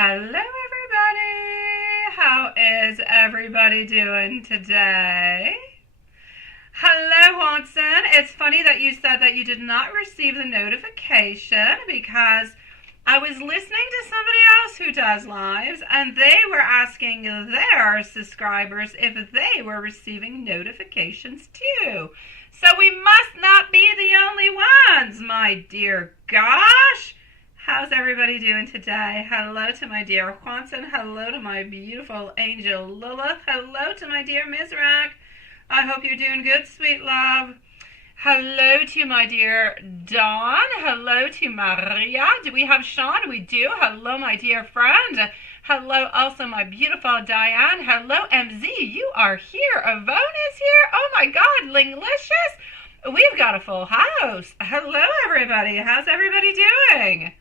Hello, everybody. How is everybody doing today? Hello, Watson. It's funny that you said that you did not receive the notification because I was listening to somebody else who does lives and they were asking their subscribers if they were receiving notifications too. So we must not be the only ones, my dear gosh. How's everybody doing today? Hello to my dear Juanson. Hello to my beautiful angel Lilith. Hello to my dear Mizrak. I hope you're doing good, sweet love. Hello to my dear Dawn. Hello to Maria. Do we have Sean? We do. Hello, my dear friend. Hello also my beautiful Diane. Hello, MZ. You are here. Yvonne is here. Oh my God, Linglicious. We've got a full house. Hello, everybody. How's everybody doing?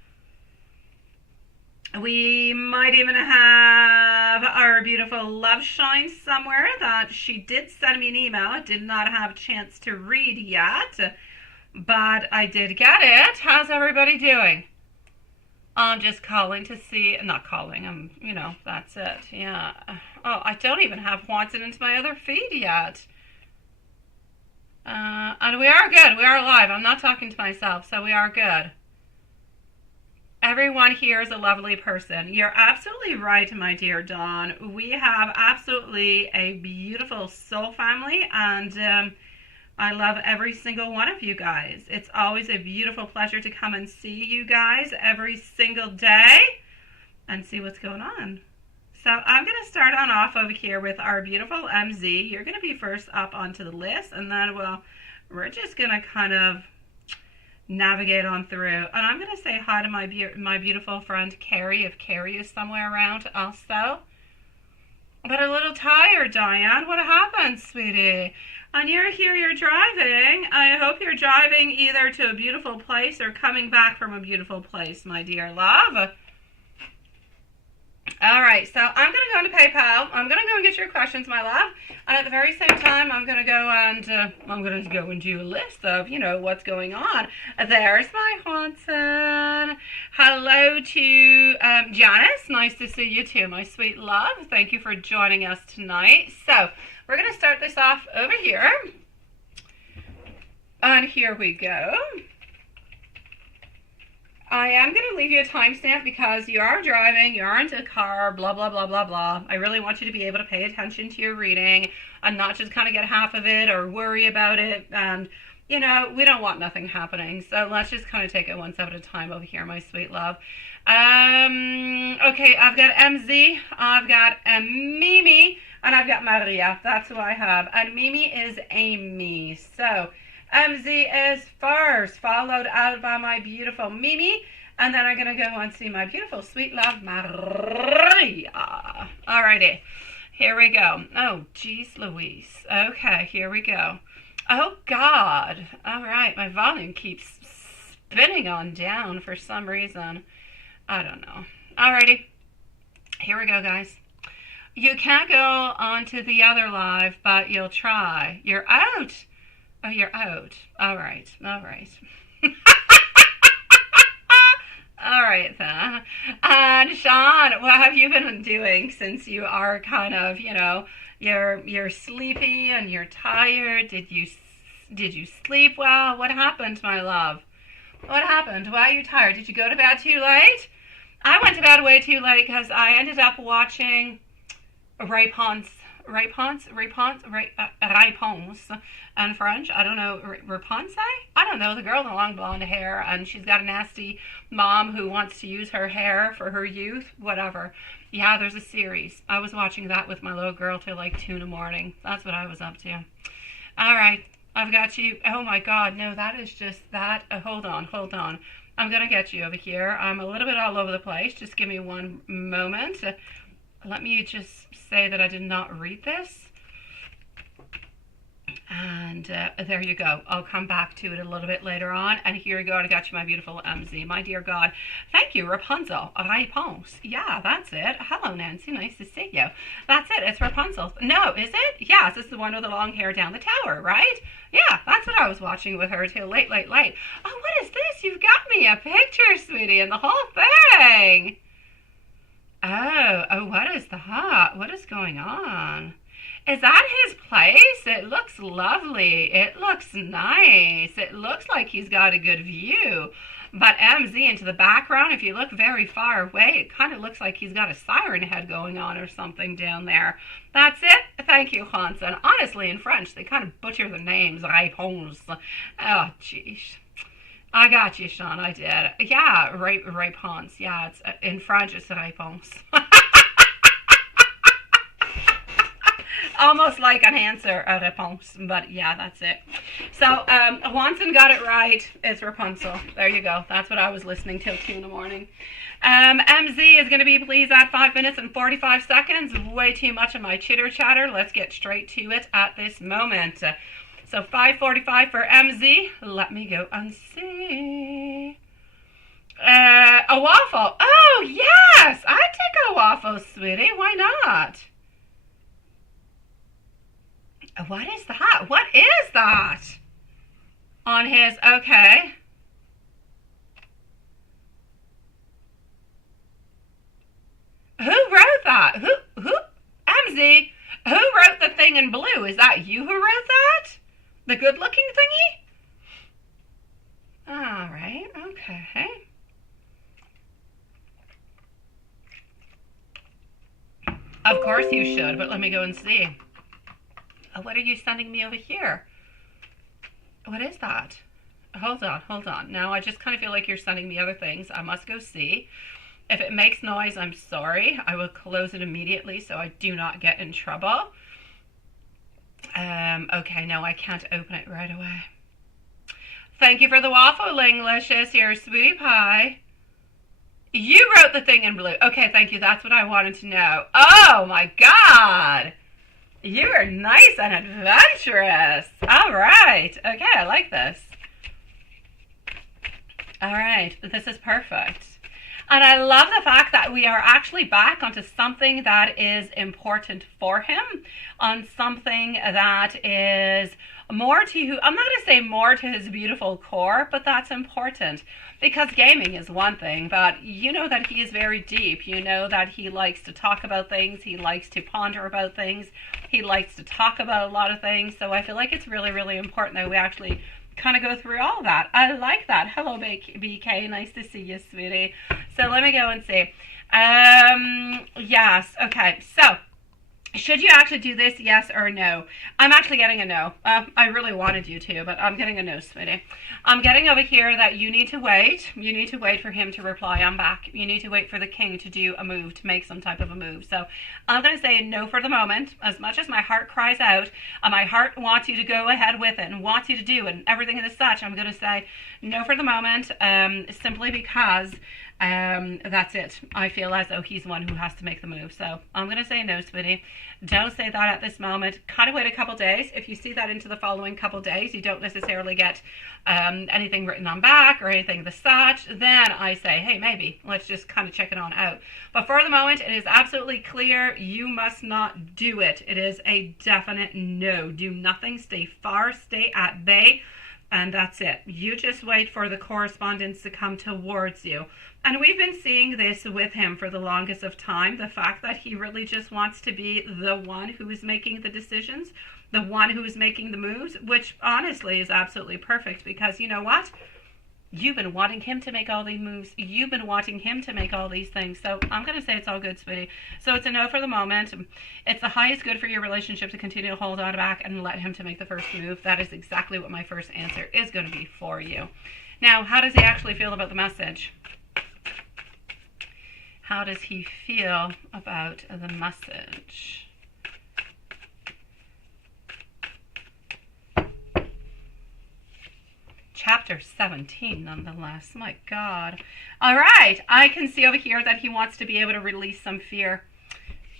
We might even have our beautiful Love Shine somewhere that she did send me an email. I did not have a chance to read yet, but I did get it. How's everybody doing? I'm just calling to see, not calling, that's it. Yeah. Oh, I don't even have Watson into my other feed yet. And we are good. We are live. I'm not talking to myself, so we are good. Everyone here is a lovely person. You're absolutely right, my dear Dawn. We have absolutely a beautiful soul family, and I love every single one of you guys. It's always a beautiful pleasure to come and see you guys every single day and see what's going on. So I'm going to start on off over here with our beautiful MZ. You're going to be first up onto the list, and then, we're just going to kind of navigate on through. And I'm going to say hi to my beautiful friend Carrie, if Carrie is somewhere around also. But a little tired, Diane. What happened, sweetie? And you're here, you're driving. I hope you're driving either to a beautiful place or coming back from a beautiful place, my dear love. All right, so I'm going to go into PayPal. I'm going to go and get your questions, my love. And at the very same time, I'm going to go and I'm going to go and do a list of, what's going on. There's my Watson. Hello to Janice. Nice to see you too, my sweet love. Thank you for joining us tonight. So we're going to start this off over here. And here we go. I am going to leave you a timestamp because you are driving, you are into a car, blah, blah, blah, blah, blah. I really want you to be able to pay attention to your reading and not just kind of get half of it or worry about it. And, we don't want nothing happening. So let's just kind of take it one step at a time over here, my sweet love. Okay, I've got MZ, I've got Mimi, and I've got Maria. That's who I have. And Mimi is Amy. So MZ is first, followed out by my beautiful Mimi, and then I'm going to go and see my beautiful sweet love, Maria. Alrighty, here we go. Oh, geez Louise. Okay, here we go. Oh, God. Alright, my volume keeps spinning on down for some reason. I don't know. Alrighty, here we go, guys. You can't go on to the other live, but you'll try. You're out. Oh, you're out. All right. All right. All right, then. And Sean, what have you been doing since you are kind of, you're sleepy and you're tired? Did you sleep well? What happened, my love? What happened? Why are you tired? Did you go to bed too late? I went to bed way too late because I ended up watching Réponse in French. I don't know, Réponse? I don't know, the girl with the long blonde hair, and she's got a nasty mom who wants to use her hair for her youth, whatever. Yeah, there's a series. I was watching that with my little girl till like 2 in the morning. That's what I was up to. All right, I've got you. Oh my God, no, that is just that. Hold on. I'm going to get you over here. I'm a little bit all over the place. Just give me one moment. Let me just say that I did not read this. And there you go. I'll come back to it a little bit later on. And here you go. I got you my beautiful MZ. My dear God. Thank you, Rapunzel. Réponse. Yeah, that's it. Hello, Nancy. Nice to see you. That's it. It's Rapunzel. No, is it? Yes, this is the one with the long hair down the tower, right? Yeah, that's what I was watching with her till late. Oh, what is this? You've got me a picture, sweetie, and the whole thing. Oh, what is that? What is going on? Is that his place? It looks lovely. It looks nice. It looks like he's got a good view. But MZ into the background, if you look very far away, it kind of looks like he's got a siren head going on or something down there. That's it. Thank you, Hansen. Honestly, in French, they kind of butcher the names. Réponse. Oh, jeez. I got you, Sean. I did. Yeah, réponse. Yeah, it's in French, it's réponse. Almost like an answer, a réponse, but yeah, that's it. So, Wanson got it right. It's Rapunzel. There you go. That's what I was listening to 2 in the morning. MZ is going to be pleased at 5 minutes and 45 seconds. Way too much of my chitter chatter. Let's get straight to it at this moment. So 5:45 for MZ. Let me go and see. A waffle. Oh, yes. I'd take a waffle, sweetie. Why not? What is that? What is that? On his, okay. Who wrote that? Who, MZ, who wrote the thing in blue? Is that you who wrote that? The good looking thingy? All right, okay. Of course you should, but let me go and see. What are you sending me over here? What is that? Hold on. Now I just kind of feel like you're sending me other things. I must go see. If it makes noise, I'm sorry. I will close it immediately so I do not get in trouble. Okay, no, I can't open it right away. Thank you for the waffle, English's here, sweetie pie. You wrote the thing in blue. Okay, thank you. That's what I wanted to know. Oh my God. You are nice and adventurous. All right. Okay, I like this. All right. This is perfect. And I love the fact that we are actually back onto something that is important for him, on something that is more to, I'm not going to say more to his beautiful core, but that's important. Because gaming is one thing, but you know that he is very deep. You know that he likes to talk about things. He likes to ponder about things. He likes to talk about a lot of things. So I feel like it's really, really important that we actually kind of go through all that. I like that. Hello, BK. Nice to see you, sweetie. So let me go and see. Yes. Okay. So should you actually do this, yes or no? I'm actually getting a no. I really wanted you to, but I'm getting a no, sweetie. I'm getting over here that you need to wait. You need to wait for him to reply, I'm back. You need to wait for the king to do a move, to make some type of a move. So I'm going to say no for the moment. As much as my heart cries out, and my heart wants you to go ahead with it and wants you to do it and everything is such, I'm going to say no for the moment, simply because that's it. I feel as though he's the one who has to make the move. So I'm going to say no, sweetie. Don't say that at this moment. Kind of wait a couple days. If you see that into the following couple days, you don't necessarily get anything written on back or anything the such, then I say, hey, maybe let's just kind of check it on out. But for the moment, it is absolutely clear. You must not do it. It is a definite no. Do nothing. Stay far. Stay at bay. And that's it. You just wait for the correspondence to come towards you. And we've been seeing this with him for the longest of time. The fact that he really just wants to be the one who is making the decisions, the one who is making the moves, which honestly is absolutely perfect because you know what? You've been wanting him to make all these moves. You've been wanting him to make all these things. So I'm going to say it's all good, sweetie. So it's a no for the moment. It's the highest good for your relationship to continue to hold on back and let him to make the first move. That is exactly what my first answer is going to be for you. Now, how does he actually feel about the message? How does he feel about the message? Chapter 17, nonetheless. My God. All right. I can see over here that he wants to be able to release some fear.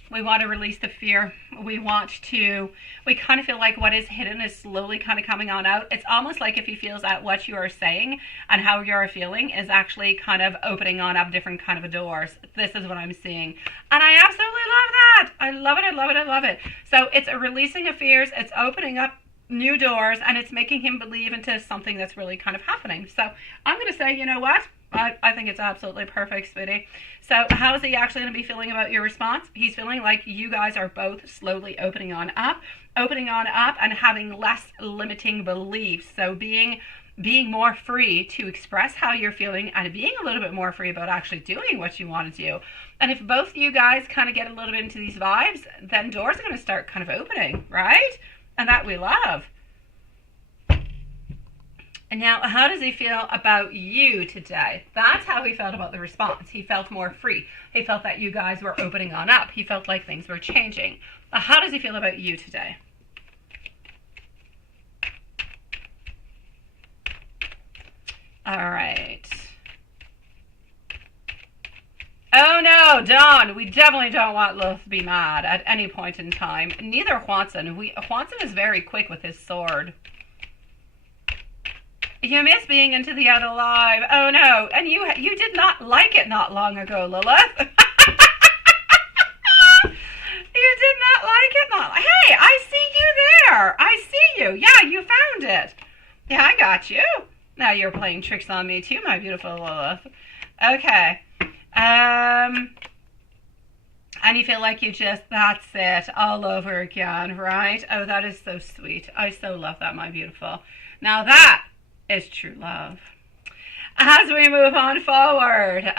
We want to release the fear. We kind of feel like what is hidden is slowly kind of coming on out. It's almost like if he feels that what you are saying and how you're feeling is actually kind of opening on up different kind of doors. This is what I'm seeing. And I absolutely love that. I love it. I love it. I love it. So it's a releasing of fears. It's opening up new doors, and it's making him believe into something that's really kind of happening. So I'm going to say, you know what? I think it's absolutely perfect, sweetie. So how is he actually going to be feeling about your response? He's feeling like you guys are both slowly opening on up and having less limiting beliefs. So being more free to express how you're feeling and being a little bit more free about actually doing what you want to do. And if both you guys kind of get a little bit into these vibes, then doors are going to start kind of opening, right? And that we love. And now, how does he feel about you today? That's how he felt about the response. He felt more free. He felt that you guys were opening on up. He felt like things were changing. How does he feel about you today? All right. Oh no, Dawn, we definitely don't want Lilith to be mad at any point in time. Neither Juanson. Juanson is very quick with his sword. You miss being into the other live. Oh no, and you did not like it not long ago, Lilith. You did not like it Hey, I see you there. I see you. Yeah, you found it. Yeah, I got you. Now you're playing tricks on me too, my beautiful Lilith. Okay. And you feel like that's it, all over again, right? Oh, that is so sweet. I so love that, my beautiful. Now that is true love. As we move on forward,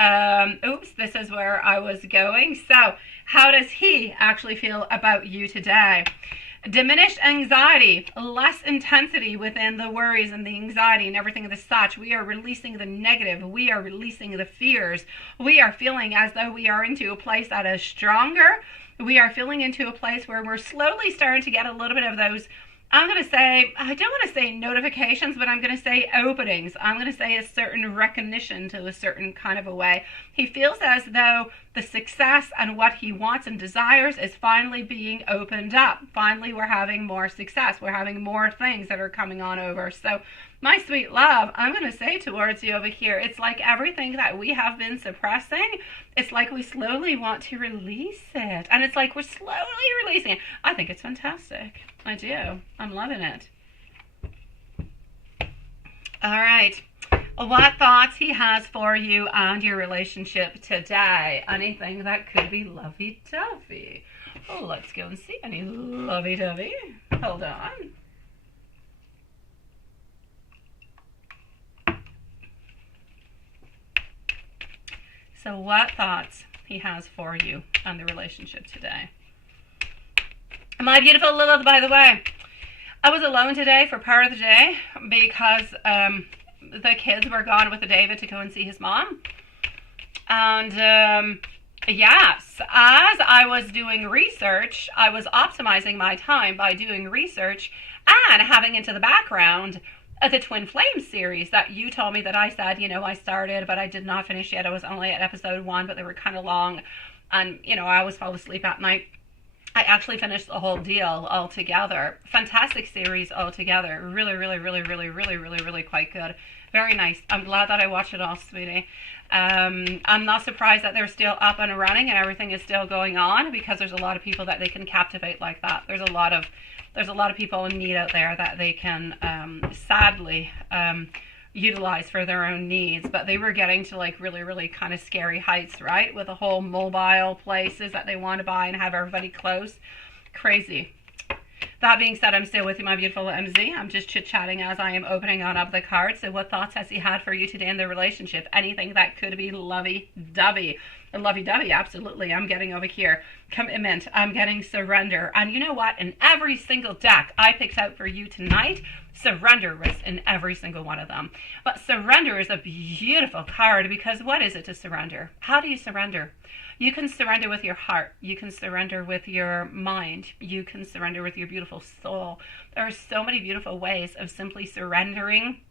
oops, this is where I was going. So, how does he actually feel about you today? Diminished anxiety, less intensity within the worries and the anxiety and everything of the such. We are releasing the negative. We are releasing the fears. We are feeling as though we are into a place that is stronger. We are feeling into a place where we're slowly starting to get a little bit of those, I'm going to say, I don't want to say notifications, but I'm going to say openings. I'm going to say a certain recognition to a certain kind of a way. He feels as though the success and what he wants and desires is finally being opened up. Finally, we're having more success. We're having more things that are coming on over. So, my sweet love, I'm going to say towards you over here, it's like everything that we have been suppressing, it's like we slowly want to release it. And it's like we're slowly releasing it. I think it's fantastic. I do. I'm loving it. All right. What thoughts he has for you and your relationship today? Anything that could be lovey-dovey. Oh, let's go and see any lovey-dovey. Hold on. So what thoughts he has for you on the relationship today? My beautiful Lilith, by the way, I was alone today for part of the day because the kids were gone with David to go and see his mom. And yes, as I was doing research, I was optimizing my time by doing research and having into the background the Twin Flames series that you told me that I said, I started, but I did not finish yet. I was only at episode 1, but they were kind of long. And, I always fall asleep at night. I actually finished the whole deal altogether. Fantastic series altogether. Really, really, really, really, really, really, really quite good. Very nice. I'm glad that I watched it all, sweetie. I'm not surprised that they're still up and running and everything is still going on because there's a lot of people that they can captivate like that. There's a lot of people in need out there that they can sadly utilize for their own needs, but they were getting to like really, really kind of scary heights, right? With the whole mobile places that they want to buy and have everybody close. Crazy. That being said, I'm still with you, my beautiful MZ. I'm just chit-chatting as I am opening on up the cards. So what thoughts has he had for you today in the relationship? Anything that could be lovey-dovey. Lovey-dovey, absolutely. I'm getting over here commitment. I'm getting surrender. And you know what? In every single deck I picked out for you tonight, surrender was in every single one of them. But surrender is a beautiful card because what is it to surrender? How do you surrender? You can surrender with your heart. You can surrender with your mind. You can surrender with your beautiful soul. There are so many beautiful ways of simply surrendering,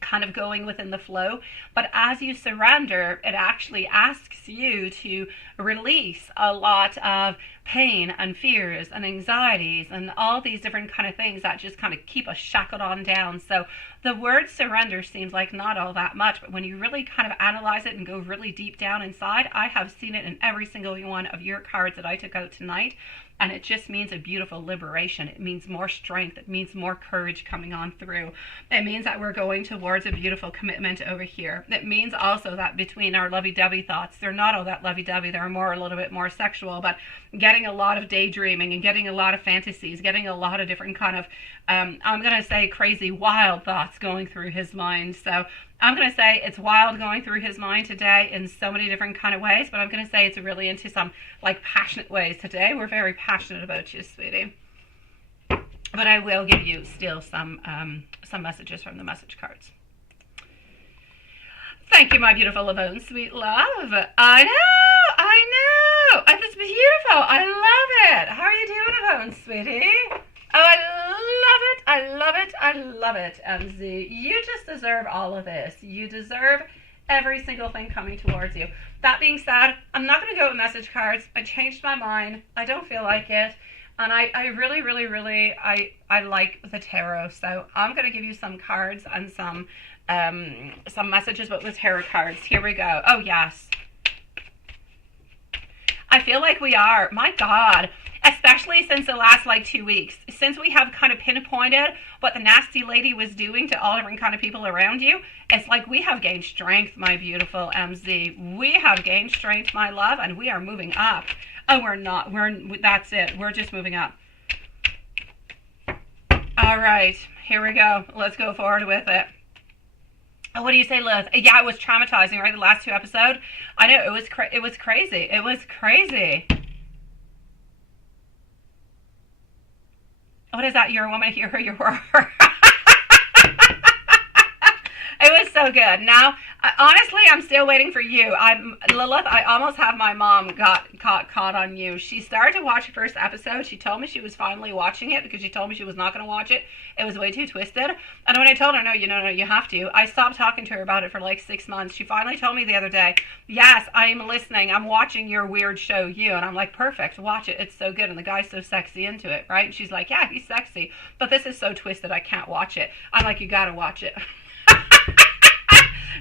kind of going within the flow. But as you surrender, it actually asks you to release a lot of pain and fears and anxieties and all these different kind of things that just kind of keep us shackled on down. So the word surrender seems like not all that much, but when you really kind of analyze it and go really deep down inside, I have seen it in every single one of your cards that I took out tonight. And it just means a beautiful liberation. It means more strength. It means more courage coming on through. It means that we're going towards a beautiful commitment over here. It means also that between our lovey-dovey thoughts, they're not all that lovey-dovey. They're more a little bit more sexual, but getting a lot of daydreaming and getting a lot of fantasies, getting a lot of different kind of, I'm going to say crazy, wild thoughts going through his mind. So I'm going to say it's wild going through his mind today in so many different kind of ways, but I'm going to say it's really into some like passionate ways today. We're very passionate about you, sweetie. But I will give you still some messages from the message cards. Thank you, my beautiful Lavone, sweet love. I know. It's beautiful. I love it. How are you doing, Lavone, sweetie? Oh, I love it, MZ. You just deserve all of this. You deserve every single thing coming towards you. That being said, I'm not going to go with message cards. I changed my mind. I don't feel like it. And I really, I like the tarot. So I'm going to give you some cards and some messages with the tarot cards. Here we go. Oh, yes. I feel like we are. My God. Especially since the last 2 weeks, since we have kind of pinpointed what the nasty lady was doing to all different kind of people around you, it's like we have gained strength, my beautiful MZ. We have gained strength, my love, and we are moving up. Oh, we're not. That's it. We're just moving up. All right, here we go. Let's go forward with it. Oh, what do you say, Liz? Yeah, it was traumatizing, right? The last 2 episodes. I know it was crazy. It was crazy. What is that? You're a woman, you're who you were. It was so good. Now, honestly, I'm still waiting for you. Lilith, I almost have my mom got caught on you. She started to watch the first episode. She told me she was finally watching it because she told me she was not going to watch it. It was way too twisted. And when I told her, no, you have to, I stopped talking to her about it for 6 months. She finally told me the other day, yes, I'm listening. I'm watching your weird show, You. And I'm like, perfect, watch it. It's so good. And the guy's so sexy into it, right? And she's like, yeah, he's sexy. But this is so twisted, I can't watch it. I'm like, you got to watch it.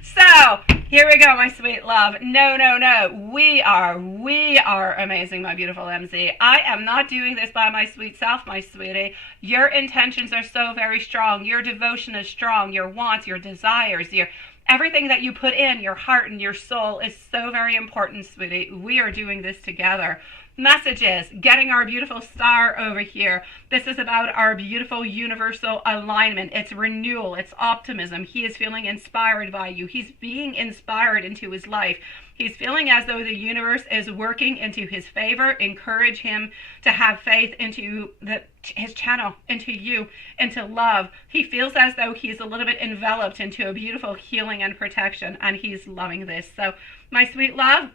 So, here we go, my sweet love. No. We are amazing, my beautiful MZ. I am not doing this by my sweet self, my sweetie. Your intentions are so very strong. Your devotion is strong. Your wants, your desires, everything that you put in, your heart and your soul is so very important, sweetie. We are doing this together. Messages, getting our beautiful star over here. This is about our beautiful universal alignment. It's renewal. It's optimism. He is feeling inspired by you. He's being inspired into his life. He's feeling as though the universe is working into his favor. Encourage him to have faith into his channel, into you, into love. He feels as though he's a little bit enveloped into a beautiful healing and protection, and he's loving this. So, my sweet love,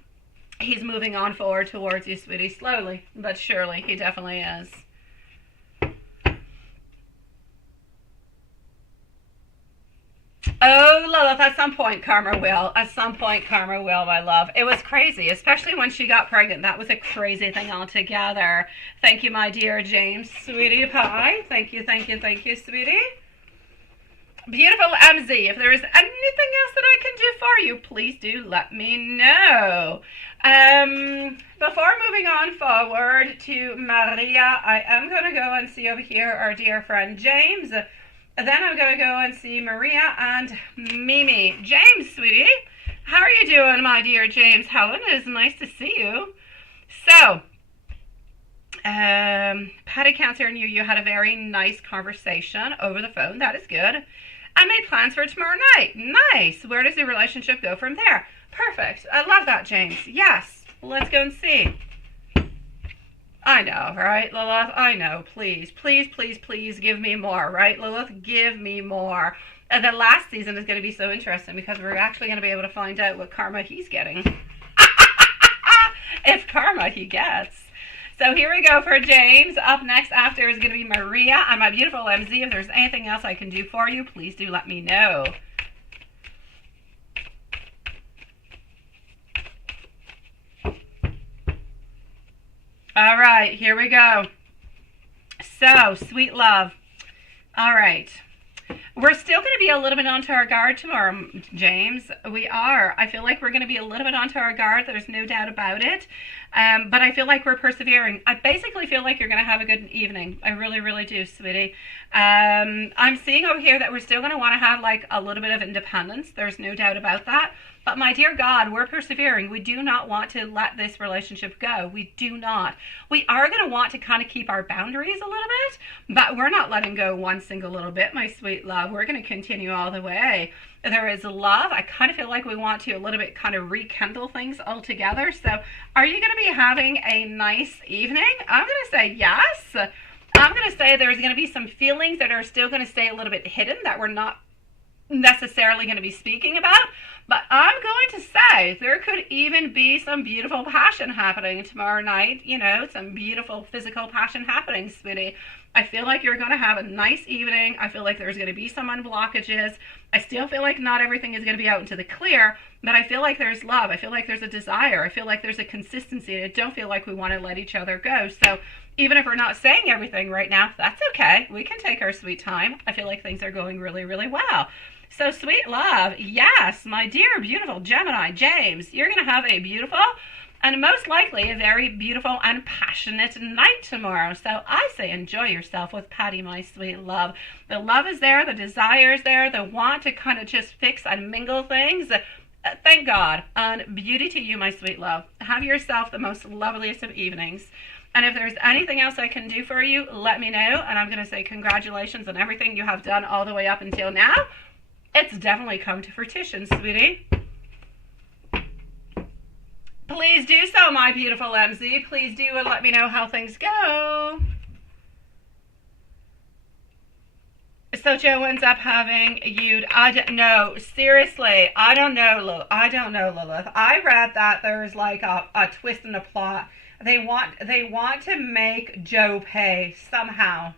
he's moving on forward towards you, sweetie. Slowly, but surely. He definitely is. Oh, Lilith, at some point, karma will. At some point, karma will, my love. It was crazy, especially when she got pregnant. That was a crazy thing altogether. Thank you, my dear James. Sweetie pie. Thank you, sweetie. Beautiful MZ, if there is anything else that I can do for you, please do let me know. Before moving on forward to Maria, I am going to go and see over here our dear friend James. Then I'm going to go and see Maria and Mimi. James, sweetie, how are you doing, my dear James? Helen, it is nice to see you. So, Patty Cancer and you had a very nice conversation over the phone. That is good. I made plans for tomorrow night. Nice. Where does the relationship go from there? Perfect. I love that, James. Yes. Let's go and see. I know, right, Lilith? I know. Please give me more, right, Lilith? Give me more. The last season is going to be so interesting because we're actually going to be able to find out what karma he's getting. If karma he gets. So here we go for James. Up next after is going to be Maria and my beautiful MZ. If there's anything else I can do for you, please do let me know. All right, here we go. So, sweet love. All right. We're still going to be a little bit onto our guard tomorrow, James. We are. I feel like we're going to be a little bit onto our guard. There's no doubt about it. But I feel like we're persevering. I basically feel like you're going to have a good evening. I really, really do, sweetie. I'm seeing over here that we're still going to want to have like a little bit of independence. There's no doubt about that. But my dear God, we're persevering. We do not want to let this relationship go. We do not. We are going to want to kind of keep our boundaries a little bit, but we're not letting go one single little bit, my sweet love. We're going to continue all the way. There is love. I kind of feel like we want to a little bit kind of rekindle things all together. So are you going to be having a nice evening? I'm going to say yes. I'm going to say there's going to be some feelings that are still going to stay a little bit hidden that we're not necessarily going to be speaking about, but I'm going to say there could even be some beautiful passion happening tomorrow night. You know, some beautiful physical passion happening, sweetie. I feel like you're going to have a nice evening. I feel like there's going to be some unblockages. I still feel like not everything is going to be out into the clear, but I feel like there's love. I feel like there's a desire. I feel like there's a consistency. I don't feel like we want to let each other go. So even if we're not saying everything right now, that's okay. We can take our sweet time. I feel like things are going really, really well. So sweet love, yes, my dear, beautiful Gemini, James, you're going to have a beautiful and most likely a very beautiful and passionate night tomorrow. So I say enjoy yourself with Patty, my sweet love. The love is there, the desire is there, the want to kind of just fix and mingle things. Thank God. And beauty to you, my sweet love. Have yourself the most loveliest of evenings. And if there's anything else I can do for you, let me know. And I'm going to say congratulations on everything you have done all the way up until now. It's definitely come to fruition, sweetie. Please do so, my beautiful MZ. Please do, and let me know how things go. So Joe ends up having you. I don't know. Seriously, I don't know, Lilith. I read that there's like a twist in the plot. They want to make Joe pay somehow.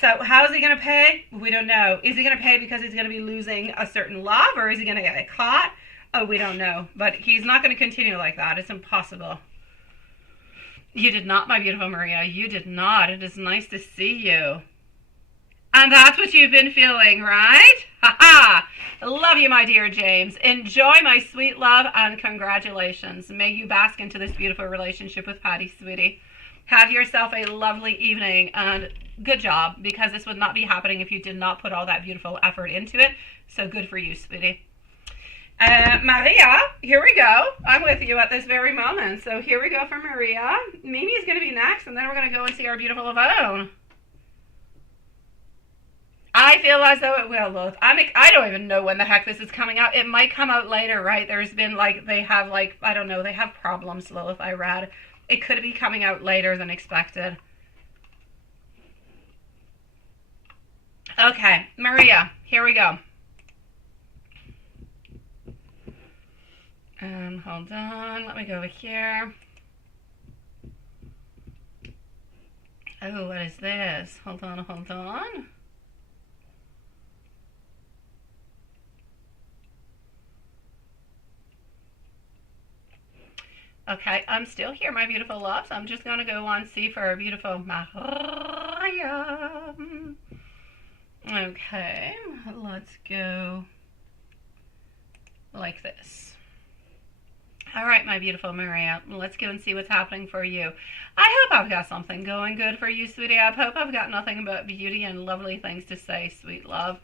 So how is he going to pay? We don't know. Is he going to pay because he's going to be losing a certain love, or is he going to get caught? Oh, we don't know. But he's not going to continue like that. It's impossible. You did not, my beautiful Maria. You did not. It is nice to see you. And that's what you've been feeling, right? Ha-ha! Love you, my dear James. Enjoy, my sweet love, and congratulations. May you bask into this beautiful relationship with Patty, sweetie. Have yourself a lovely evening, and good job, because this would not be happening if you did not put all that beautiful effort into it. So good for you, sweetie. Maria, here we go. I'm with you at this very moment. So here we go for Maria. Mimi is going to be next, and then we're going to go and see our beautiful Yvonne. I feel as though it will, Lilith. I don't even know when the heck this is coming out. It might come out later, right? There's been they have I don't know, they have problems, Lilith, I read. It could be coming out later than expected. Okay, Maria, here we go. Hold on, let me go over here. Oh, what is this? Hold on. Okay, I'm still here, my beautiful loves. I'm just going to go on see for our beautiful Maria. Okay, let's go like this. All right, my beautiful Maria, let's go and see what's happening for you. I hope I've got something going good for you, sweetie. I hope I've got nothing but beauty and lovely things to say, sweet love.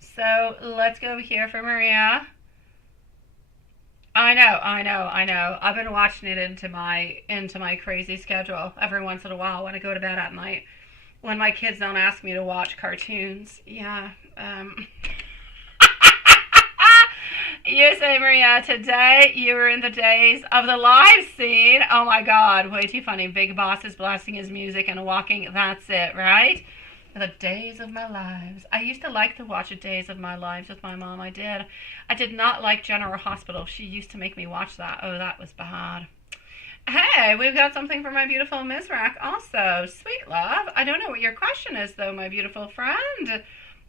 So let's go over here for Maria. I know. I've been watching it into my crazy schedule every once in a while when I go to bed at night. When my kids don't ask me to watch cartoons. Yeah. You say, Maria, today you were in the days of the live scene. Oh my God, way too funny. Big Boss is blasting his music and walking. That's it, right? The days of my lives. I used to like to watch the days of my lives with my mom. I did. I did not like General Hospital. She used to make me watch that. Oh, that was bad. Hey, we've got something for my beautiful Mizrak also. Sweet love. I don't know what your question is, though, my beautiful friend.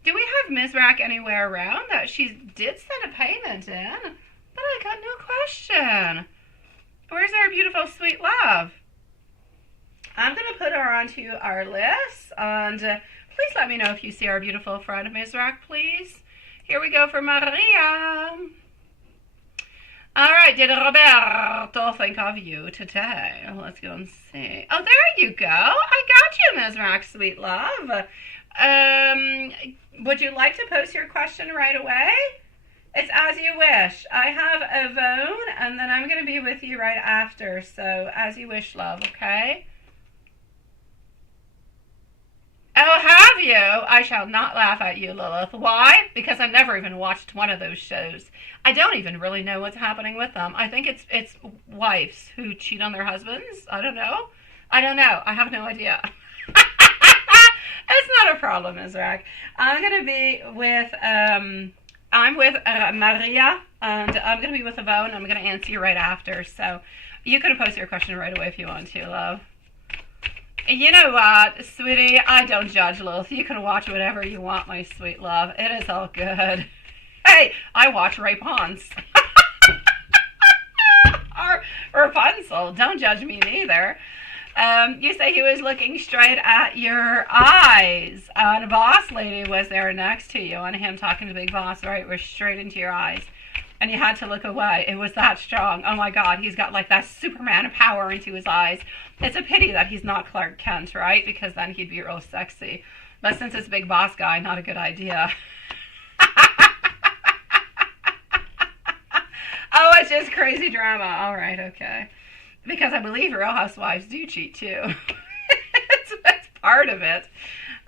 Do we have Mizrak anywhere around that she did send a payment in? But I got no question. Where's our beautiful sweet love? I'm going to put her onto our list, and Please let me know if you see our beautiful friend Mizrak, please. Here we go for Maria. All right, did Roberto think of you today? Let's go and see. Oh, there you go. I got you, Mizrak, sweet love. Would you like to post your question right away? It's as you wish. I have Yvonne, and then I'm going to be with you right after. So, as you wish, love, okay? Oh, have you? I shall not laugh at you, Lilith. Why? Because I never even watched one of those shows. I don't even really know what's happening with them. I think it's wives who cheat on their husbands. I don't know. I have no idea. It's not a problem, Mizrak. I'm going to be with... I'm with Maria, and I'm going to be with Yvonne. I'm going to answer you right after. So you can post your question right away if you want to, love. You know what, sweetie? I don't judge, Lilith. You can watch whatever you want, my sweet love. It is all good. Hey, I watch Rapunzel. or Rapunzel. Don't judge me neither. You say he was looking straight at your eyes. And a boss lady was there next to you, and him talking to Big Boss, right, was straight into your eyes. And you had to look away. It was that strong. Oh my God, he's got like that Superman power into his eyes. It's a pity that he's not Clark Kent, right? Because then he'd be real sexy. But since it's Big Boss guy, not a good idea. Oh, it's just crazy drama. All right, okay. Because I believe Real Housewives do cheat too. it's part of it.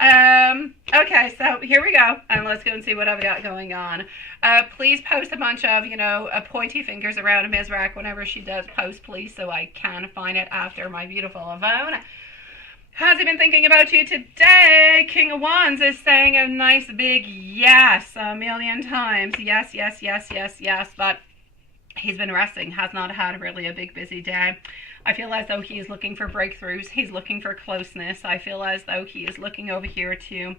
Okay, so here we go. And let's go and see what I've got going on. Please post a bunch of, pointy fingers around Mizrak whenever she does post, please, so I can find it after my beautiful Yvonne. Has he been thinking about you today? King of Wands is saying a nice big yes a million times. Yes, yes, yes, yes, yes. But he's been resting, has not had really a big busy day. I feel as though he's looking for breakthroughs. He's looking for closeness. I feel as though he is looking over here to,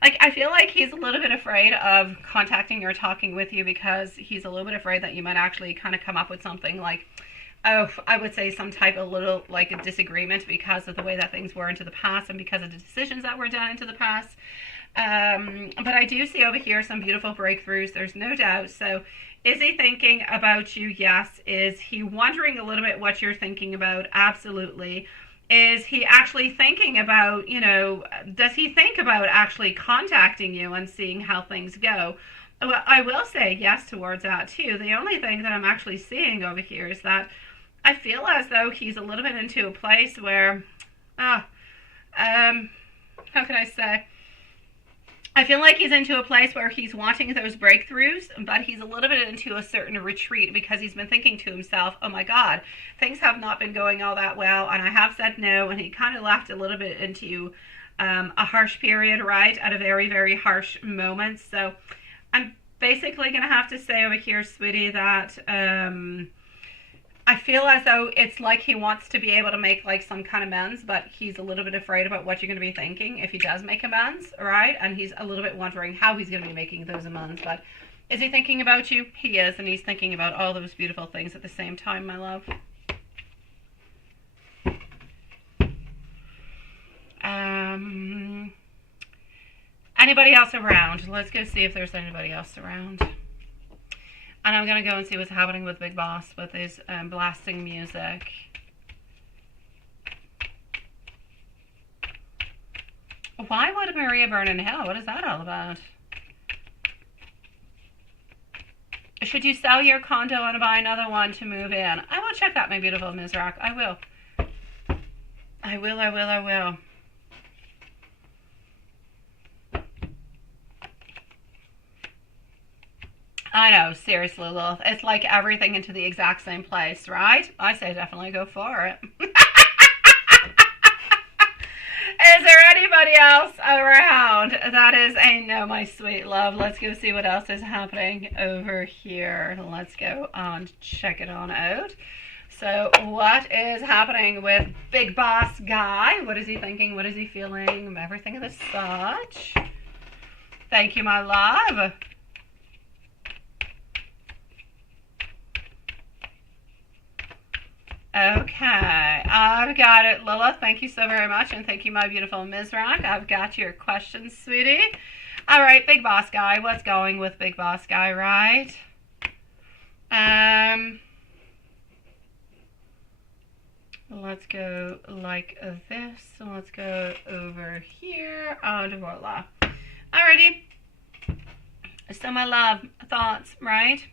I feel like he's a little bit afraid of contacting or talking with you because he's a little bit afraid that you might actually kind of come up with something like, I would say some type of little, a disagreement because of the way that things were into the past and because of the decisions that were done into the past. But I do see over here some beautiful breakthroughs. There's no doubt. So is he thinking about you? Yes. Is he wondering a little bit what you're thinking about? Absolutely. Is he actually thinking about, does he think about actually contacting you and seeing how things go? Well, I will say yes towards that too. The only thing that I'm actually seeing over here is that I feel as though he's a little bit into a place where, how can I say? I feel like he's into a place where he's wanting those breakthroughs, but he's a little bit into a certain retreat because he's been thinking to himself, oh my God, things have not been going all that well, and I have said no, and he kind of left a little bit into a harsh period, right, at a very, very harsh moment. So I'm basically going to have to say over here, sweetie, that I feel as though it's like he wants to be able to make some kind of amends, but he's a little bit afraid about what you're going to be thinking if he does make amends, right? And he's a little bit wondering how he's going to be making those amends. But is he thinking about you? He is, and he's thinking about all those beautiful things at the same time, my love. Anybody else around? Let's go see if there's anybody else around. And I'm going to go and see what's happening with Big Boss with his blasting music. Why would Maria burn in hell? What is that all about? Should you sell your condo and buy another one to move in? I will check that, my beautiful Mizrak. I will. I will. I know, seriously, Lilith. It's like everything into the exact same place, right? I say definitely go for it. Is there anybody else around? That is a no, my sweet love. Let's go see what else is happening over here. Let's go and check it on out. So what is happening with Big Boss Guy? What is he thinking? What is he feeling? Everything of the such. Thank you, my love. Okay, I've got it, Lilith. Thank you so very much, and thank you, my beautiful Mizrak. I've got your questions, sweetie. All right, Big Boss Guy. What's going with Big Boss Guy, right? Let's go like this. So let's go over here, and voila. Alrighty. So my love, thoughts, right?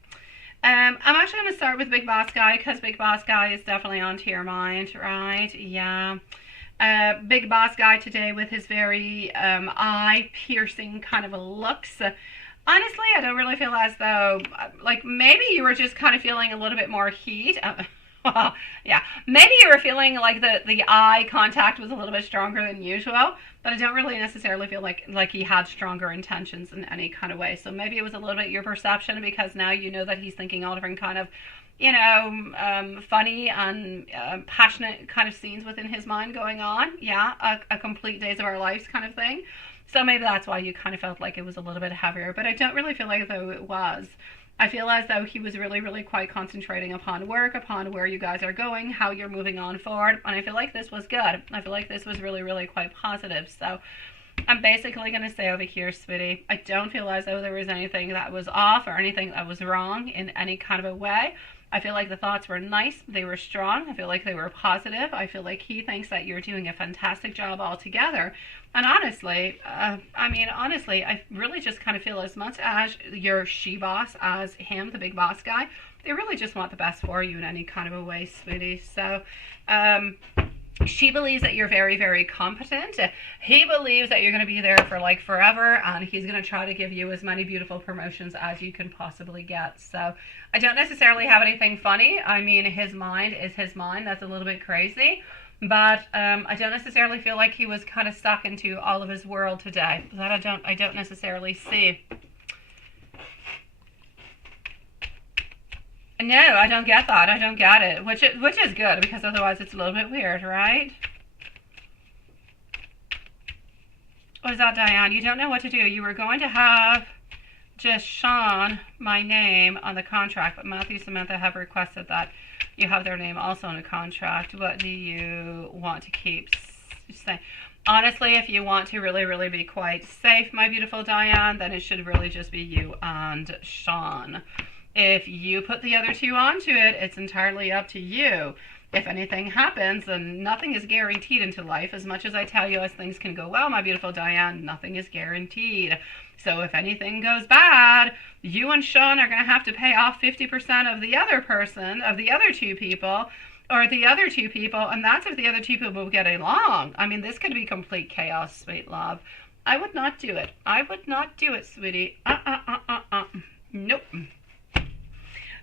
I'm actually going to start with Big Boss Guy because Big Boss Guy is definitely onto your mind, right? Yeah. Big Boss Guy today with his very eye-piercing kind of a looks. Honestly, I don't really feel as though, like, maybe you were just kind of feeling a little bit more heat. Well, yeah, maybe you were feeling like the eye contact was a little bit stronger than usual, but I don't really necessarily feel like he had stronger intentions in any kind of way. So maybe it was a little bit your perception, because now you know that he's thinking all different kind of, you know, funny and passionate kind of scenes within his mind going on. Yeah, a complete days of our lives kind of thing. So maybe that's why you kind of felt like it was a little bit heavier, but I don't really feel like though it was. I feel as though he was really, really quite concentrating upon work, upon where you guys are going, how you're moving on forward, and I feel like this was good. I feel like this was really, really quite positive. So I'm basically going to say over here, sweetie, I don't feel as though there was anything that was off or anything that was wrong in any kind of a way. I feel like the thoughts were nice. They were strong. I feel like they were positive. I feel like he thinks that you're doing a fantastic job altogether. And honestly, I really just kind of feel as much as your she-boss as him, the Big Boss Guy, they really just want the best for you in any kind of a way, sweetie. So, she believes that you're very, very competent. He believes that you're going to be there for like forever, and he's going to try to give you as many beautiful promotions as you can possibly get. So I don't necessarily have anything funny. I mean, his mind is his mind. That's a little bit crazy. But I don't necessarily feel like he was kind of stuck into all of his world today. That I don't necessarily see. No, I don't get that. I don't get it, which is good, because otherwise it's a little bit weird, right? What is that, Diane? You don't know what to do. You were going to have just Sean, my name, on the contract, but Matthew and Samantha have requested that you have their name also on a contract. What do you want to keep? Say, honestly, if you want to really, really be quite safe, my beautiful Diane, then it should really just be you and Sean. If you put the other two onto it, it's entirely up to you. If anything happens, then nothing is guaranteed into life. As much as I tell you as things can go well, my beautiful Diane, nothing is guaranteed. So if anything goes bad, you and Sean are going to have to pay off 50% of the other person, of the other two people, or the other two people, and that's if the other two people get along. I mean, this could be complete chaos, sweet love. I would not do it. I would not do it, sweetie. Nope.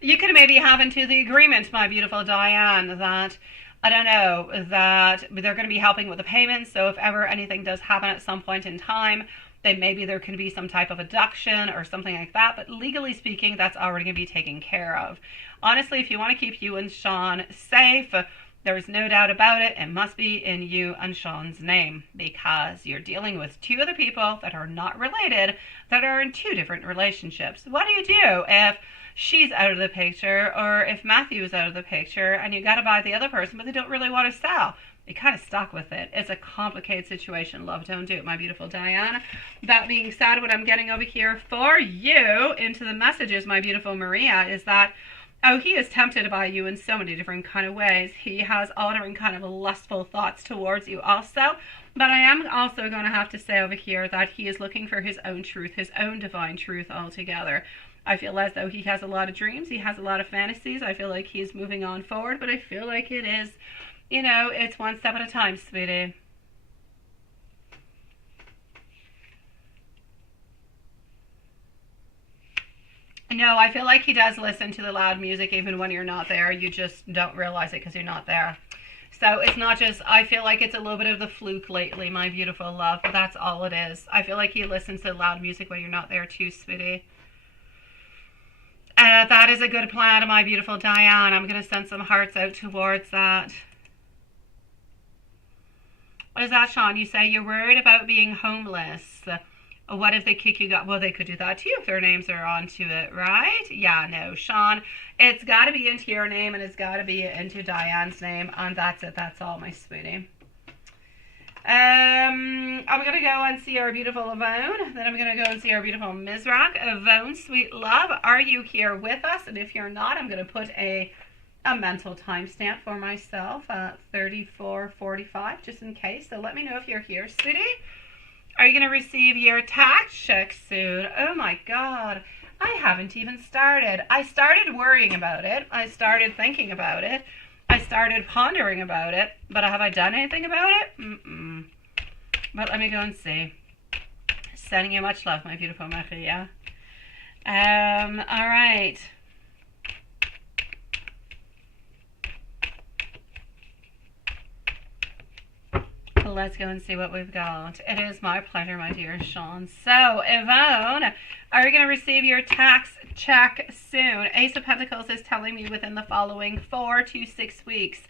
You could maybe have into the agreement, my beautiful Diane, that, I don't know, that they're going to be helping with the payments. So if ever anything does happen at some point in time, then maybe there can be some type of deduction or something like that. But legally speaking, that's already going to be taken care of. Honestly, if you want to keep you and Sean safe, there's no doubt about it. It must be in you and Sean's name, because you're dealing with two other people that are not related, that are in two different relationships. What do you do if she's out of the picture, or if Matthew is out of the picture, and you got to buy the other person, but they don't really want to sell? You're kind of stuck with it. It's a complicated situation. Love, don't do it, my beautiful Diana. That being said, what I'm getting over here for you into the messages, my beautiful Maria, is that, oh, he is tempted by you in so many different kind of ways. He has all different kind of lustful thoughts towards you also. But I am also going to have to say over here that he is looking for his own truth, his own divine truth altogether. I feel as though he has a lot of dreams. He has a lot of fantasies. I feel like he's moving on forward, but I feel like it is, you know, it's one step at a time, sweetie. No, I feel like he does listen to the loud music even when you're not there. You just don't realize it because you're not there. So it's not just, I feel like it's a little bit of the fluke lately, my beautiful love. That's all it is. I feel like he listens to loud music when you're not there too, sweetie. That is a good plan, my beautiful Diane. I'm going to send some hearts out towards that. What is that, Sean? You say you're worried about being homeless. What if they kick you out? Well, they could do that too if their names are onto it, right? Yeah, no, Sean, it's got to be into your name and it's got to be into Diane's name, and that's it. That's all, my sweetie. I'm going to go and see our beautiful Yvonne. Then I'm going to go and see our beautiful Mizrak. Yvonne, sweet love, are you here with us? And if you're not, I'm going to put a mental timestamp for myself, 34:45, just in case. So let me know if you're here, sweetie. Are you going to receive your tax check soon? Oh my God. I haven't even started. I started worrying about it. I started thinking about it. I started pondering about it. But have I done anything about it? But let me go and see. Sending you much love, my beautiful Maria. All right. Let's go and see what we've got. It is my pleasure, my dear Sean. So, Yvonne, are you going to receive your tax check soon? Ace of Pentacles is telling me within the following 4 to 6 weeks.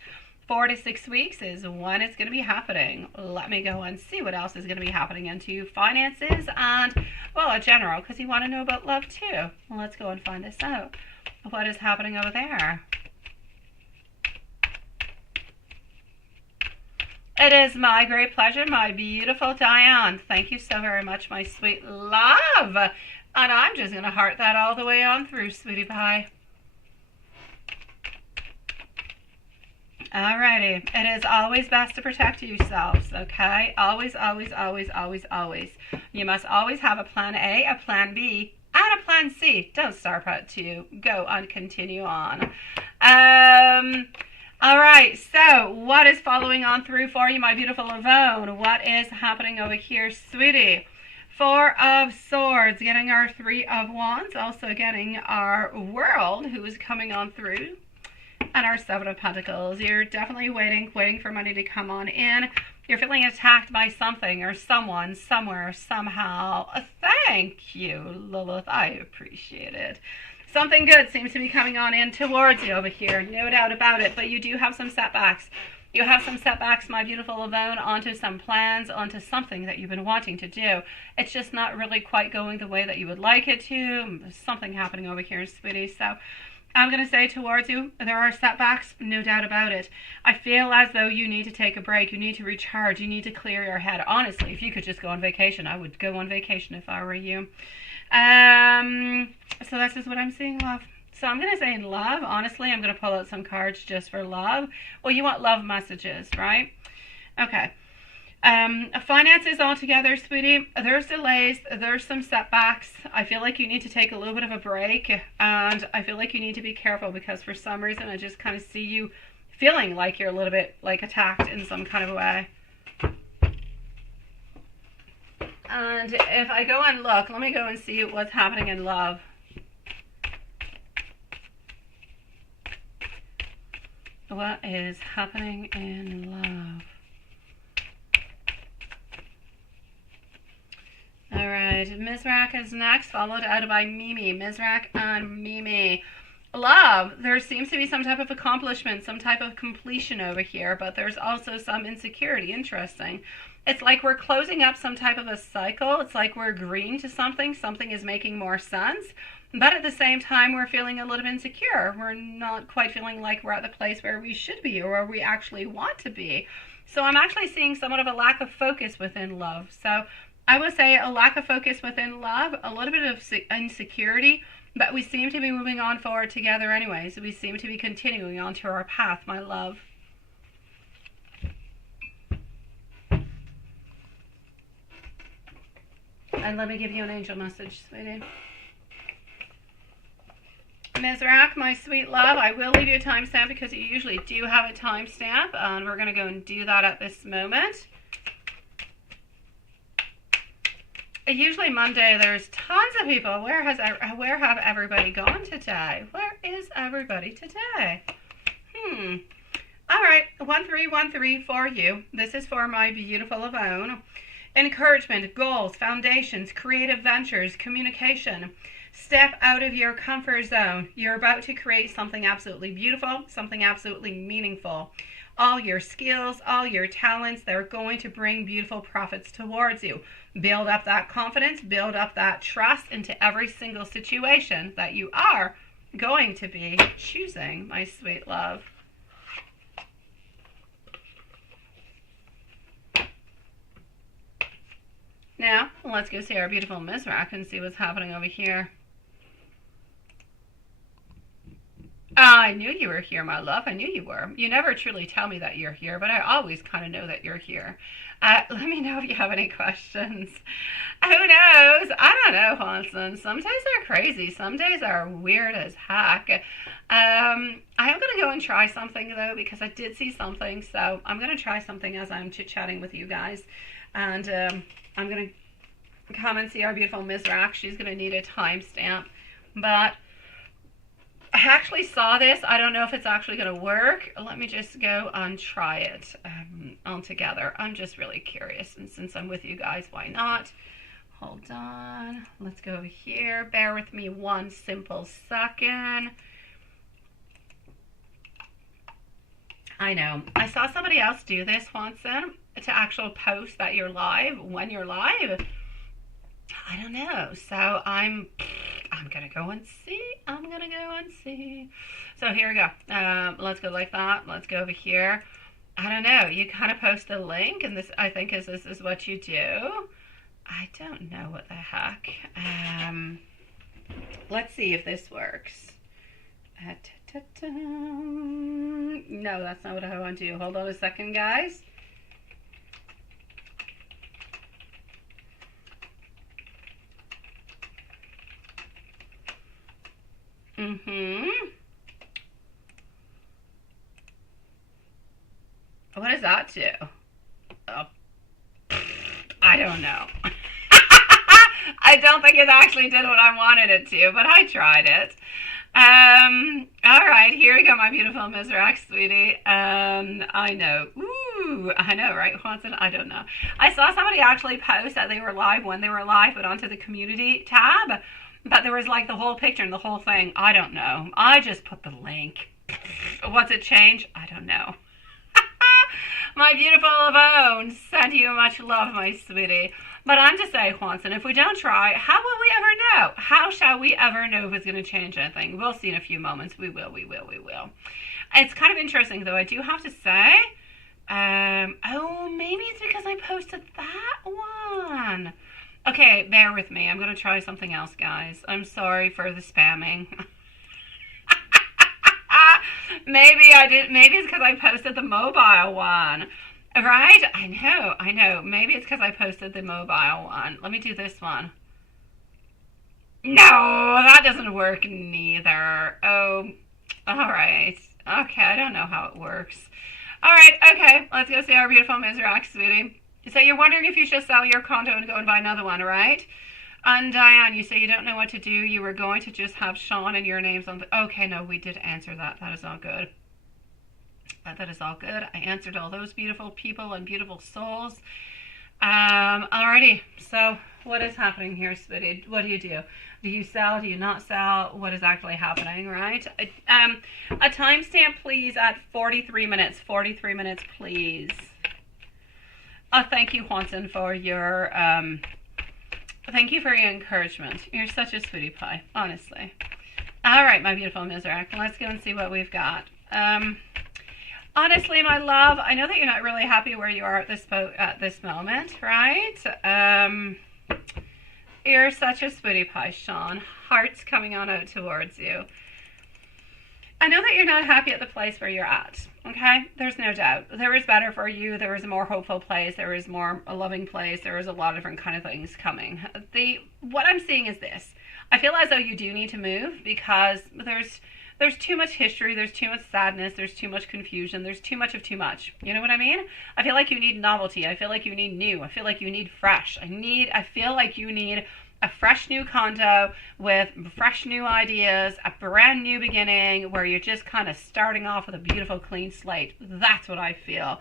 4 to 6 weeks is when it's going to be happening. Let me go and see what else is going to be happening into finances and, well, in general, because you want to know about love too. Well, let's go and find this out. What is happening over there? It is my great pleasure, my beautiful Diane. Thank you so very much, my sweet love. And I'm just going to heart that all the way on through, sweetie pie. Alrighty. It is always best to protect yourselves, okay? Always, always, always, always, always. You must always have a plan A, a plan B, and a plan C. Don't start part 2. Go and continue on. All right, so what is following on through for you, my beautiful Yvonne? What is happening over here, sweetie? 4 of Swords, getting our 3 of Wands, also getting our World, who is coming on through, and our 7 of Pentacles. You're definitely waiting for money to come on in. You're feeling attacked by something or someone, somewhere, somehow. Thank you, Lilith. I appreciate it. Something good seems to be coming on in towards you over here, no doubt about it, but you do have some setbacks. You have some setbacks, my beautiful Yvonne, onto some plans, onto something that you've been wanting to do. It's just not really quite going the way that you would like it to. There's something happening over here, sweetie. So I'm going to say towards you, there are setbacks, no doubt about it. I feel as though you need to take a break. You need to recharge. You need to clear your head. Honestly, if you could just go on vacation, I would go on vacation if I were you. So this is what I'm seeing, love. So I'm going to say in love, honestly, I'm going to pull out some cards just for love. Well, you want love messages, right? Okay. Finances all together, sweetie. There's delays. There's some setbacks. I feel like you need to take a little bit of a break. And I feel like you need to be careful because for some reason I just kind of see you feeling like you're a little bit like attacked in some kind of a way. And if I go and look, let me go and see what's happening in love. What is happening in love? All right, Mizrak is next, followed out by Mimi. Mizrak and Mimi. Love, there seems to be some type of accomplishment, some type of completion over here, but there's also some insecurity. Interesting. It's like we're closing up some type of a cycle. It's like we're agreeing to something. Something is making more sense. But at the same time, we're feeling a little bit insecure. We're not quite feeling like we're at the place where we should be or where we actually want to be. So I'm actually seeing somewhat of a lack of focus within love. So I would say a lack of focus within love, a little bit of insecurity, but we seem to be moving on forward together anyways. We seem to be continuing on to our path, my love. And let me give you an angel message, sweetie. Mizrak, my sweet love, I will leave you a timestamp because you usually do have a timestamp, and we're going to go and do that at this moment. Usually Monday, there's tons of people. Where have everybody gone today? Where is everybody today? All right, 1313 for you. This is for my beautiful Yvonne. encouragement, goals, foundations, creative ventures, communication. Step out of your comfort zone. You're about to create something absolutely beautiful, something absolutely meaningful. All your skills, all your talents, they're going to bring beautiful profits towards you. Build up that confidence, build up that trust into every single situation that you are going to be choosing, my sweet love. Now, let's go see our beautiful Mizrak and see what's happening over here. I knew you were here, my love. I knew you were. You never truly tell me that you're here, but I always kind of know that you're here. Let me know if you have any questions. Who knows? I don't know, Hanson. Some days are crazy. Some days are weird as heck. I am going to go and try something, though, because I did see something. So I'm going to try something as I'm chit-chatting with you guys. And I'm going to come and see our beautiful Mizrak. She's going to need a timestamp. But I actually saw this. I don't know if it's actually going to work. Let me just go and try it all together. I'm just really curious. And since I'm with you guys, why not? Hold on. Let's go over here. Bear with me one simple second. I know. I saw somebody else do this once to actual post that you're live when you're live. I don't know. So I'm going to go and see. I'm going to go and see. So here we go. Let's go like that. Let's go over here. I don't know. You kind of post a link, and this, I think, this is what you do. I don't know what the heck. Let's see if this works. No, that's not what I want to do. Hold on a second, guys. What does that do? Oh, I don't know. I don't think it actually did what I wanted it to, but I tried it. All right, here we go, my beautiful Mizrak, sweetie. I know. Ooh, I know, right, Juanson? I don't know. I saw somebody actually post that they were live when they were live, but onto the community tab. But there was like the whole picture and the whole thing. I don't know. I just put the link. What's it change? I don't know. My beautiful Yvonne, send you much love, my sweetie. But I'm to say, Juanson, if we don't try, how will we ever know? How shall we ever know if it's going to change anything? We'll see in a few moments. We will. It's kind of interesting, though. I do have to say, oh, maybe it's because I posted that one. Okay, bear with me. I'm going to try something else, guys. I'm sorry for the spamming. Maybe I did. Maybe it's because I posted the mobile one. Right? I know. Maybe it's because I posted the mobile one. Let me do this one. No, that doesn't work neither. Oh, all right. Okay, I don't know how it works. All right, okay. Let's go see our beautiful Mizrak, sweetie. So you're wondering if you should sell your condo and go and buy another one, right? And Diane, you say you don't know what to do. You were going to just have Sean and your names on the... Okay, no, we did answer that. That is all good. That is all good. I answered all those beautiful people and beautiful souls. Alrighty. So what is happening here, sweetie? What do you do? Do you sell? Do you not sell? What is actually happening, right? A timestamp, please, at 43 minutes. 43 minutes, please. Thank you, Juanson, for your... Thank you for your encouragement. You're such a sweetie pie, honestly. All right, my beautiful Mizrak. Let's go and see what we've got. Honestly, my love, I know that you're not really happy where you are at this moment, right? You're such a sweetie pie, Sean. Hearts coming on out towards you. I know that you're not happy at the place where you're at, okay? There's no doubt. There is better for you. There is a more hopeful place. There is more a loving place. There is a lot of different kind of things coming. What I'm seeing is this. I feel as though you do need to move because there's too much history. There's too much sadness. There's too much confusion. There's too much of too much. You know what I mean? I feel like you need novelty. I feel like you need new. I feel like you need fresh. I feel like you need a fresh new condo with fresh new ideas, a brand new beginning where you're just kind of starting off with a beautiful clean slate. That's what I feel.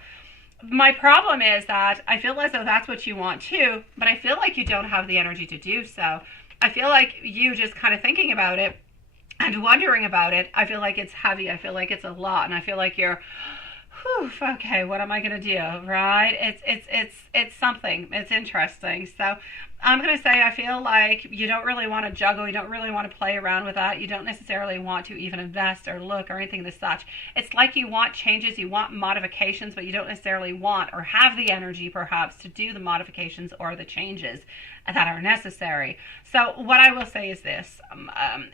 My problem is that I feel as though that's what you want too, but I feel like you don't have the energy to do so. I feel like you just kind of thinking about it and wondering about it, I feel like it's heavy. I feel like it's a lot, and I feel like you're, whew, okay, what am I gonna do? Right? It's something. It's interesting. So I'm gonna say I feel like you don't really want to juggle. You don't really want to play around with that. You don't necessarily want to even invest or look or anything as such. It's like you want changes, you want modifications, but you don't necessarily want or have the energy perhaps to do the modifications or the changes that are necessary. So what I will say is this: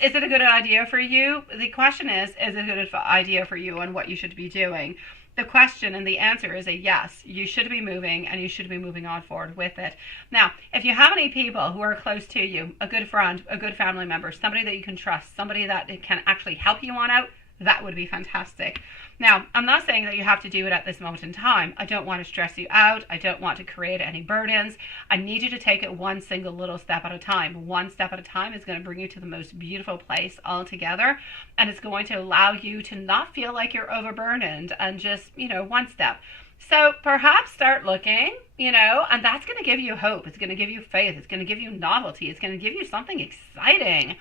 is it a good idea for you? The question is it a good idea for you and what you should be doing? The question and the answer is a yes. You should be moving, and you should be moving on forward with it. Now, if you have any people who are close to you, a good friend, a good family member, somebody that you can trust, somebody that can actually help you on out, that would be fantastic. Now, I'm not saying that you have to do it at this moment in time. I don't want to stress you out. I don't want to create any burdens. I need you to take it one single little step at a time. One step at a time is going to bring you to the most beautiful place altogether. And it's going to allow you to not feel like you're overburdened and just, one step. So perhaps start looking, and that's going to give you hope. It's going to give you faith. It's going to give you novelty. It's going to give you something exciting.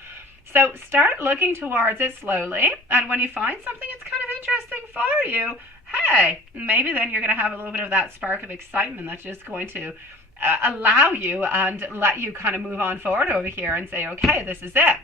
So start looking towards it slowly, and when you find something that's kind of interesting for you, hey, maybe then you're going to have a little bit of that spark of excitement that's just going to allow you and let you kind of move on forward over here and say, okay, this is it.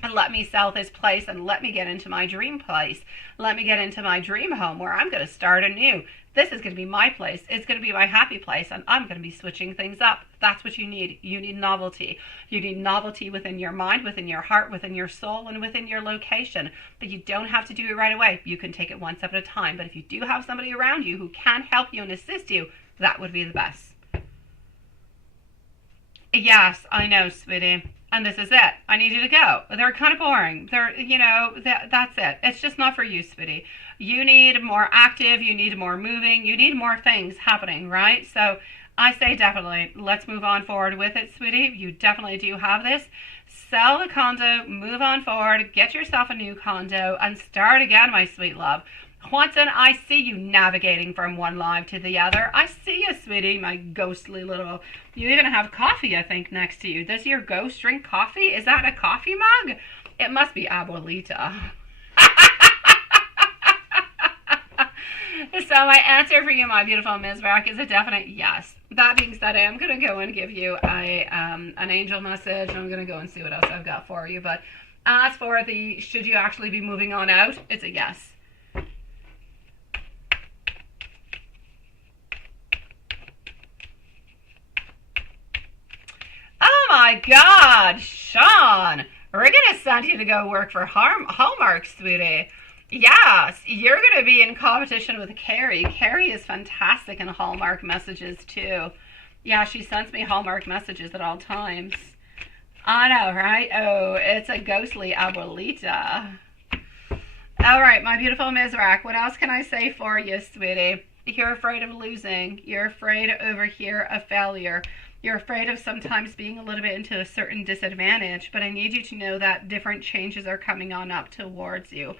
And let me sell this place and let me get into my dream place. Let me get into my dream home where I'm going to start anew. This is going to be my place. It's going to be my happy place, and I'm going to be switching things up. That's what you need. You need novelty. You need novelty within your mind, within your heart, within your soul, and within your location. But you don't have to do it right away. You can take it one step at a time. But if you do have somebody around you who can help you and assist you, that would be the best. Yes, I know, sweetie. And this is it. I need you to go. They're kind of boring. That's it. It's just not for you, sweetie. You need more active. You need more moving. You need more things happening, right? So I say definitely, let's move on forward with it, sweetie. You definitely do have this. Sell the condo, move on forward, get yourself a new condo, and start again, my sweet love. Watson, I see you navigating from one life to the other. I see you, sweetie, my ghostly little... You even have coffee, I think, next to you. Does your ghost drink coffee? Is that a coffee mug? It must be Abuelita. So my answer for you, my beautiful Ms. Rack, is a definite yes. That being said, I am going to go and give you an angel message. I'm going to go and see what else I've got for you. But as for the should you actually be moving on out, it's a yes. Oh my God, Sean, we're going to send you to go work for Hallmark, sweetie. Yes, you're going to be in competition with Carrie. Carrie is fantastic in Hallmark messages too. Yeah, she sends me Hallmark messages at all times. I know, right? Oh, it's a ghostly Abuelita. All right, my beautiful Ms. Rack, what else can I say for you, sweetie? You're afraid of losing. You're afraid over here of failure. You're afraid of sometimes being a little bit into a certain disadvantage, but I need you to know that different changes are coming on up towards you.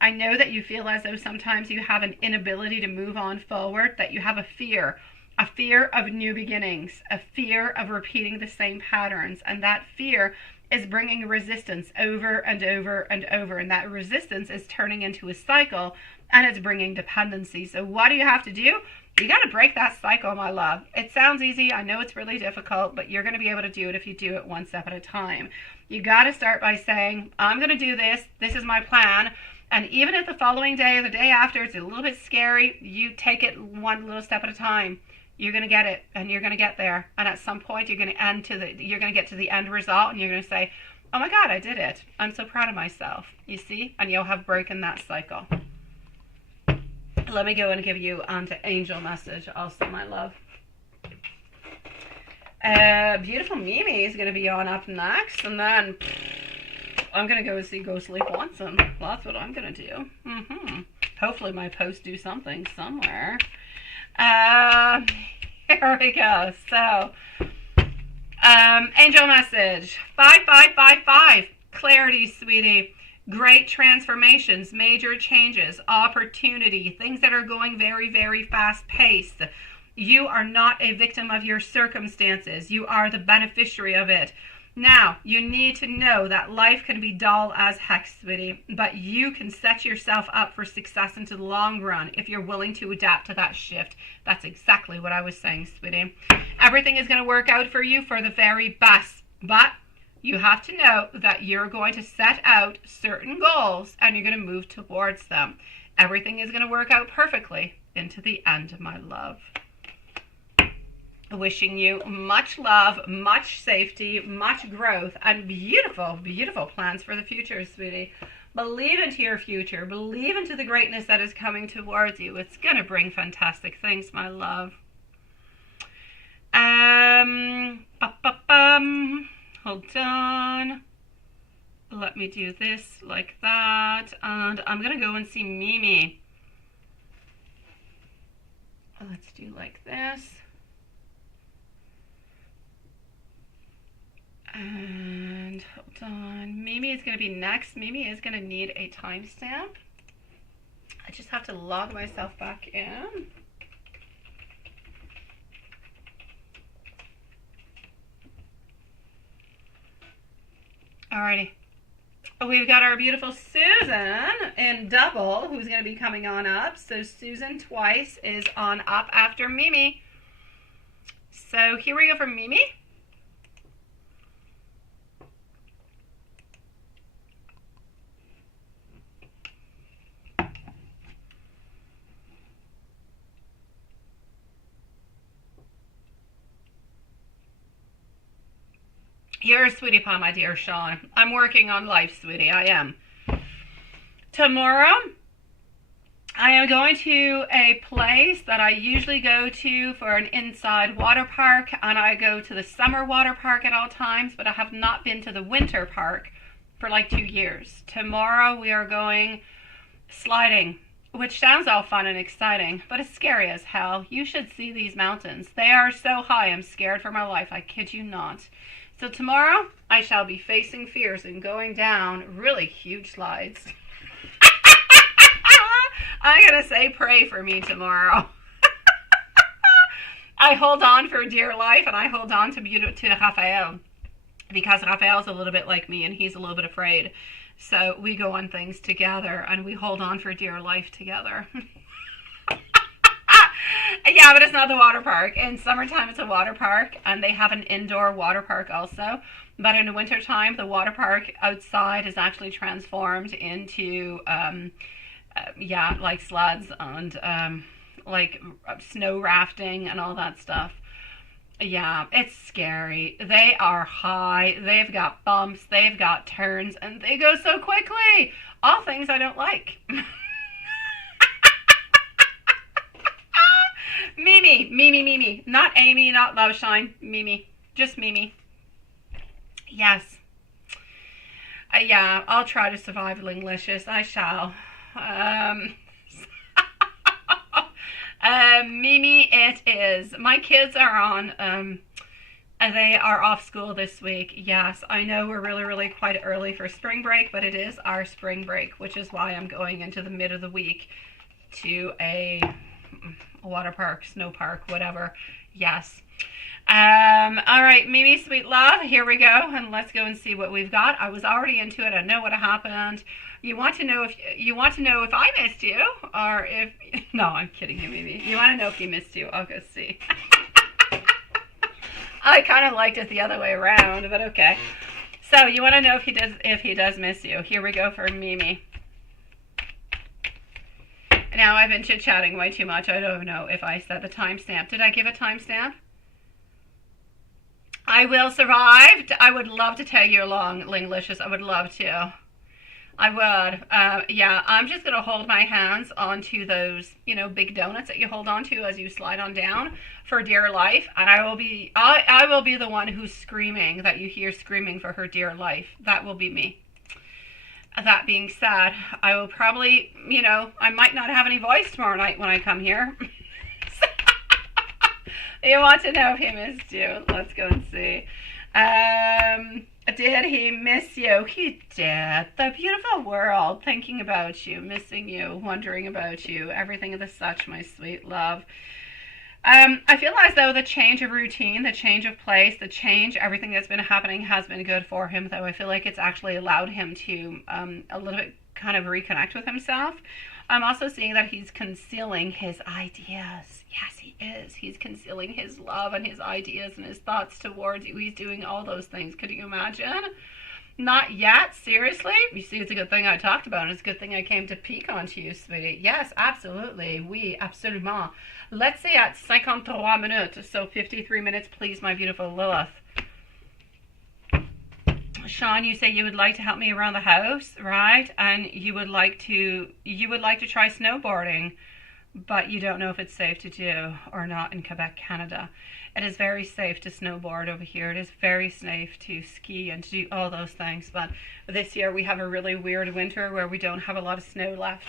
I know that you feel as though sometimes you have an inability to move on forward, that you have a fear of new beginnings, a fear of repeating the same patterns, and that fear is bringing resistance over and over and over, and that resistance is turning into a cycle, and it's bringing dependency. So what do you have to do? You got to break that cycle, my love. It sounds easy. I know it's really difficult, but you're going to be able to do it if you do it one step at a time. You got to start by saying, I'm going to do this. This is my plan. And even if the following day or the day after it's a little bit scary, you take it one little step at a time. You're going to get it, and you're going to get there. And at some point, you're going to get to the end result, and you're going to say, oh my God, I did it. I'm so proud of myself. You see? And you'll have broken that cycle. Let me go and give you an angel message also, my love. Beautiful Mimi is going to be on up next, and then I'm going to go and see Ghostly Watson. That's what I'm going to do. Hopefully my posts do something somewhere. Here we go. So, angel message. 5555. Clarity, sweetie. Great transformations, major changes, opportunity, things that are going very, very fast paced. You are not a victim of your circumstances. You are the beneficiary of it. Now, you need to know that life can be dull as heck, sweetie, but you can set yourself up for success into the long run if you're willing to adapt to that shift. That's exactly what I was saying, sweetie. Everything is going to work out for you for the very best, but you have to know that you're going to set out certain goals and you're going to move towards them. Everything is going to work out perfectly into the end, my love. Wishing you much love, much safety, much growth, and beautiful, beautiful plans for the future, sweetie. Believe into your future. Believe into the greatness that is coming towards you. It's going to bring fantastic things, my love. Hold on. Let me do this like that. And I'm going to go and see Mimi. Let's do like this. And hold on, Mimi is going to be next. Mimi is going to need a timestamp. I just have to log myself back in. Alrighty. We've got our beautiful Susan in double, who's going to be coming on up. So Susan twice is on up after Mimi. So here we go for Mimi. You're a sweetie pie, my dear Sean. I'm working on life, sweetie. I am. Tomorrow, I am going to a place that I usually go to for an inside water park, and I go to the summer water park at all times, but I have not been to the winter park for like 2 years. Tomorrow, we are going sliding, which sounds all fun and exciting, but it's scary as hell. You should see these mountains. They are so high, I'm scared for my life. I kid you not. So tomorrow, I shall be facing fears and going down really huge slides. I'm going to say pray for me tomorrow. I hold on for dear life, and I hold on to Raphael, because Raphael's a little bit like me, and he's a little bit afraid. So we go on things together, and we hold on for dear life together. Yeah, but it's not the water park. In summertime, it's a water park, and they have an indoor water park also. But in the wintertime, the water park outside is actually transformed into, like sleds and like snow rafting and all that stuff. Yeah, it's scary. They are high. They've got bumps. They've got turns, and they go so quickly. All things I don't like. Mimi. Not Amy, not Loveshine. Mimi. Just Mimi. Yes. Yeah, I'll try to survive Linglicious. I shall. Mimi, it is. My kids are on, they are off school this week. Yes, I know we're really, really quite early for spring break, but it is our spring break, which is why I'm going into the mid of the week to a water park, snow park, whatever. Yes. All right, Mimi, sweet love, here we go, and let's go and see what we've got. I was already into it. I know what happened. You want to know if I missed you, or if no, I'm kidding you, Mimi. You want to know if he missed you? I'll go see. I kind of liked it the other way around, but okay. So you want to know if he does miss you? Here we go for Mimi. Now, I've been chit-chatting way too much. I don't know if I said the timestamp. Did I give a timestamp? I will survive. I would love to tag you along, Linglicious. I would love to. I would. Yeah, I'm just going to hold my hands onto those, big donuts that you hold onto as you slide on down for dear life. And I will be the one who's screaming, that you hear screaming for her dear life. That will be me. That being said, I will probably, I might not have any voice tomorrow night when I come here. You want to know if he missed you? Let's go and see. Did he miss you? He did. The beautiful world, thinking about you, missing you, wondering about you, everything of the such, my sweet love. I feel as though the change of routine, the change of place, the change, everything that's been happening has been good for him, though I feel like it's actually allowed him to a little bit kind of reconnect with himself. I'm also seeing that he's concealing his ideas. Yes, he is. He's concealing his love and his ideas and his thoughts towards you. He's doing all those things. Could you imagine? Not yet, seriously? You see, it's a good thing I talked about it. It's a good thing I came to peek onto you, sweetie. Yes, absolutely. Oui, absolument. Let's see at 53 minutes, so 53 minutes, please, my beautiful Lilith. Sean, you say you would like to help me around the house, right? And you would like to try snowboarding, but you don't know if it's safe to do or not in Quebec, Canada. It is very safe to snowboard over here. It is very safe to ski and to do all those things. But this year we have a really weird winter where we don't have a lot of snow left.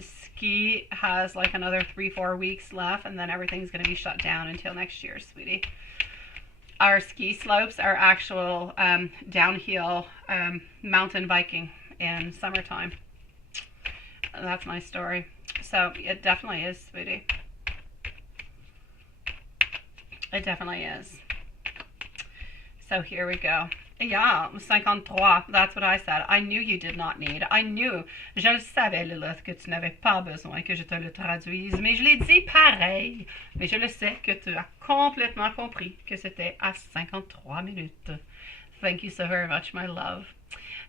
Ski has like another 3-4 weeks left, and then everything's going to be shut down until next year, sweetie. Our ski slopes are actual downhill mountain biking in summertime. That's my story. So it definitely is, sweetie. It definitely is. So here we go. Yeah, 53. That's what I said. I knew you did not need. I knew. Je le savais, Lilith, que tu n'avais pas besoin que je te le traduise. Mais je l'ai dit pareil. Mais je le sais que tu as complètement compris que c'était à 53 minutes. Thank you so very much, my love.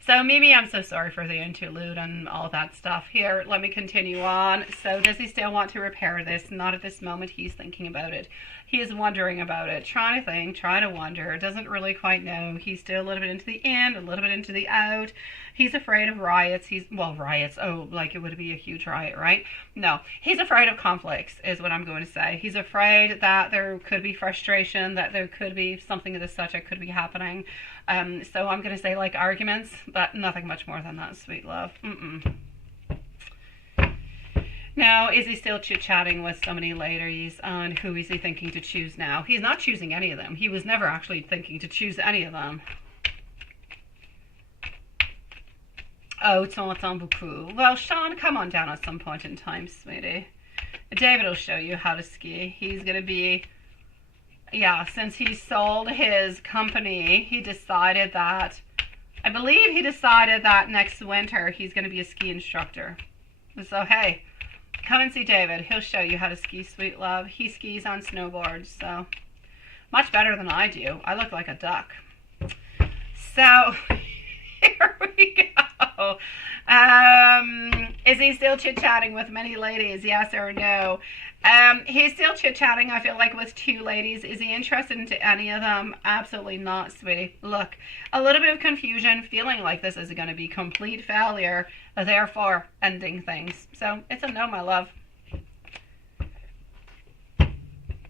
So, Mimi, I'm so sorry for the interlude and all that stuff. Here, let me continue on. So, does he still want to repair this? Not at this moment. He's thinking about it. He is wondering about it, trying to think, trying to wonder. Doesn't really quite know. He's still a little bit into the in, a little bit into the out. He's afraid of riots. Riots. Oh, like it would be a huge riot, right? No, he's afraid of conflicts is what I'm going to say. He's afraid that there could be frustration, that there could be something of the such that could be happening. So I'm going to say like arguments, but nothing much more than that, sweet love. Now, is he still chit-chatting with so many ladies, and who is he thinking to choose now? He's not choosing any of them. He was never actually thinking to choose any of them. Oh, t'entends beaucoup. Well, Sean, come on down at some point in time, sweetie. David will show you how to ski. He's going to be... Yeah, since he sold his company, he decided that... I believe he decided that next winter he's going to be a ski instructor. So, hey... Come and see David. He'll show you how to ski, sweet love. He skis on snowboards, so much better than I do. I look like a duck. So here we go. Is he still chit-chatting with many ladies? Yes or no? He's still chit-chatting, I feel like, with 2 ladies. Is he interested into any of them? Absolutely not, sweetie. Look, a little bit of confusion, feeling like this is going to be complete failure, therefore ending things. So it's a no, my love.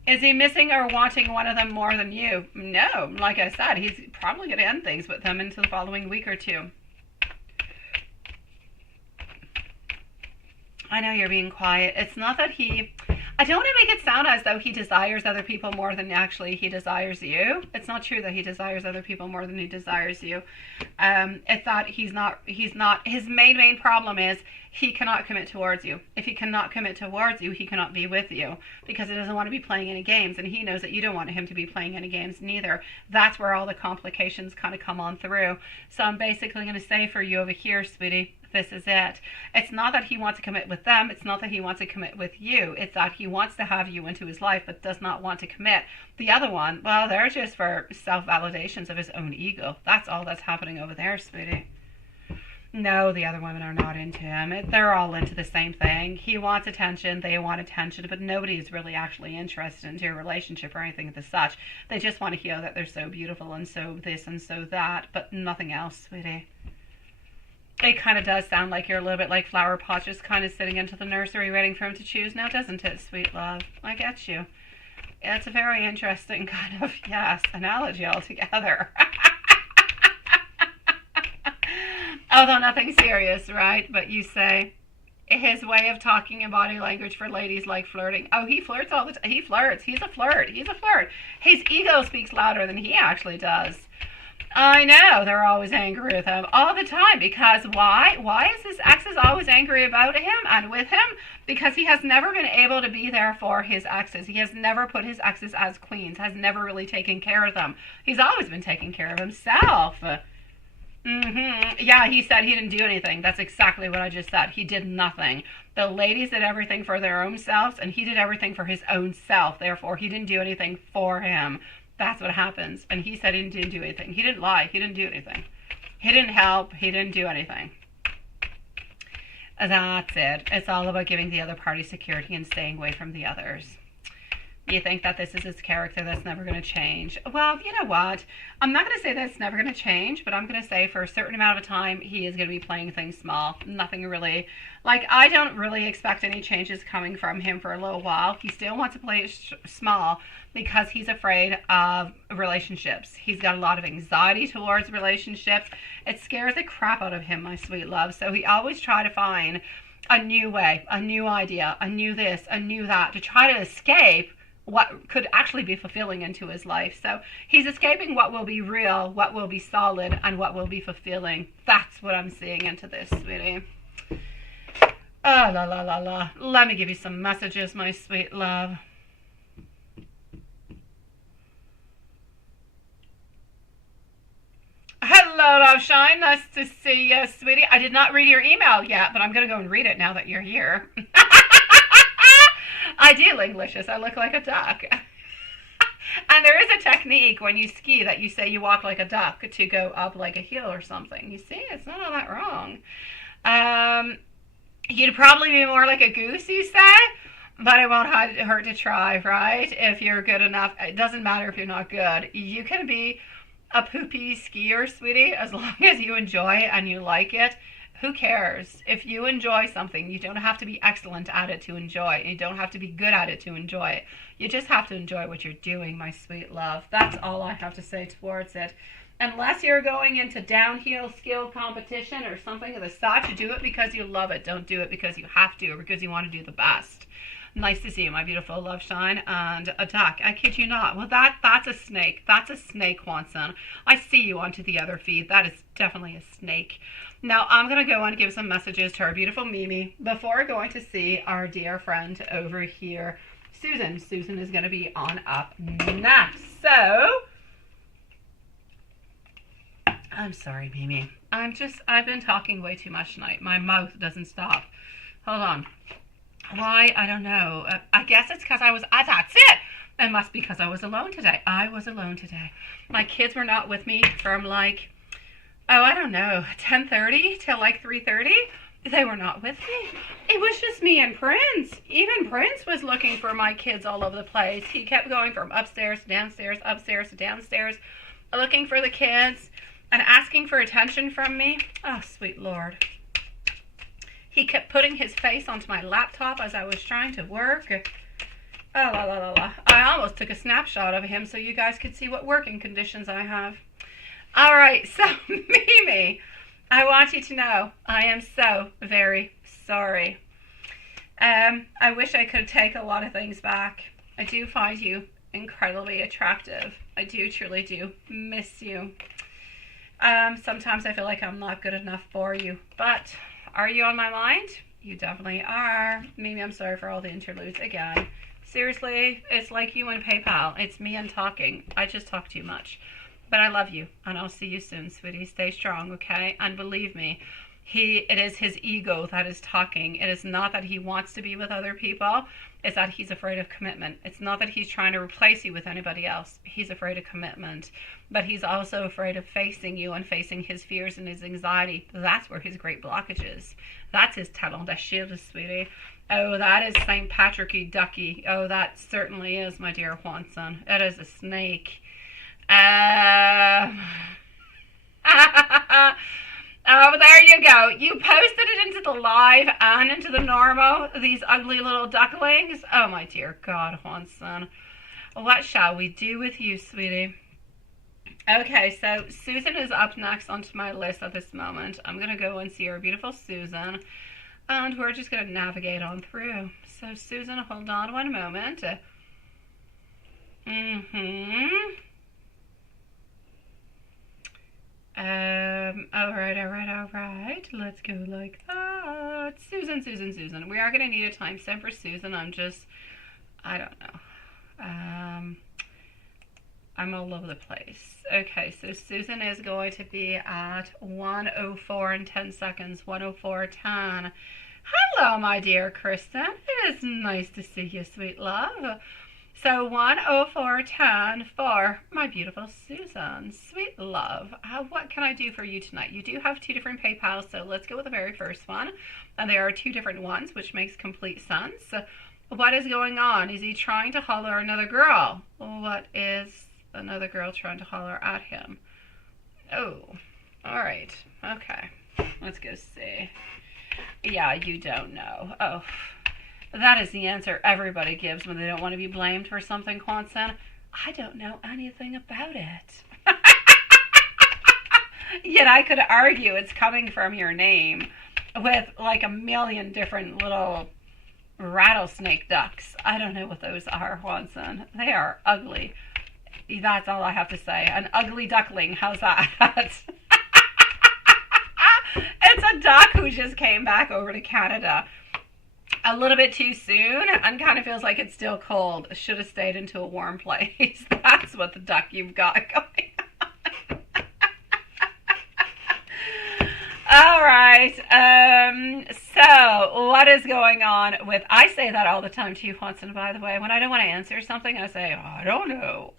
Is he missing or wanting one of them more than you? No, like I said, he's probably going to end things with them into the following week or 2. I know you're being quiet. It's not that he... I don't want to make it sound as though he desires other people more than actually he desires you. It's not true that he desires other people more than he desires you. It's that he's not, his main problem is he cannot commit towards you. If he cannot commit towards you, he cannot be with you because he doesn't want to be playing any games, and he knows that you don't want him to be playing any games neither. That's where all the complications kind of come on through. So I'm basically going to say for you over here, sweetie, this is it. It's not that he wants to commit with them. It's not that he wants to commit with you. It's that he wants to have you into his life but does not want to commit. The other one, well, they're just for self-validations of his own ego. That's all that's happening over there, sweetie. No, the other women are not into him. They're all into the same thing. He wants attention, they want attention, but nobody is really actually interested in your relationship or anything of the such. They just want to hear that they're so beautiful and so this and so that, but nothing else, sweetie. It kind of does sound like you're a little bit like flower pot, just kind of sitting into the nursery waiting for him to choose now, doesn't it, sweet love? I get you. It's a very interesting kind of, yes, analogy altogether. Although nothing serious, right? But you say, his way of talking and body language for ladies like flirting. Oh, he flirts all the time. He flirts. He's a flirt. He's a flirt. His ego speaks louder than he actually does. I know, they're always angry with him all the time, because why? Why is his exes always angry about him and with him? Because he has never been able to be there for his exes. He has never put his exes as queens, has never really taken care of them. He's always been taking care of himself. Yeah, he said he didn't do anything. That's exactly what I just said. He did nothing. The ladies did everything for their own selves, and he did everything for his own self. Therefore, he didn't do anything for him. That's what happens. And he said he didn't do anything. He didn't lie. He didn't do anything. He didn't help. He didn't do anything. That's it. It's all about giving the other party security and staying away from the others. You think that this is his character that's never going to change? Well, you know what? I'm not going to say that it's never going to change, but I'm going to say for a certain amount of time, he is going to be playing things small. Nothing really. Like, I don't really expect any changes coming from him for a little while. He still wants to play it small because he's afraid of relationships. He's got a lot of anxiety towards relationships. It scares the crap out of him, my sweet love. So he always tries to find a new way, a new idea, a new this, a new that, to try to escape what could actually be fulfilling into his life. So he's escaping what will be real, what will be solid, and what will be fulfilling. That's what I'm seeing into this, sweetie. Oh, la, la, la, la. Let me give you some messages, my sweet love. Hello, love shine. Nice to see you, sweetie. I did not read your email yet, but I'm going to go and read it now that you're here. I do English's. I look like a duck. And there is a technique when you ski that you say you walk like a duck to go up like a hill or something. You see, it's not all that wrong. You'd probably be more like a goose, you say, but it won't hurt to try, right? If you're good enough. It doesn't matter if you're not good. You can be a poopy skier, sweetie, as long as you enjoy it and you like it. Who cares? If you enjoy something, you don't have to be excellent at it to enjoy it. You don't have to be good at it to enjoy it. You just have to enjoy what you're doing, my sweet love. That's all I have to say towards it. Unless you're going into downhill skill competition or something of the sort, you do it because you love it. Don't do it because you have to or because you want to do the best. Nice to see you, my beautiful love shine. And a duck. I kid you not. Well, that's a snake. That's a snake, Juanson. I see you onto the other feed. That is definitely a snake. Now, I'm going to go and give some messages to our beautiful Mimi before going to see our dear friend over here, Susan. Susan is going to be on up next. So, I'm sorry, Mimi. I've been talking way too much tonight. My mouth doesn't stop. Hold on. Why? I don't know. I guess it's because that's it. It must be because I was alone today. I was alone today. My kids were not with me from like, I don't know, 10:30 till like 3:30. They were not with me. It was just me and Prince. Even Prince was looking for my kids all over the place. He kept going from upstairs to downstairs, upstairs to downstairs, looking for the kids and asking for attention from me. Oh, sweet Lord. He kept putting his face onto my laptop as I was trying to work. Oh, la, la, la, la. I almost took a snapshot of him so you guys could see what working conditions I have. All right, so Mimi, I want you to know I am so very sorry. I wish I could take a lot of things back. I do find you incredibly attractive. I do, truly do miss you. Sometimes I feel like I'm not good enough for you, but are you on my mind? You definitely are. Mimi, I'm sorry for all the interludes again. Seriously, it's like you and PayPal. It's me and talking. I just talk too much. But I love you, and I'll see you soon, sweetie. Stay strong, okay? And believe me, it is his ego that is talking. It is not that he wants to be with other people. It's that he's afraid of commitment. It's not that he's trying to replace you with anybody else. He's afraid of commitment. But he's also afraid of facing you and facing his fears and his anxiety. That's where his great blockage is. That's his talon d'Achille, sweetie. Oh, that is St. Patricky Ducky. Oh, that certainly is, my dear Juanson. It is a snake. Oh, there you go. You posted it into the live and into the normal, these ugly little ducklings. Oh, my dear God, Juanson. What shall we do with you, sweetie? Okay, so Susan is up next onto my list at this moment. I'm going to go and see our beautiful Susan. and we're just going to navigate on through. So, Susan, hold on one moment. All right. Let's go like that. Susan. We are going to need a timestamp for Susan. I don't know. I'm all over the place. Okay, so Susan is going to be at 1:04 and 10 seconds. 1:04:10. Hello, my dear Kristen. It is nice to see you, sweet love. So 1:04:10 for my beautiful Susan. Sweet love. What can I do for you tonight? You do have 2 different PayPals, so let's go with the very first one. And there are 2 different ones, which makes complete sense. What is going on? Is he trying to holler another girl? What is another girl trying to holler at him? Oh, all right. Okay, let's go see. Yeah, you don't know. Oh, that is the answer everybody gives when they don't want to be blamed for something, Quansen. I don't know anything about it. Yet I could argue it's coming from your name with like a million different little rattlesnake ducks. I don't know what those are, Quansen. They are ugly. That's all I have to say. An ugly duckling. How's that? It's a duck who just came back over to Canada a little bit too soon and kind of feels like it's still cold. Should have stayed into a warm place. That's what the duck you've got going on. All right. So what is going on with, I say that all the time to you, Quansen, by the way. When I don't want to answer something, I say, I don't know.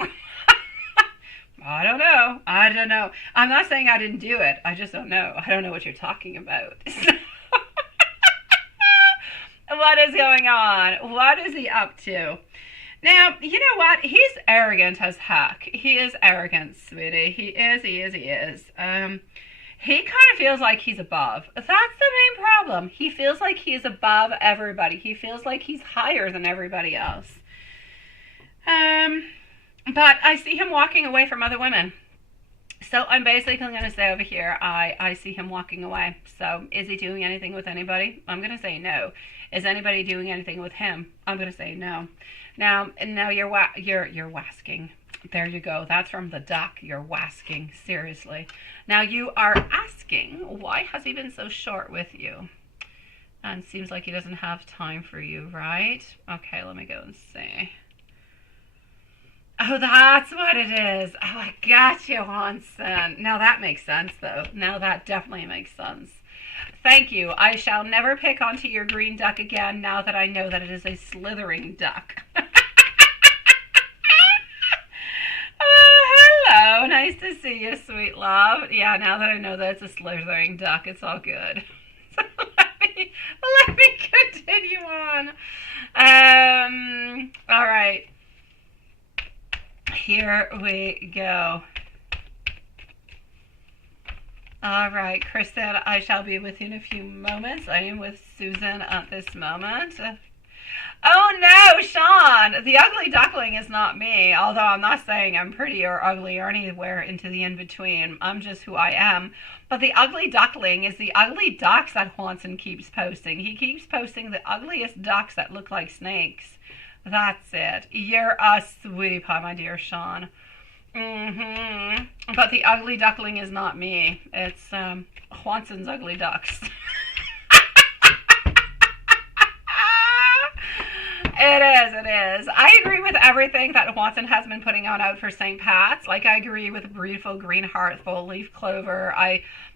I don't know. I'm not saying I didn't do it. I just don't know. I don't know what you're talking about. What is going on? What is he up to? Now, you know what? He's arrogant as heck. He is arrogant, sweetie. He is. He kind of feels like he's above. That's the main problem. He feels like he's above everybody. He feels like he's higher than everybody else. But I see him walking away from other women. So I'm basically going to say over here, I see him walking away. So is he doing anything with anybody? I'm going to say no. Is anybody doing anything with him? I'm going to say no. Now you're wasking. There you go. That's from the duck. You're wasking. Seriously. Now you are asking, why has he been so short with you? And seems like he doesn't have time for you, right? Okay, let me go and see. Oh, that's what it is. Oh, I got you, Hanson. Now that makes sense, though. Now that definitely makes sense. Thank you. I shall never pick onto your green duck again now that I know that it is a slithering duck. Oh, hello. Nice to see you, sweet love. Yeah, now that I know that it's a slithering duck, it's all good. So let me continue on. All right. Here we go. All right, Kristen, I shall be with you in a few moments. I am with Susan at this moment. Oh no, Sean, the ugly duckling is not me, although I'm not saying I'm pretty or ugly or anywhere into the in-between. I'm just who I am. But the ugly duckling is the ugly ducks that Hanson keeps posting. He keeps posting the ugliest ducks that look like snakes. That's it. You're a sweetie pie, my dear Sean. But the ugly duckling is not me. It's Hanson's ugly ducks. It is. I agree with everything that Hanson has been putting out for St. Pat's. Like, I agree with beautiful green heart, full leaf clover.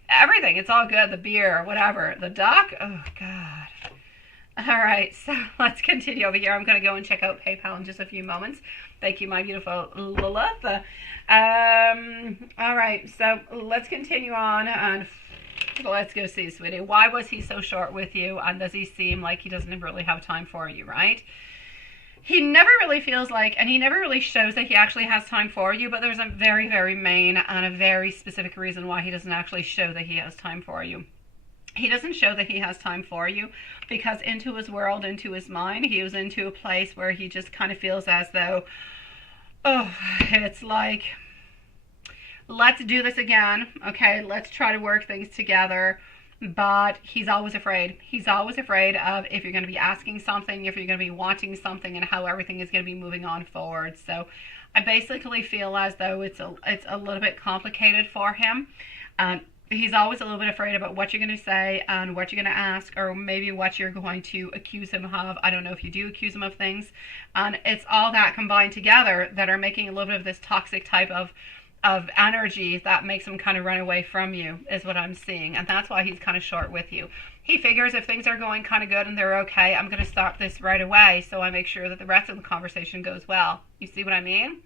Everything. It's all good. The beer, whatever. The duck? Oh, God. All right, so let's continue over here. I'm going to go and check out PayPal in just a few moments. Thank you, my beautiful Lilith. All right, so let's continue on and let's go see, sweetie. Why was he so short with you, and does he seem like he doesn't really have time for you, right? He never really feels like, and he never really shows that he actually has time for you, but there's a very, very main and a very specific reason why he doesn't actually show that he has time for you. He doesn't show that he has time for you because into his world, into his mind, he was into a place where he just kind of feels as though, oh, it's like, let's do this again. Okay, let's try to work things together. but he's always afraid. He's always afraid of if you're going to be asking something, if you're going to be wanting something, and how everything is going to be moving on forward. So I basically feel as though it's a little bit complicated for him. He's always a little bit afraid about what you're going to say and what you're going to ask, or maybe what you're going to accuse him of. I don't know if you do accuse him of things. And it's all that combined together that are making a little bit of this toxic type of energy that makes him kind of run away from you, is what I'm seeing. And that's why he's kind of short with you. He figures if things are going kind of good and they're okay, I'm going to stop this right away so I make sure that the rest of the conversation goes well. You see what I mean?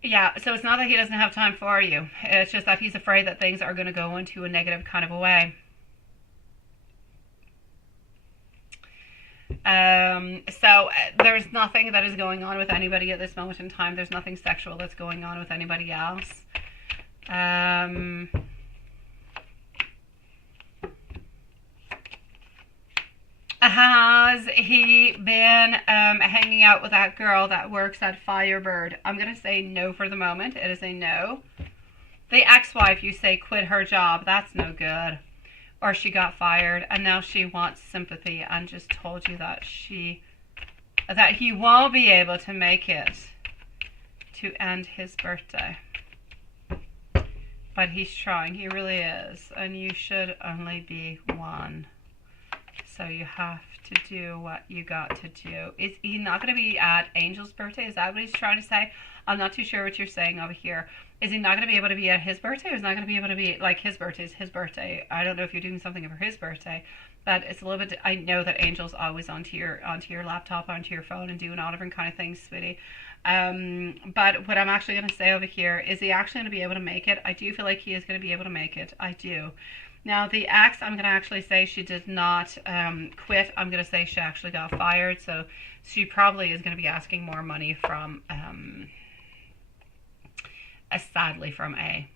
Yeah, so it's not that he doesn't have time for you. It's just that he's afraid that things are going to go into a negative kind of a way. So there's nothing that is going on with anybody at this moment in time. There's nothing sexual that's going on with anybody else. Has he been hanging out with that girl that works at Firebird? I'm going to say no for the moment. It is a no. The ex-wife, you say, quit her job. That's no good. Or she got fired and now she wants sympathy and just told you that he won't be able to make it to end his birthday. But he's trying. He really is. And you should only be one. So you have to do what you got to do. Is he not going to be at Angel's birthday? Is that what he's trying to say? I'm not too sure what you're saying over here. Is he not going to be able to be at his birthday? Or is he not going to be able to be, like, his birthday is his birthday? I don't know if you're doing something for his birthday. But it's a little bit, I know that Angel's always onto your laptop, onto your phone, and doing all different kind of things, sweetie. But what I'm actually going to say over here, is he actually going to be able to make it? I do feel like he is going to be able to make it. I do. Now, the ex, I'm going to actually say she did not quit. I'm going to say she actually got fired. So she probably is going to be asking more money from, sadly, from A.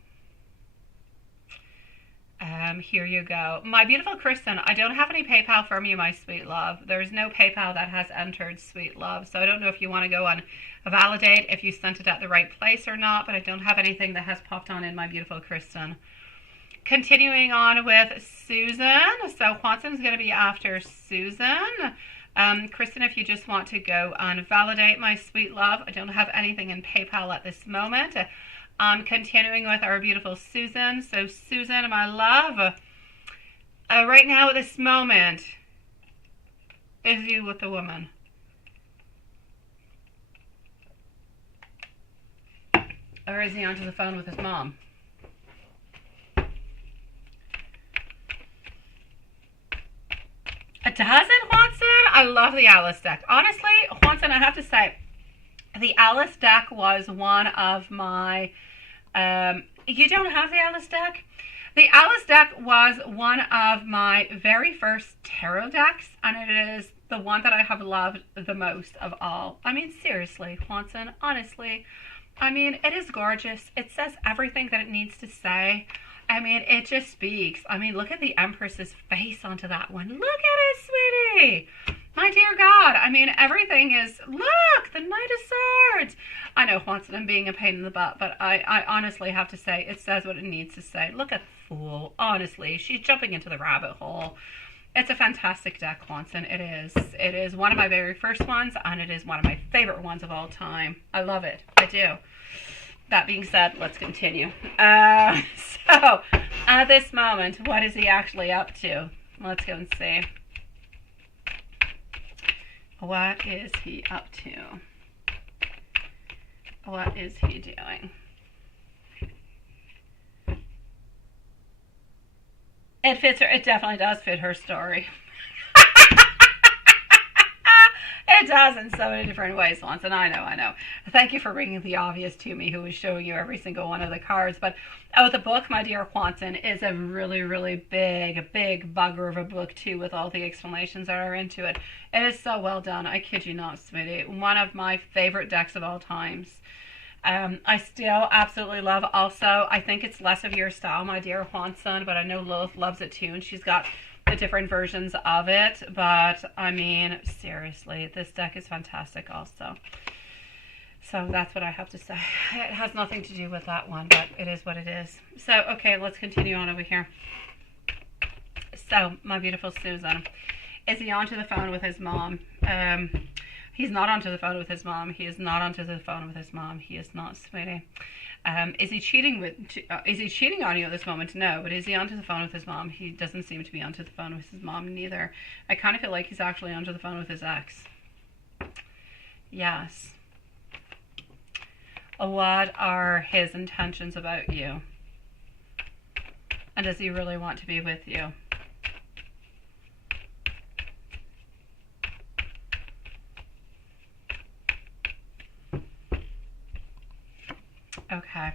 Here you go. My beautiful Kristen, I don't have any PayPal from you, my sweet love. There's no PayPal that has entered, sweet love. So I don't know if you want to go on validate, if you sent it at the right place or not, but I don't have anything that has popped on in, my beautiful Kristen. Continuing on with Susan. So Juanson's going to be after Susan. Kristen, if you just want to go on validate, my sweet love. I don't have anything in PayPal at this moment. Continuing with our beautiful Susan. So Susan, my love, right now at this moment, is you with the woman? Or is he onto the phone with his mom? Does it, Juanson? I love the Alice deck. Honestly, Juanson, I have to say, the Alice deck was one of my... you don't have the Alice deck? The Alice deck was one of my very first tarot decks, and it is the one that I have loved the most of all. I mean, seriously, Juanson, honestly. I mean, it is gorgeous. It says everything that it needs to say. I mean, it just speaks. I mean, look at the Empress's face onto that one. Look at it, sweetie. My dear God. I mean, everything is... Look, the Knight of Swords. I know, Juanson, I'm being a pain in the butt, but I honestly have to say, it says what it needs to say. Look at the Fool. Honestly, she's jumping into the rabbit hole. It's a fantastic deck, Juanson. It is. It is one of my very first ones, and it is one of my favorite ones of all time. I love it. I do. That being said, let's continue. So, at this moment, what is he actually up to? Let's go and see. What is he up to? What is he doing? It fits her. It definitely does fit her story. It does in so many different ways, Swanson. I know. Thank you for bringing the obvious to me, who is showing you every single one of the cards. But the book, my dear Juanson, is a really, really big bugger of a book, too, with all the explanations that are into it. It is so well done. I kid you not, sweetie. One of my favorite decks of all times. I still absolutely love. Also, I think it's less of your style, my dear Juanson, but I know Lilith loves it, too, and she's got the different versions of it. But I mean, seriously, this deck is fantastic also. So that's what I have to say. It has nothing to do with that one, but it is what it is. So okay, let's continue on over here. So, my beautiful Susan, is he onto the phone with his mom? He's not onto the phone with his mom. He is not onto the phone with his mom. He is not, sweetie. Is he cheating on you at this moment? No, but is he onto the phone with his mom? He doesn't seem to be onto the phone with his mom neither. I kind of feel like he's actually onto the phone with his ex. Yes. What are his intentions about you? And does he really want to be with you? Okay.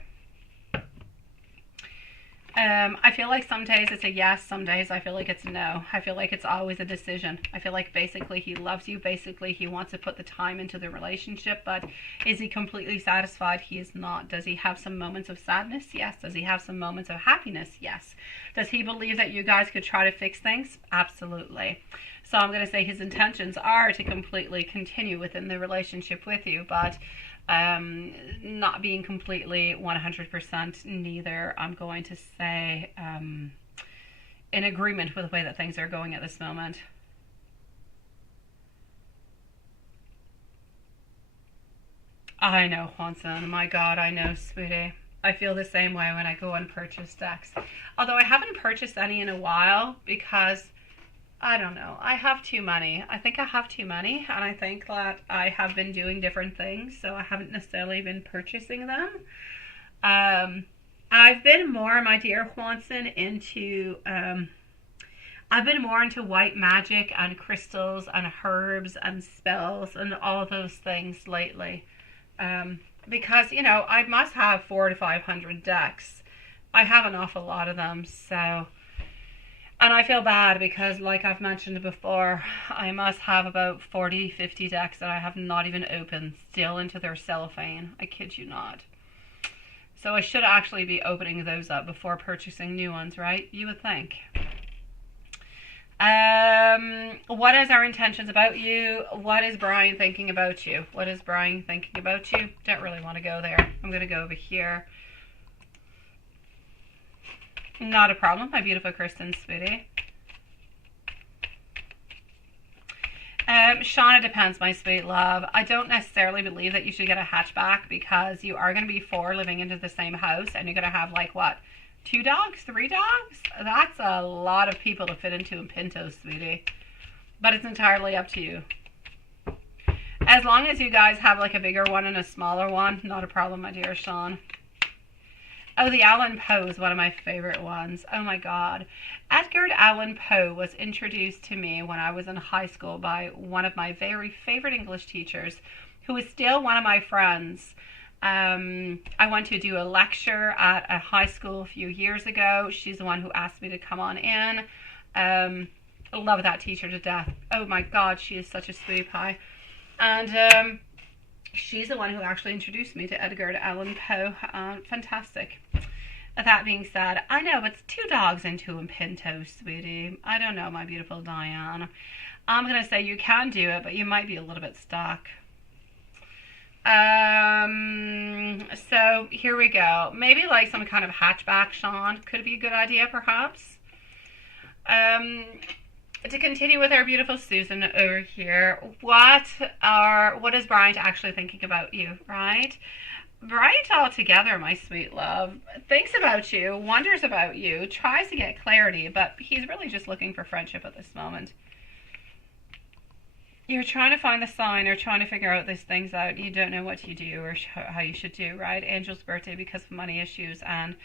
I feel like some days it's a yes, some days I feel like it's a no. I feel like it's always a decision. I feel like basically he loves you. Basically he wants to put the time into the relationship, but is he completely satisfied? He is not. Does he have some moments of sadness? Yes. Does he have some moments of happiness? Yes. Does he believe that you guys could try to fix things? Absolutely. So I'm going to say his intentions are to completely continue within the relationship with you, but not being completely 100% neither. I'm going to say in agreement with the way that things are going at this moment. I know, Juanson. My God, I know, sweetie. I feel the same way when I go and purchase decks. Although I haven't purchased any in a while because I don't know. I have too many. I think I have too many, and I think that I have been doing different things, so I haven't necessarily been purchasing them. I've been more, my dear Juanson, into I've been more into white magic and crystals and herbs and spells and all those things lately. Because, you know, I must have 400 to 500 decks. I have an awful lot of them, so... And I feel bad because, like I've mentioned before, I must have about 40, 50 decks that I have not even opened, still into their cellophane. I kid you not. So I should actually be opening those up before purchasing new ones, right? You would think. What is our intentions about you? What is Brian thinking about you? What is Brian thinking about you? Don't really want to go there. I'm going to go over here. Not a problem, my beautiful Kristen, sweetie. Shauna, depends, my sweet love. I don't necessarily believe that you should get a hatchback because you are going to be 4 living into the same house and you're going to have like what? 2 dogs? 3 dogs? That's a lot of people to fit into a Pinto, sweetie. But it's entirely up to you. As long as you guys have like a bigger one and a smaller one, not a problem, my dear Sean. Oh, the Allan Poe is one of my favorite ones. Oh my God. Edgar Allan Poe was introduced to me when I was in high school by one of my very favorite English teachers, who is still one of my friends. I went to do a lecture at a high school a few years ago. She's the one who asked me to come on in. I love that teacher to death. Oh my God, she is such a sweetie pie. And she's the one who actually introduced me to Edgar Allan Poe. Fantastic. That being said, I know it's 2 dogs into a Pinto, sweetie. I don't know, my beautiful Diane. I'm going to say you can do it, but you might be a little bit stuck. So here we go. Maybe like some kind of hatchback, Sean. Could be a good idea, perhaps. To continue with our beautiful Susan over here, what is Bryant actually thinking about you, right? Bryant altogether, my sweet love, thinks about you, wonders about you, tries to get clarity, but he's really just looking for friendship at this moment. You're trying to find the sign or trying to figure out these things out. You don't know what you do or how you should do, right? Angel's birthday because of money issues and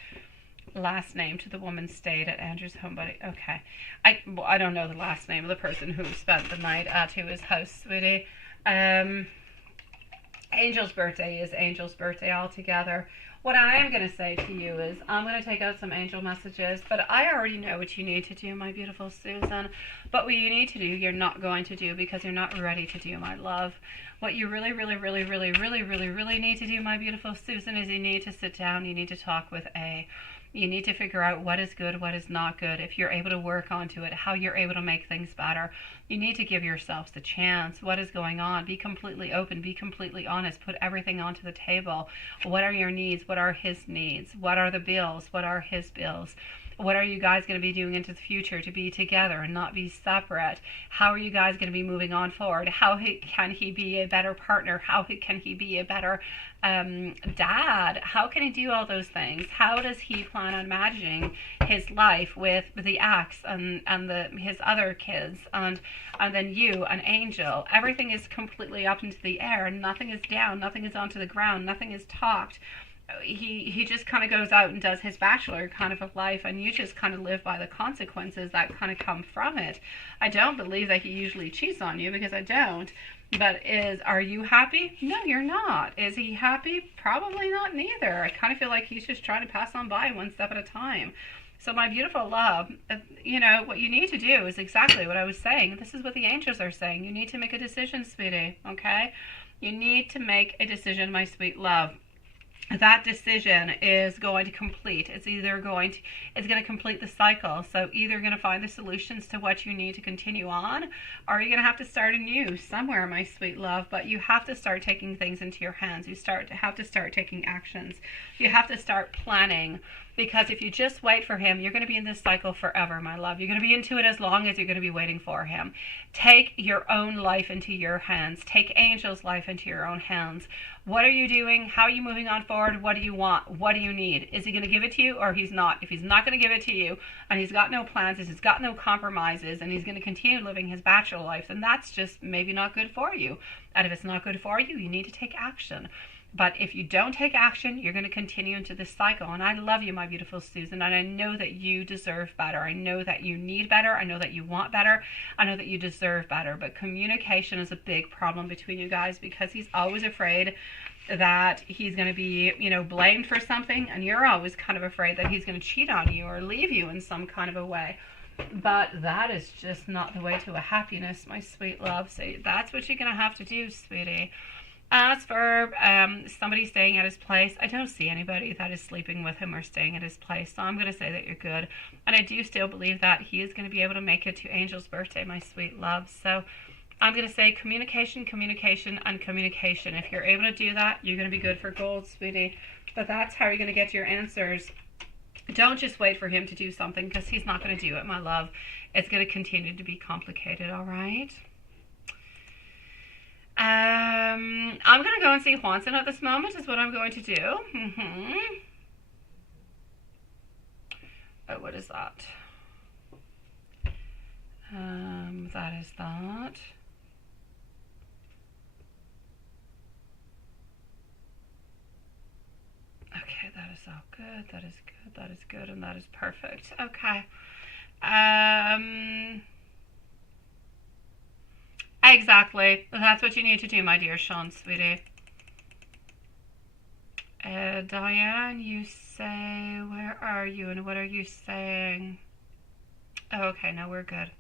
last name to the woman stayed at Andrew's home, buddy. Okay. I don't know the last name of the person who spent the night at his house, sweetie. Angel's birthday is Angel's birthday altogether. What I am going to say to you is I'm going to take out some angel messages, but I already know what you need to do, my beautiful Susan. But what you need to do, you're not going to do because you're not ready to do, my love. What you really need to do, my beautiful Susan, is you need to sit down. You need to talk with A. You need to figure out what is good, what is not good, if you're able to work onto it, how you're able to make things better. You need to give yourselves the chance. What is going on? Be completely open. Be completely honest. Put everything onto the table. What are your needs? What are his needs? What are the bills? What are his bills? What are you guys going to be doing into the future to be together and not be separate? How are you guys going to be moving on forward? How can he be a better partner? How can he be a better dad? How can he do all those things? How does he plan on managing his life with the ex and his other kids and then you, an angel? Everything is completely up into the air. Nothing is down. Nothing is onto the ground. Nothing is talked. He just kind of goes out and does his bachelor kind of a life, and you just kind of live by the consequences that kind of come from it. I don't believe that he usually cheats on you, because I don't. But are you happy? No, you're not. Is he happy? Probably not neither. I kind of feel like he's just trying to pass on by one step at a time. So my beautiful love, what you need to do is exactly what I was saying. This is what the angels are saying. You need to make a decision, sweetie, okay? You need to make a decision, my sweet love. That decision is going to complete. It's going to complete the cycle. So either you're going to find the solutions to what you need to continue on, or you're going to have to start anew somewhere, my sweet love. But you have to start taking things into your hands. You have to start taking actions. You have to start planning. Because if you just wait for him, you're going to be in this cycle forever, my love. You're going to be into it as long as you're going to be waiting for him. Take your own life into your hands. Take Angel's life into your own hands. What are you doing? How are you moving on forward? What do you want? What do you need? Is he going to give it to you, or he's not? If he's not going to give it to you, and he's got no plans, he's got no compromises, and he's going to continue living his bachelor life, then that's just maybe not good for you. And if it's not good for you, you need to take action. But if you don't take action, you're going to continue into this cycle. And I love you, my beautiful Susan. And I know that you deserve better. I know that you need better. I know that you want better. I know that you deserve better. But communication is a big problem between you guys, because he's always afraid that he's going to be, blamed for something. And you're always kind of afraid that he's going to cheat on you or leave you in some kind of a way. But that is just not the way to a happiness, my sweet love. So that's what you're going to have to do, sweetie. As for somebody staying at his place, I don't see anybody that is sleeping with him or staying at his place. So I'm going to say that you're good. And I do still believe that he is going to be able to make it to Angel's birthday, my sweet love. So I'm going to say communication, communication, and communication. If you're able to do that, you're going to be good for gold, sweetie. But that's how you're going to get your answers. Don't just wait for him to do something, because he's not going to do it, my love. It's going to continue to be complicated, all right? I'm going to go and see Juanson at this moment, is what I'm going to do. Oh, what is that? That is that. Okay, that is all good. That is good. That is good. And that is perfect. Okay. Exactly. That's what you need to do, my dear Sean, sweetie. Diane, you say, where are you and what are you saying? Oh, okay, no, we're good.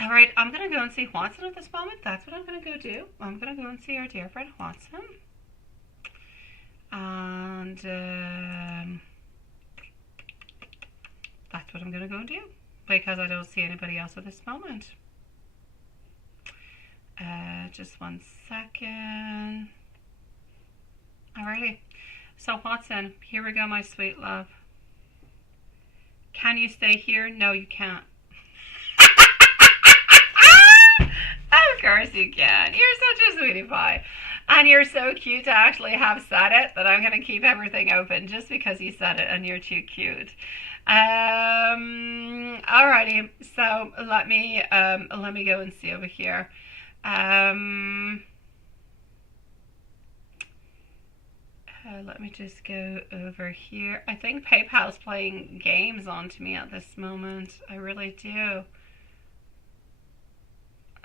All right, I'm going to go and see Juanson at this moment. That's what I'm going to go do. I'm going to go and see our dear friend Juanson. And that's what I'm going to go and do, because I don't see anybody else at this moment. Just 1 second. Alrighty. So Watson, here we go, my sweet love. Can you stay here? No, you can't. Of course you can. You're such a sweetie pie. And you're so cute to actually have said it that I'm going to keep everything open just because you said it and you're too cute. Alrighty. So let me go and see over here. Let me just go over here. I think PayPal's playing games onto me at this moment. I really do.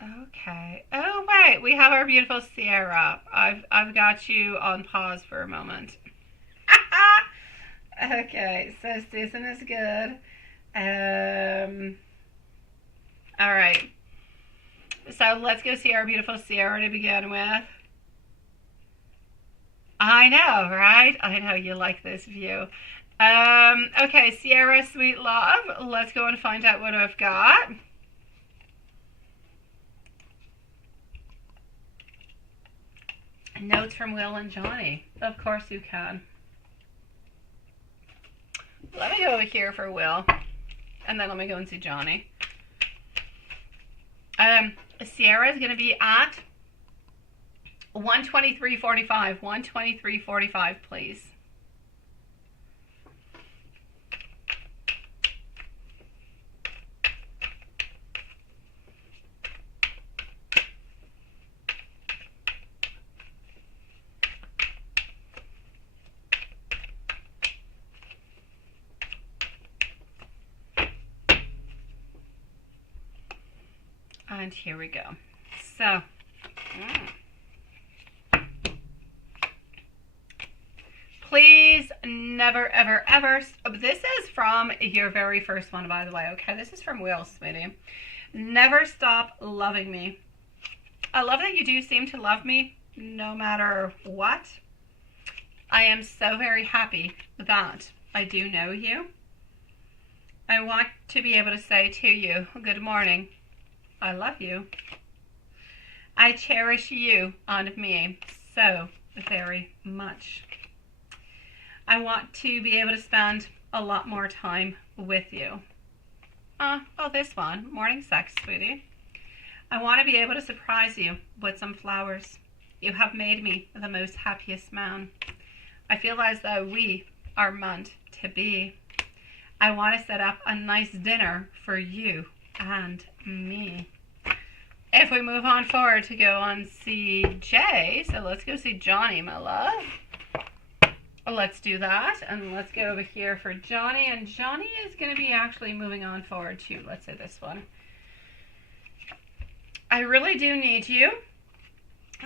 Okay. Oh wait, we have our beautiful Sierra. I've got you on pause for a moment. Okay, so Susan is good. All right. So let's go see our beautiful Sierra to begin with. I know, right? I know you like this view. Okay, Sierra, sweet love. Let's go and find out what I've got. Notes from Will and Johnny. Of course you can. Let me go over here for Will. And then let me go and see Johnny. Sierra is going to be at 123.45. 123.45, please. And here we go. So, please never, ever, ever, this is from your very first one, by the way, okay? This is from Will, sweetie. Never stop loving me. I love that you do seem to love me no matter what. I am so very happy that I do know you. I want to be able to say to you, good morning. I love you. I cherish you and me so very much. I want to be able to spend a lot more time with you. Oh, this one. Morning sex, sweetie. I want to be able to surprise you with some flowers. You have made me the most happiest man. I feel as though we are meant to be. I want to set up a nice dinner for you and me. If we move on forward to go on see Jay, so let's go see Johnny, my love. Let's do that, and let's go over here for Johnny, and Johnny is going to be actually moving on forward to, let's say this one. I really do need you.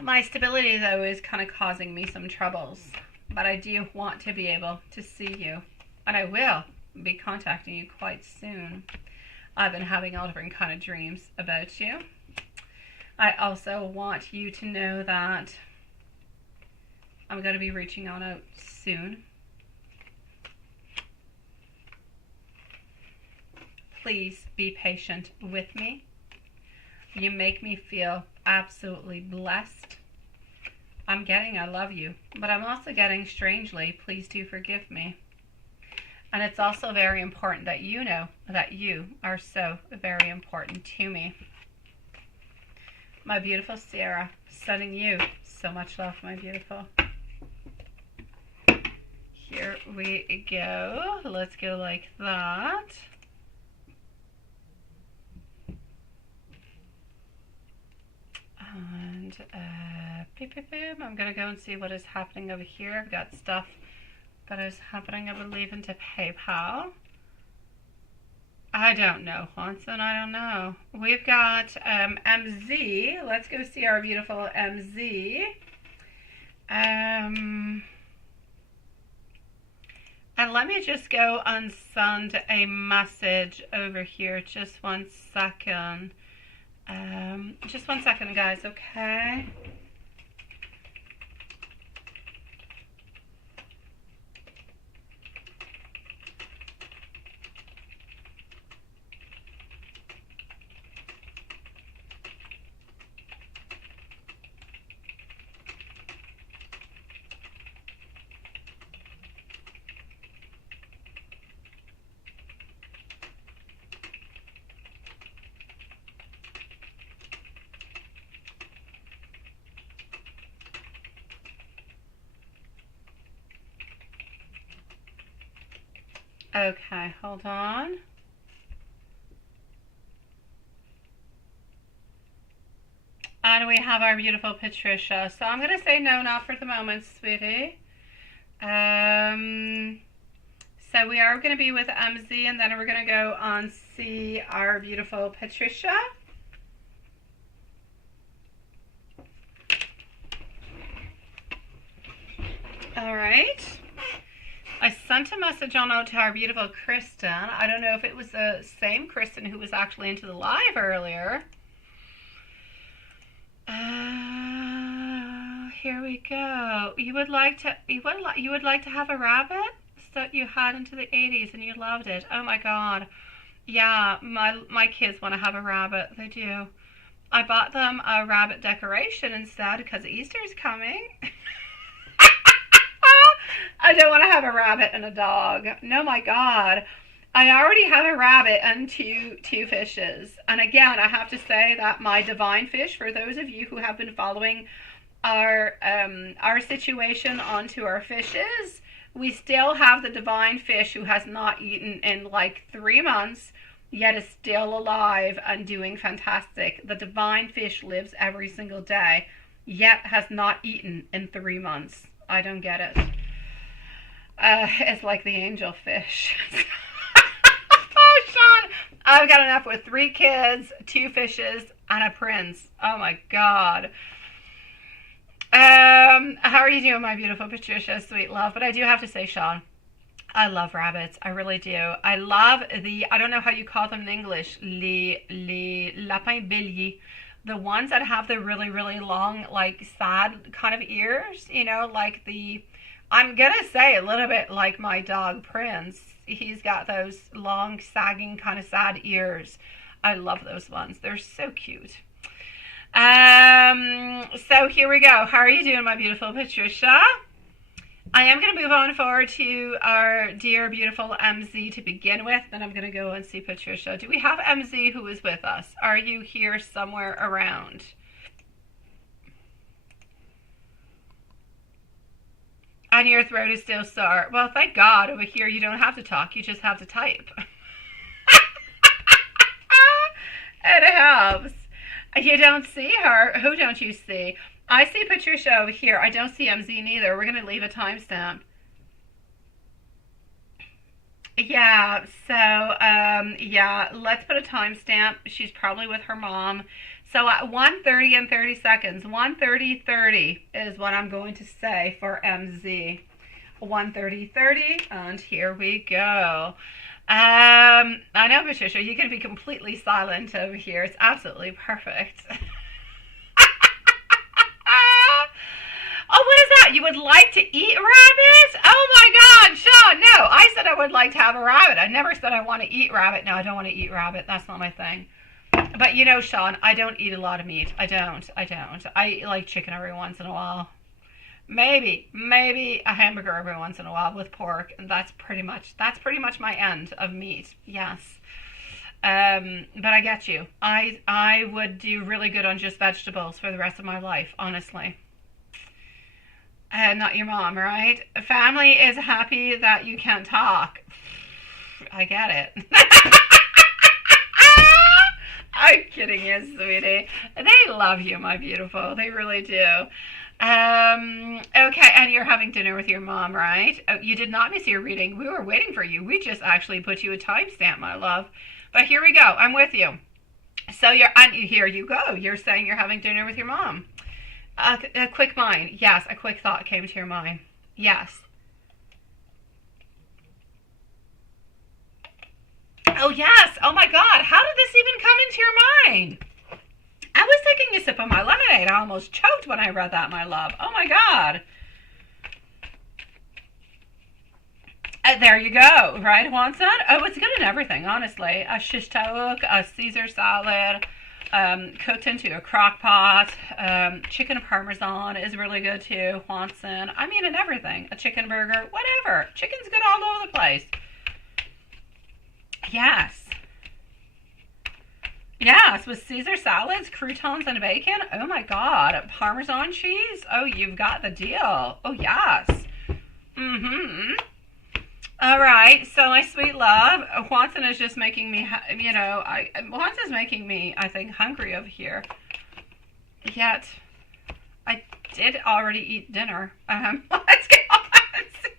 My stability, though, is kind of causing me some troubles, but I do want to be able to see you, and I will be contacting you quite soon. I've been having all different kind of dreams about you. I also want you to know that I'm going to be reaching on out soon. Please be patient with me. You make me feel absolutely blessed. I'm getting I love you, but I'm also getting strangely, please do forgive me. And it's also very important that you know that you are so very important to me. My beautiful Sierra, sending you so much love, my beautiful. Here we go. Let's go like that. And I'm going to go and see what is happening over here. I've got stuff that is happening, I believe, into PayPal. I don't know, Hanson, I don't know. We've got MZ. Let's go see our beautiful MZ. And let me just go and send a message over here. Just 1 second. Just 1 second, guys, okay? Okay, hold on. And we have our beautiful Patricia. So I'm going to say no, not for the moment, sweetie. So we are going to be with MZ, and then we're going to go on see our beautiful Patricia. All right. I sent a message on out to our beautiful Kristen. I don't know if it was the same Kristen who was actually into the live earlier. Here we go. You would like to have a rabbit that you had into the 80s and you loved it. Oh my god. Yeah, my kids want to have a rabbit. They do. I bought them a rabbit decoration instead because Easter's coming. I don't want to have a rabbit and a dog. No, my God. I already have a rabbit and two fishes. And again, I have to say that my divine fish, for those of you who have been following our situation onto our fishes, we still have the divine fish who has not eaten in like 3 months, yet is still alive and doing fantastic. The divine fish lives every single day, yet has not eaten in 3 months. I don't get it. It's like the angel fish. Oh, Sean, I've got enough with 3 kids, 2 fishes, and a prince. Oh my God. How are you doing, my beautiful Patricia, sweet love? But I do have to say, Sean, I love rabbits. I really do. I love I don't know how you call them in English, les lapins béliers. The ones that have the really, really long, like sad kind of ears, you know, like I'm going to say a little bit like my dog Prince. He's got those long, sagging, kind of sad ears. I love those ones. They're so cute. So here we go. How are you doing, my beautiful Patricia? I am going to move on forward to our dear, beautiful MZ to begin with. Then I'm going to go and see Patricia. Do we have MZ who is with us? Are you here somewhere around? And your throat is still sore. Well, thank God over here you don't have to talk. You just have to type. It helps. You don't see her. Who don't you see? I see Patricia over here. I don't see MZ neither. We're going to leave a timestamp. Yeah, so, yeah, let's put a timestamp. She's probably with her mom. So at 1:30 and 30 seconds, 1:30:30 is what I'm going to say for MZ. 1:30:30, and here we go. I know, Patricia, you're going to be completely silent over here. It's absolutely perfect. Oh, what is that? You would like to eat rabbits? Oh my God, Sean, no. I said I would like to have a rabbit. I never said I want to eat rabbit. No, I don't want to eat rabbit. That's not my thing. But you know, Sean, I don't eat a lot of meat. I don't. I eat like chicken every once in a while. Maybe a hamburger every once in a while with pork, and that's pretty much my end of meat. Yes. But I get you. I would do really good on just vegetables for the rest of my life, honestly. Not your mom, right? Family is happy that you can't talk. I get it. I'm kidding you, sweetie. They love you, my beautiful. They really do. Okay, and you're having dinner with your mom, right? Oh, you did not miss your reading. We were waiting for you. We just actually put you a timestamp, my love. But here we go. I'm with you. So here you go. You're saying you're having dinner with your mom. A quick mind. Yes, a quick thought came to your mind. Yes. Oh, yes. Oh, my God. How did this even come into your mind? I was taking a sip of my lemonade. I almost choked when I read that, my love. Oh, my God. There you go. Right, Watson? Oh, it's good in everything, honestly. A shish taouk, a Caesar salad, cooked into a crock pot. Chicken parmesan is really good, too, Watson. I mean, in everything. A chicken burger, whatever. Chicken's good all over the place. Yes. Yes, with Caesar salads, croutons, and bacon. Oh my God. Parmesan cheese. Oh, you've got the deal. Oh, yes. Mm-hmm. All right. So, my sweet love, Watson is just making me, Watson's making me, I think, hungry over here. Yet, I did already eat dinner. Let's go on and see.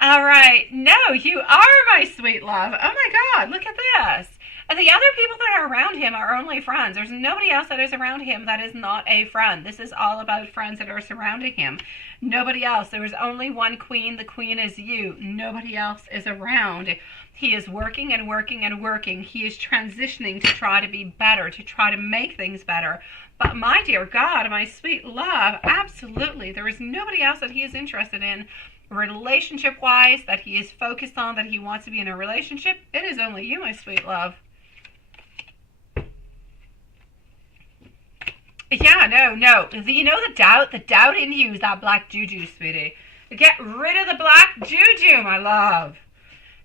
All right. No, you are my sweet love. Oh my God, look at this. And the other people that are around him are only friends. There's nobody else that is around him that is not a friend. This is all about friends that are surrounding him. Nobody else. There is only one queen. The queen is you. Nobody else is around. He is working and working and working. He is transitioning to try to be better, to try to make things better. But my dear God, my sweet love, absolutely. There is nobody else that he is interested in relationship-wise, that he is focused on, that he wants to be in a relationship. It is only you, my sweet love. Yeah, no. You know the doubt in you is that black juju, sweetie. Get rid of the black juju, my love.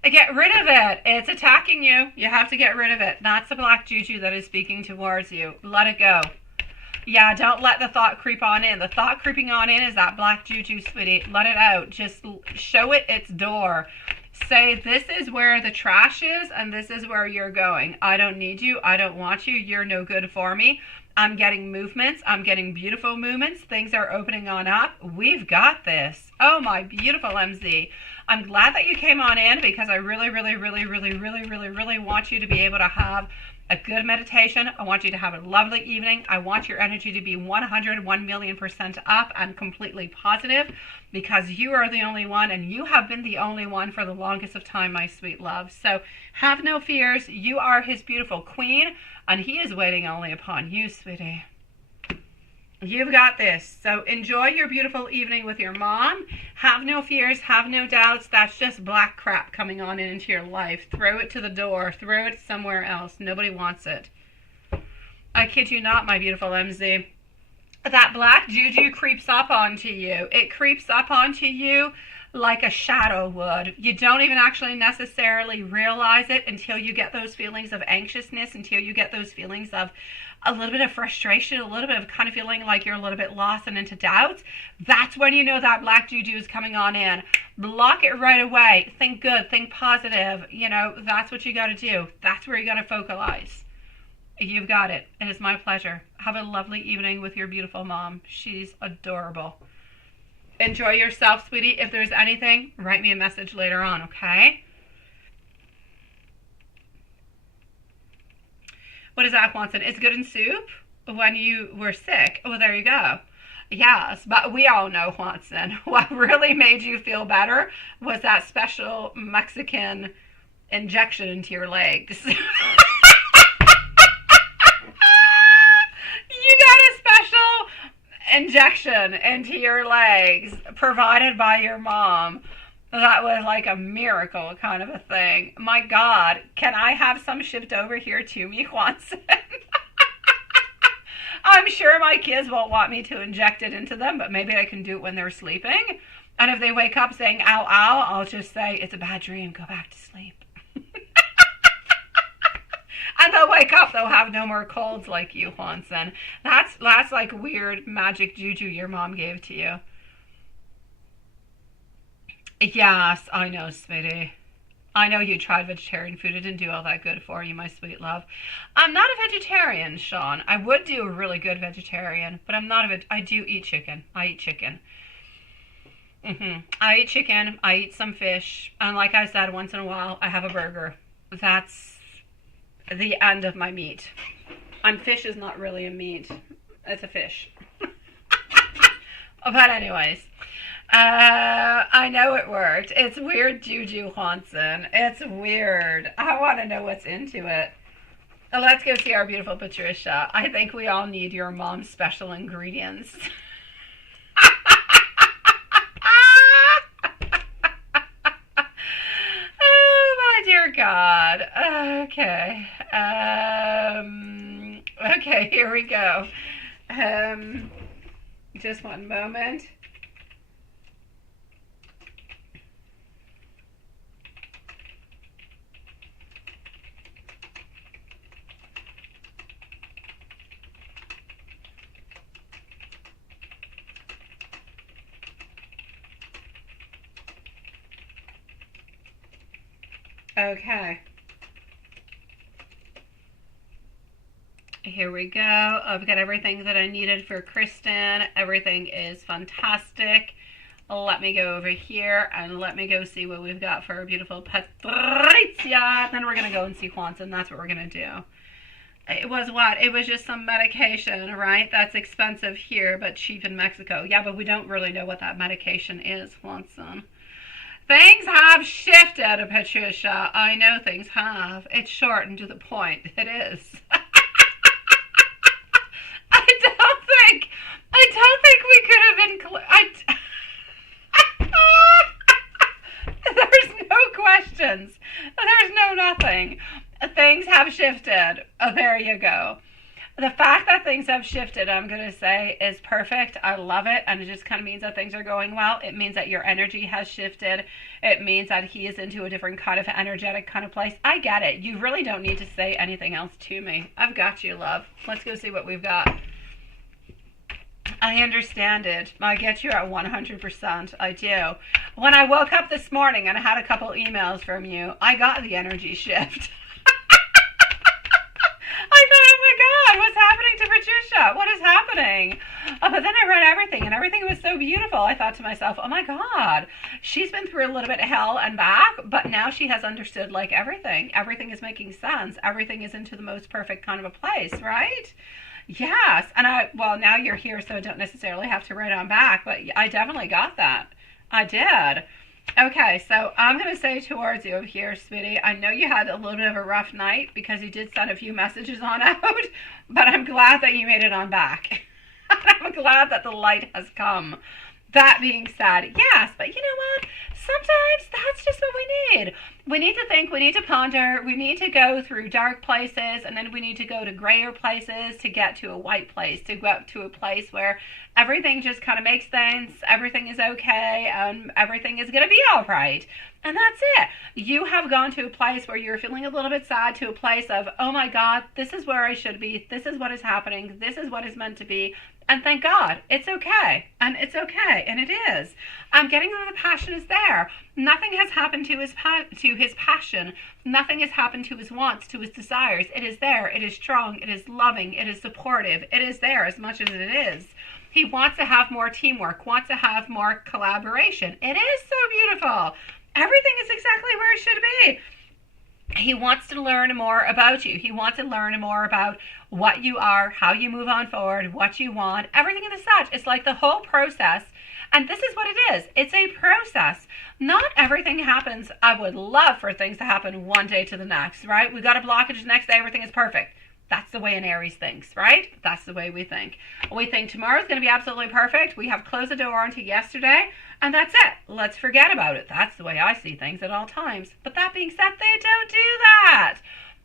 Get rid of it. It's attacking you. You have to get rid of it. That's the black juju that is speaking towards you. Let it go. Yeah, don't let the thought creep on in. The thought creeping on in is that black juju, sweetie. Let it out. Just show it its door. Say, this is where the trash is, and this is where you're going. I don't need you. I don't want you. You're no good for me. I'm getting movements. I'm getting beautiful movements. Things are opening on up. We've got this. Oh, my beautiful MZ. I'm glad that you came on in because I really want you to be able to have a good meditation. I want you to have a lovely evening. I want your energy to be 1,000,000% up and completely positive because you are the only one and you have been the only one for the longest of time, my sweet love. So have no fears. You are his beautiful queen and he is waiting only upon you, sweetie. You've got this. So enjoy your beautiful evening with your mom. Have no fears. Have no doubts. That's just black crap coming on into your life. Throw it to the door. Throw it somewhere else. Nobody wants it. I kid you not, my beautiful MZ. That black juju creeps up onto you. It creeps up onto you like a shadow would. You don't even actually necessarily realize it until you get those feelings of anxiousness, until you get those feelings of a little bit of frustration, a little bit of kind of feeling like you're a little bit lost and into doubt. That's when you know that black juju is coming on in. Block it right away. Think good, think positive. You know, that's what you got to do. That's where you got to focalize. You've got it. It is my pleasure. Have a lovely evening with your beautiful mom. She's adorable. Enjoy yourself, sweetie. If there's anything, write me a message later on, okay? What is that, Watson? It's good in soup when you were sick. Oh, there you go. Yes, but we all know, Watson, what really made you feel better was that special Mexican injection into your legs. You got a special injection into your legs provided by your mom. That was like a miracle kind of a thing. My God, can I have some shipped over here to me, Watson? I'm sure my kids won't want me to inject it into them, but maybe I can do it when they're sleeping. And if they wake up saying, ow, ow, I'll just say, it's a bad dream, go back to sleep. And they'll wake up, they'll have no more colds like you, Watson. That's like weird magic juju your mom gave to you. Yes, I know, sweetie. I know you tried vegetarian food. It didn't do all that good for you, my sweet love. I'm not a vegetarian, Sean. I would do a really good vegetarian, but I'm not I do eat chicken. I eat chicken. I eat chicken. I eat some fish. And like I said, once in a while, I have a burger. That's the end of my meat. And fish is not really a meat. It's a fish. But anyways. I know it worked. It's weird juju, Watson. It's weird. I want to know what's into it. Let's go see our beautiful Patricia. I think we all need your mom's special ingredients. Oh, my dear God. Okay. Okay, here we go. Just one moment. Okay. Here we go. I've got everything that I needed for Kristen. Everything is fantastic. Let me go over here and let me go see what we've got for our beautiful Patricia. Then we're going to go and see Watson. That's what we're going to do. It was what? It was just some medication, right? That's expensive here, but cheap in Mexico. Yeah, but we don't really know what that medication is, Watson. Things have shifted, Patricia. I know things have. It's short and to the point. It is. I don't think we could have been. There's no questions. There's no nothing. Things have shifted. Oh, there you go. The fact that things have shifted, I'm going to say, is perfect. I love it. And it just kind of means that things are going well. It means that your energy has shifted. It means that he is into a different kind of energetic kind of place. I get it. You really don't need to say anything else to me. I've got you, love. Let's go see what we've got. I understand it. I get you at 100%. I do. When I woke up this morning and I had a couple emails from you, I got the energy shift. I thought, oh my God, what's happening to Patricia? What is happening? But then I read everything, and everything was so beautiful. I thought to myself, oh my God, she's been through a little bit of hell and back, but now she has understood like everything. Everything is making sense. Everything is into the most perfect kind of a place, right? Yes. And well, now you're here, so I don't necessarily have to write on back, but I definitely got that. I did. Okay, so I'm going to say towards you here, sweetie, I know you had a little bit of a rough night because you did send a few messages on out, but I'm glad that you made it on back. I'm glad that the light has come. That being said, yes, but you know what? Sometimes that's just what we need. We need to think, we need to ponder, we need to go through dark places, and then we need to go to grayer places to get to a white place, to go up to a place where everything just kind of makes sense, everything is okay, and everything is going to be all right. And that's it. You have gone to a place where you're feeling a little bit sad, to a place of, oh my God, this is where I should be, this is what is happening, this is what is meant to be. And thank God, it's okay. And it's okay. And it is. I'm getting that the passion is there. Nothing has happened to his passion. Nothing has happened to his wants, to his desires. It is there. It is strong. It is loving. It is supportive. It is there as much as it is. He wants to have more teamwork, wants to have more collaboration. It is so beautiful. Everything is exactly where it should be. He wants to learn more about you. He wants to learn more about what you are, how you move on forward, what you want, everything in the such. It's like the whole process. And this is what it is. It's a process. Not everything happens. I would love for things to happen one day to the next, right? We got a blockage the next day, everything is perfect. That's the way an Aries thinks, right? That's the way we think. We think tomorrow's going to be absolutely perfect. We have closed the door onto yesterday, and that's it. Let's forget about it. That's the way I see things at all times. But that being said, they don't do that.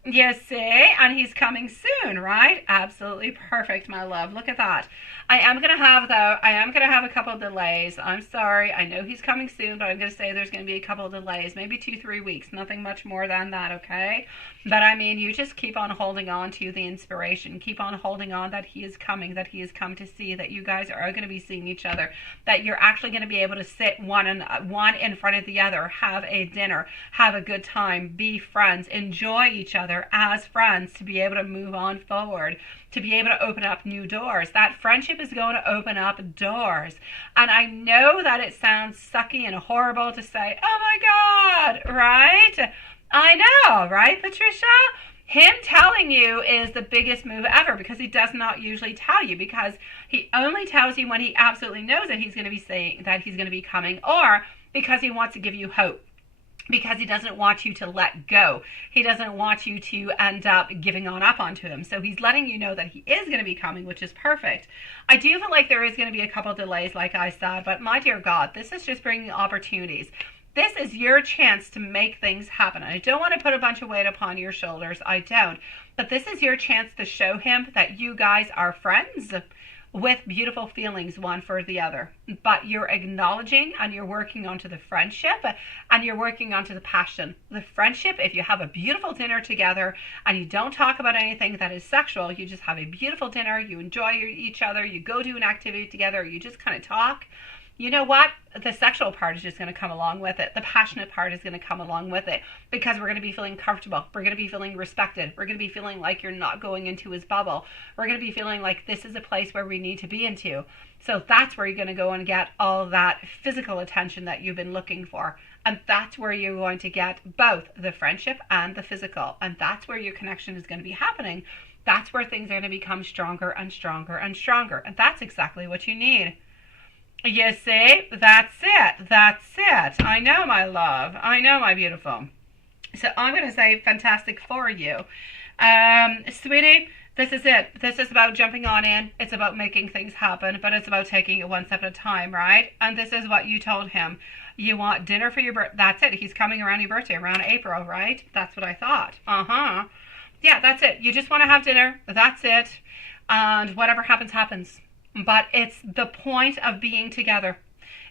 You see? And he's coming soon, right? Absolutely perfect, my love. Look at that. I am going to have a couple of delays. I'm sorry. I know he's coming soon, but I'm going to say there's going to be a couple of delays, maybe 2-3 weeks, nothing much more than that, okay? But I mean, you just keep on holding on to the inspiration. Keep on holding on that he is coming, that he has come to see, that you guys are going to be seeing each other, that you're actually going to be able to sit one in front of the other, have a dinner, have a good time, be friends, enjoy each other as friends, to be able to move on forward, to be able to open up new doors. That friendship is going to open up doors. And I know that it sounds sucky and horrible to say, oh my God, right? I know, right, Patricia? Him telling you is the biggest move ever, because he does not usually tell you, because he only tells you when he absolutely knows that he's going to be saying that he's going to be coming, or because he wants to give you hope. Because he doesn't want you to let go. He doesn't want you to end up giving on up onto him. So he's letting you know that he is going to be coming, which is perfect. I do feel like there is going to be a couple delays, like I said, but my dear God, this is just bringing opportunities. This is your chance to make things happen. I don't want to put a bunch of weight upon your shoulders. I don't. But this is your chance to show him that you guys are friends with beautiful feelings one for the other. But you're acknowledging and you're working onto the friendship, and you're working onto the passion. The friendship, if you have a beautiful dinner together and you don't talk about anything that is sexual, you just have a beautiful dinner, you enjoy each other, you go do an activity together, you just kind of talk. You know what? The sexual part is just going to come along with it. The passionate part is going to come along with it, because we're going to be feeling comfortable. We're going to be feeling respected. We're going to be feeling like you're not going into his bubble. We're going to be feeling like this is a place where we need to be into. So that's where you're going to go and get all that physical attention that you've been looking for. And that's where you're going to get both the friendship and the physical. And that's where your connection is going to be happening. That's where things are going to become stronger and stronger and stronger. And that's exactly what you need. You see, that's it. That's it. I know, my love. I know, my beautiful. So I'm going to say fantastic for you. Sweetie, this is it. This is about jumping on in. It's about making things happen, but it's about taking it one step at a time, right? And this is what you told him. You want dinner for your birthday. That's it. He's coming around your birthday, around April, right? That's what I thought. Yeah, that's it. You just want to have dinner. That's it. And whatever happens, happens. But it's the point of being together.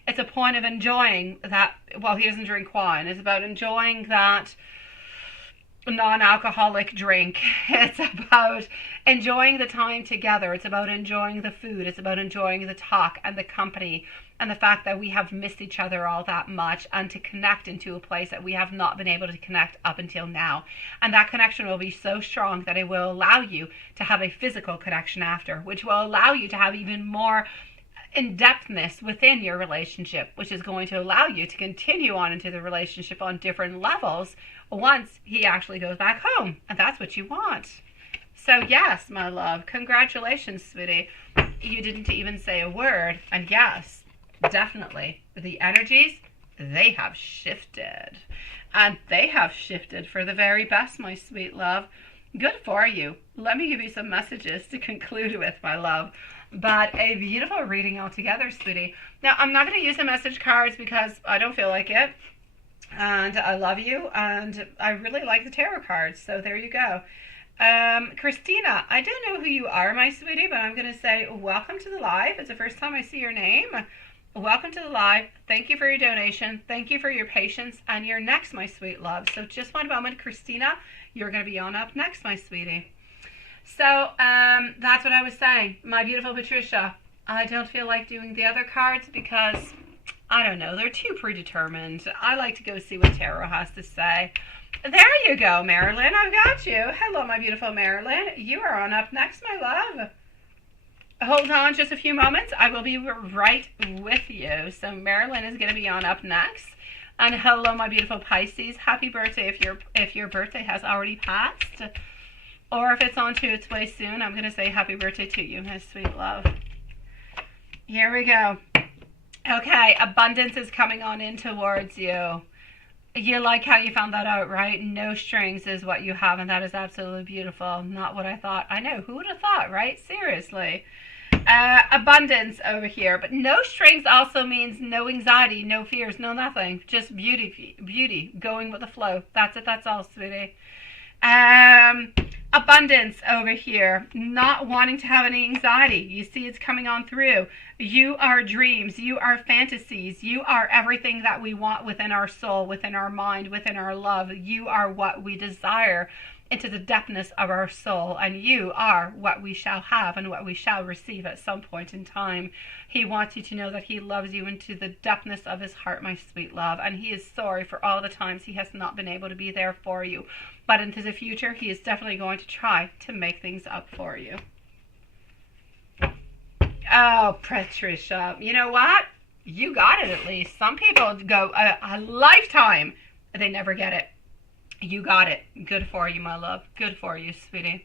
It's a point of enjoying that. Well, he doesn't drink wine. It's about enjoying that non-alcoholic drink. It's about enjoying the time together. It's about enjoying the food. It's about enjoying the talk and the company and the fact that we have missed each other all that much, and to connect into a place that we have not been able to connect up until now. And that connection will be so strong that it will allow you to have a physical connection after, which will allow you to have even more in-depthness within your relationship, which is going to allow you to continue on into the relationship on different levels once he actually goes back home. And that's what you want. So yes, my love, congratulations, sweetie. You didn't even say a word. And yes, definitely, the energies, they have shifted. And they have shifted for the very best, my sweet love. Good for you. Let me give you some messages to conclude with, my love. But a beautiful reading altogether, sweetie. Now, I'm not going to use the message cards because I don't feel like it. And I love you. And I really like the tarot cards. So there you go. Christina, I don't know who you are, my sweetie, but I'm going to say welcome to the live. It's the first time I see your name. Welcome to the live. Thank you for your donation. Thank you for your patience. And you're next, my sweet love. So just one moment, Christina. You're going to be on up next, my sweetie. So that's what I was saying. My beautiful Patricia, I don't feel like doing the other cards because, I don't know, they're too predetermined. I like to go see what tarot has to say. There you go, Marilyn. I've got you. Hello, my beautiful Marilyn. You are on up next, my love. Hold on just a few moments. I will be right with you. So Marilyn is going to be on up next. And hello, my beautiful Pisces. Happy birthday if your birthday has already passed. Or if it's on to its way soon, I'm going to say happy birthday to you, my sweet love. Here we go. Okay, abundance is coming on in towards you. You like how you found that out, right? No strings is what you have, and that is absolutely beautiful. Not what I thought. I know, who would have thought, right? Seriously. Abundance over here. But no strings also means no anxiety, no fears, no nothing. Just beauty, going with the flow. That's it, that's all, sweetie. Abundance over here, not wanting to have any anxiety. You see it's coming on through. You are dreams, you are fantasies, you are everything that we want within our soul, within our mind, within our love. You are what we desire into the depthness of our soul, and you are what we shall have and what we shall receive at some point in time. He wants you to know that he loves you into the depthness of his heart, my sweet love, and he is sorry for all the times he has not been able to be there for you. But into the future, he is definitely going to try to make things up for you. Oh, Patricia, you know what? You got it at least. Some people go a lifetime, they never get it. You got it. Good for you, my love. Good for you, sweetie.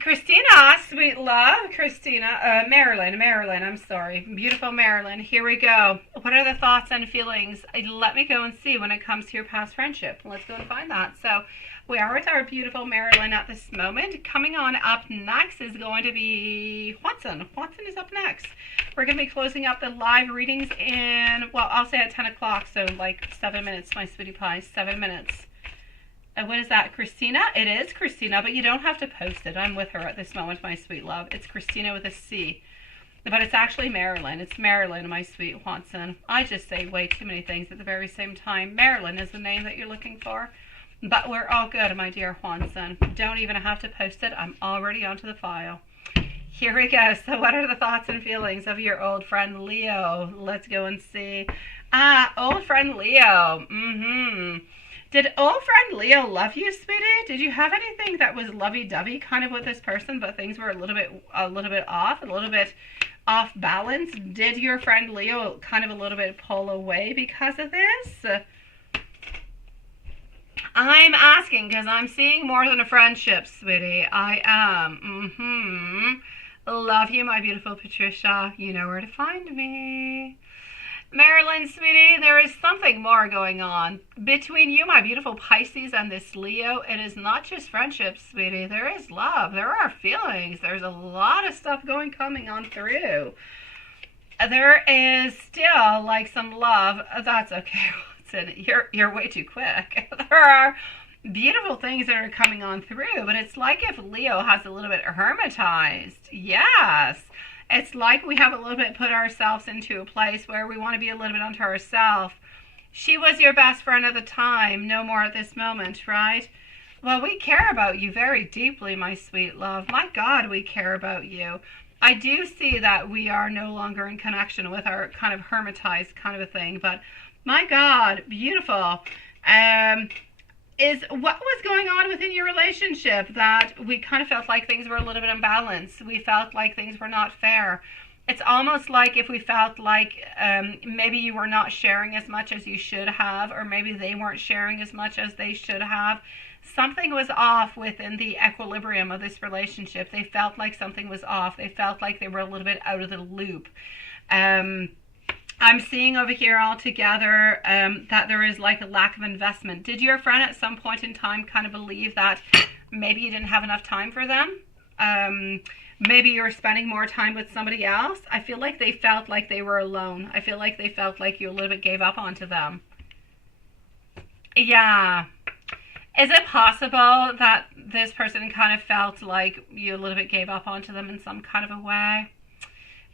Christina, sweet love. Christina, Marilyn, I'm sorry. Beautiful Marilyn. Here we go. What are the thoughts and feelings? Let me go and see when it comes to your past friendship. Let's go and find that. So we are with our beautiful Marilyn at this moment. Coming on up next is going to be Watson. Watson is up next. We're going to be closing up the live readings in, well, I'll say at 10 o'clock, so like 7 minutes, my sweetie pie, 7 minutes. And what is that, Christina? It is Christina, but you don't have to post it. I'm with her at this moment, my sweet love. It's Christina with a C. But it's actually Marilyn. It's Marilyn, my sweet Watson. I just say way too many things at the very same time. Marilyn is the name that you're looking for. But we're all good, my dear Watson. Don't even have to post it. I'm already onto the file. Here we go. So what are the thoughts and feelings of your old friend Leo? Let's go and see. Old friend Leo. Did old friend Leo love you, sweetie? Did you have anything that was lovey-dovey kind of with this person, but things were a little bit off, a little bit off balance? Did your friend Leo kind of a little bit pull away because of this? I'm asking because I'm seeing more than a friendship, sweetie. I am. Love you, my beautiful Patricia. You know where to find me. Marilyn, sweetie, there is something more going on. Between you, my beautiful Pisces, and this Leo, it is not just friendship, sweetie. There is love. There are feelings. There's a lot of stuff coming on through. There is still, like, some love. That's okay, Watson. You're way too quick. beautiful things that are coming on through, but it's like if Leo has a little bit hermitized. Yes. It's like we have a little bit put ourselves into a place where we want to be a little bit unto ourselves. She was your best friend at the time, no more at this moment, right? Well, we care about you very deeply, my sweet love. My God, we care about you. I do see that we are no longer in connection with our kind of hermitized kind of a thing, but my God, beautiful. Is what was going on within your relationship that we kind of felt like things were a little bit imbalanced. We felt like things were not fair. It's almost like if we felt like maybe you were not sharing as much as you should have, or maybe they weren't sharing as much as they should have. Something was off within the equilibrium of this relationship. They felt like something was off. They felt like they were a little bit out of the loop. I'm seeing over here altogether that there is like a lack of investment. Did your friend at some point in time kind of believe that maybe you didn't have enough time for them? Maybe you were spending more time with somebody else? I feel like they felt like they were alone. I feel like they felt like you a little bit gave up onto them. Yeah. Is it possible that this person kind of felt like you a little bit gave up onto them in some kind of a way?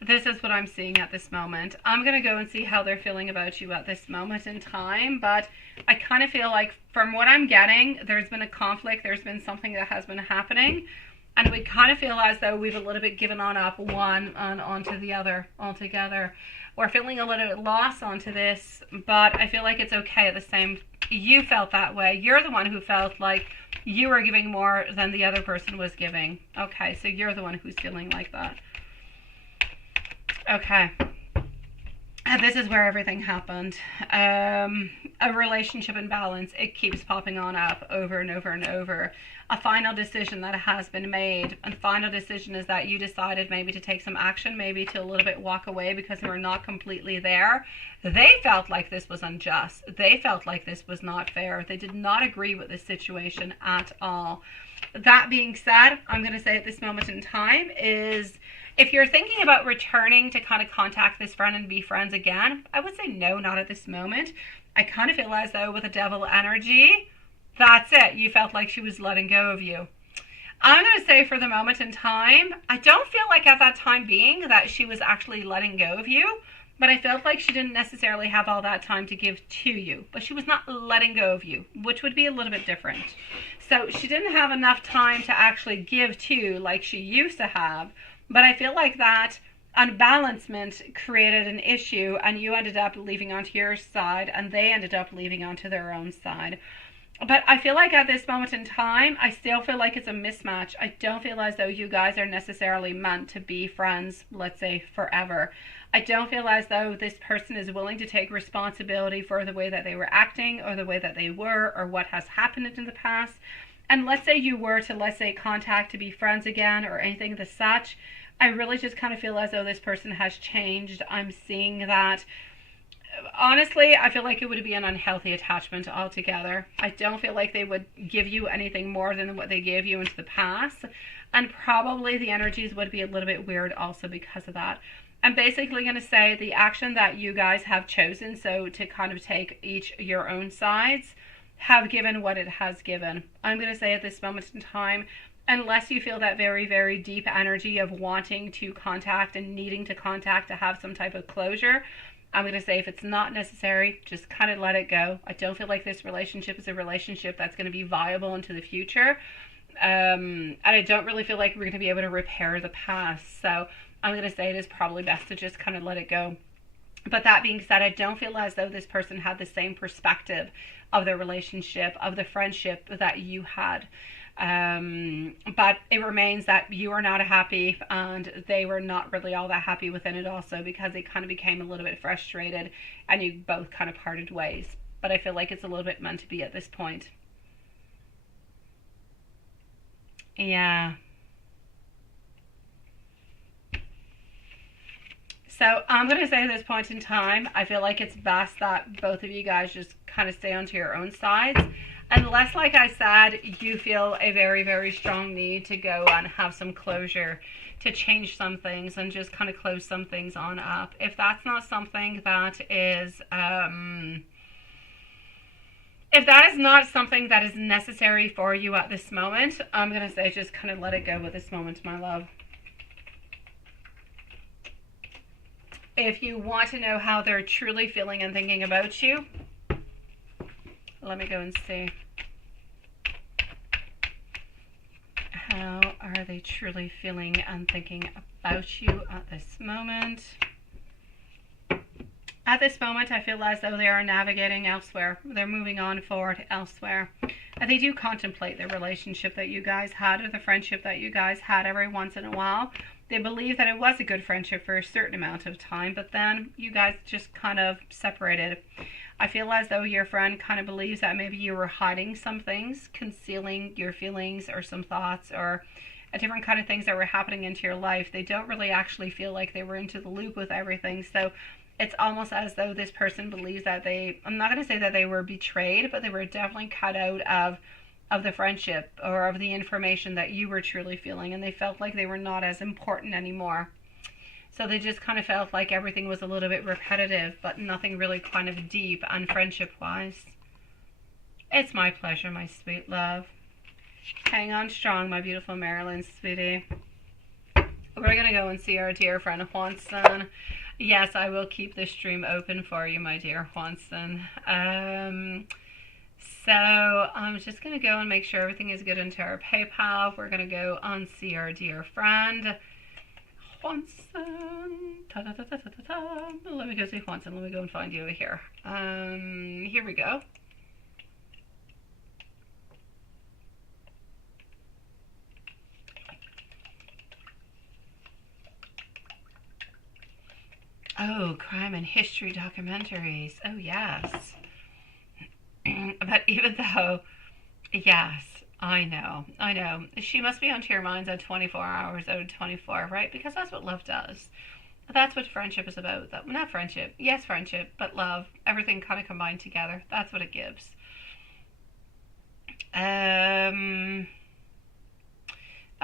This is what I'm seeing at this moment. I'm going to go and see how they're feeling about you at this moment in time, but I kind of feel like from what I'm getting, there's been a conflict, there's been something that has been happening, and we kind of feel as though we've a little bit given on up one and onto the other altogether. We're feeling a little bit lost onto this, but I feel like it's okay at the same. You felt that way. You're the one who felt like you were giving more than the other person was giving. Okay, so you're the one who's feeling like that. Okay. And this is where everything happened. A relationship imbalance. It keeps popping on up over and over and over. A final decision that has been made. And the final decision is that you decided maybe to take some action, maybe to a little bit walk away because we're not completely there. They felt like this was unjust. They felt like this was not fair. They did not agree with this situation at all. That being said, I'm going to say at this moment in time is, if you're thinking about returning to kind of contact this friend and be friends again, I would say no, not at this moment. I kind of feel as though with a devil energy, that's it. You felt like she was letting go of you. I'm going to say for the moment in time, I don't feel like at that time being that she was actually letting go of you, but I felt like she didn't necessarily have all that time to give to you, but she was not letting go of you, which would be a little bit different. So she didn't have enough time to actually give to like she used to have. But I feel like that unbalancement created an issue, and you ended up leaving onto your side, and they ended up leaving onto their own side. But I feel like at this moment in time, I still feel like it's a mismatch. I don't feel as though you guys are necessarily meant to be friends, let's say, forever. I don't feel as though this person is willing to take responsibility for the way that they were acting, or the way that they were, or what has happened in the past. And let's say you were to, let's say, contact to be friends again, or anything of the such, I really just kind of feel as though this person has changed. I'm seeing that. Honestly, I feel like it would be an unhealthy attachment altogether. I don't feel like they would give you anything more than what they gave you into the past. And probably the energies would be a little bit weird also because of that. I'm basically going to say the action that you guys have chosen, so to kind of take each your own sides, have given what it has given. I'm going to say at this moment in time, unless you feel that very, very deep energy of wanting to contact and needing to contact to have some type of closure, I'm going to say if it's not necessary, just kind of let it go. I don't feel like this relationship is a relationship that's going to be viable into the future. And I don't really feel like we're going to be able to repair the past. So I'm going to say it is probably best to just kind of let it go. But that being said, I don't feel as though this person had the same perspective of the relationship, of the friendship that you had. But it remains that you are not happy, and they were not really all that happy within it also, because they kind of became a little bit frustrated and you both kind of parted ways. But I feel like it's a little bit meant to be at this point. Yeah. So I'm going to say at this point in time, I feel like it's best that both of you guys just kind of stay onto your own sides. Unless, like I said, you feel a very, very strong need to go and have some closure, to change some things and just kind of close some things on up. If that's not something that is If that is not something that is necessary for you at this moment, I'm going to say just kind of let it go with this moment, my love. If you want to know how they're truly feeling and thinking about you, let me go and see. How are they truly feeling and thinking about you at this moment? At this moment, I feel as though they are navigating elsewhere. They're moving on forward elsewhere. And they do contemplate the relationship that you guys had or the friendship that you guys had every once in a while. They believe that it was a good friendship for a certain amount of time, but then you guys just kind of separated. I feel as though your friend kind of believes that maybe you were hiding some things, concealing your feelings or some thoughts or a different kind of things that were happening into your life. They don't really actually feel like they were into the loop with everything. So it's almost as though this person believes that I'm not going to say that they were betrayed, but they were definitely cut out of the friendship or of the information that you were truly feeling, and they felt like they were not as important anymore. So they just kind of felt like everything was a little bit repetitive, but nothing really kind of deep and friendship-wise. It's my pleasure, my sweet love. Hang on strong, my beautiful Marilyn, sweetie. We're going to go and see our dear friend Juanson. Yes, I will keep this stream open for you, my dear Juanson. So I'm just going to go and make sure everything is good into our PayPal. We're going to go and see our dear friend Juanson. Let me go see Juanson. Let me go and find you over here. Here we go. Oh, crime and history documentaries. Oh, yes. But even though, yes, I know. She must be onto your minds on 24 hours out of 24, right? Because that's what love does. That's what friendship is about. Not friendship. Yes, friendship, but love. Everything kind of combined together. That's what it gives. All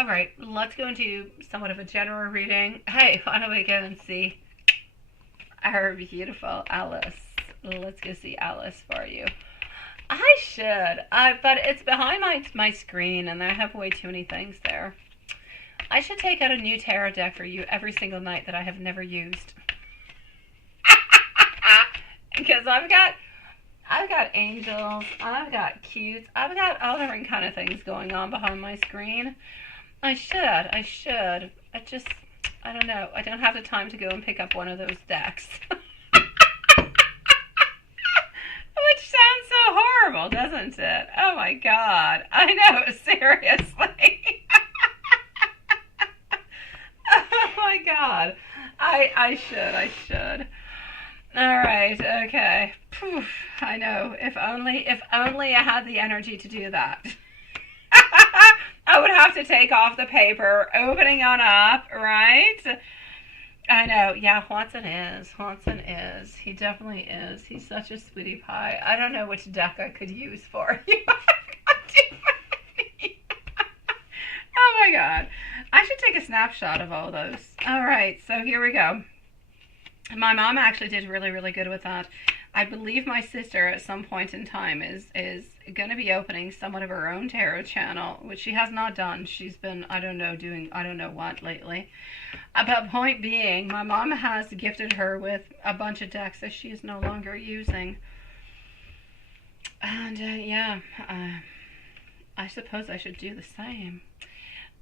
right, let's go into somewhat of a general reading. Hey, why don't we go and see our beautiful Alice? Let's go see Alice for you. I should, but it's behind my screen and I have way too many things there. I should take out a new tarot deck for you every single night that I have never used. Because I've got angels, I've got cutes, I've got all different kind of things going on behind my screen. I should. I don't know. I don't have the time to go and pick up one of those decks. Which sounds so horrible, doesn't it? Oh my God. I know, seriously. Oh my God. I should. All right, okay. Poof, I know. If only I had the energy to do that. I would have to take off the paper, opening on up, right? I know. Yeah, Juanson is. He definitely is. He's such a sweetie pie. I don't know which deck I could use for you. Oh my God. I should take a snapshot of all those. All right, so here we go. My mom actually did really, really good with that. I believe my sister at some point in time is going to be opening somewhat of her own tarot channel, which she has not done. She's been, doing I don't know what lately. But point being, my mom has gifted her with a bunch of decks that she is no longer using. And I suppose I should do the same.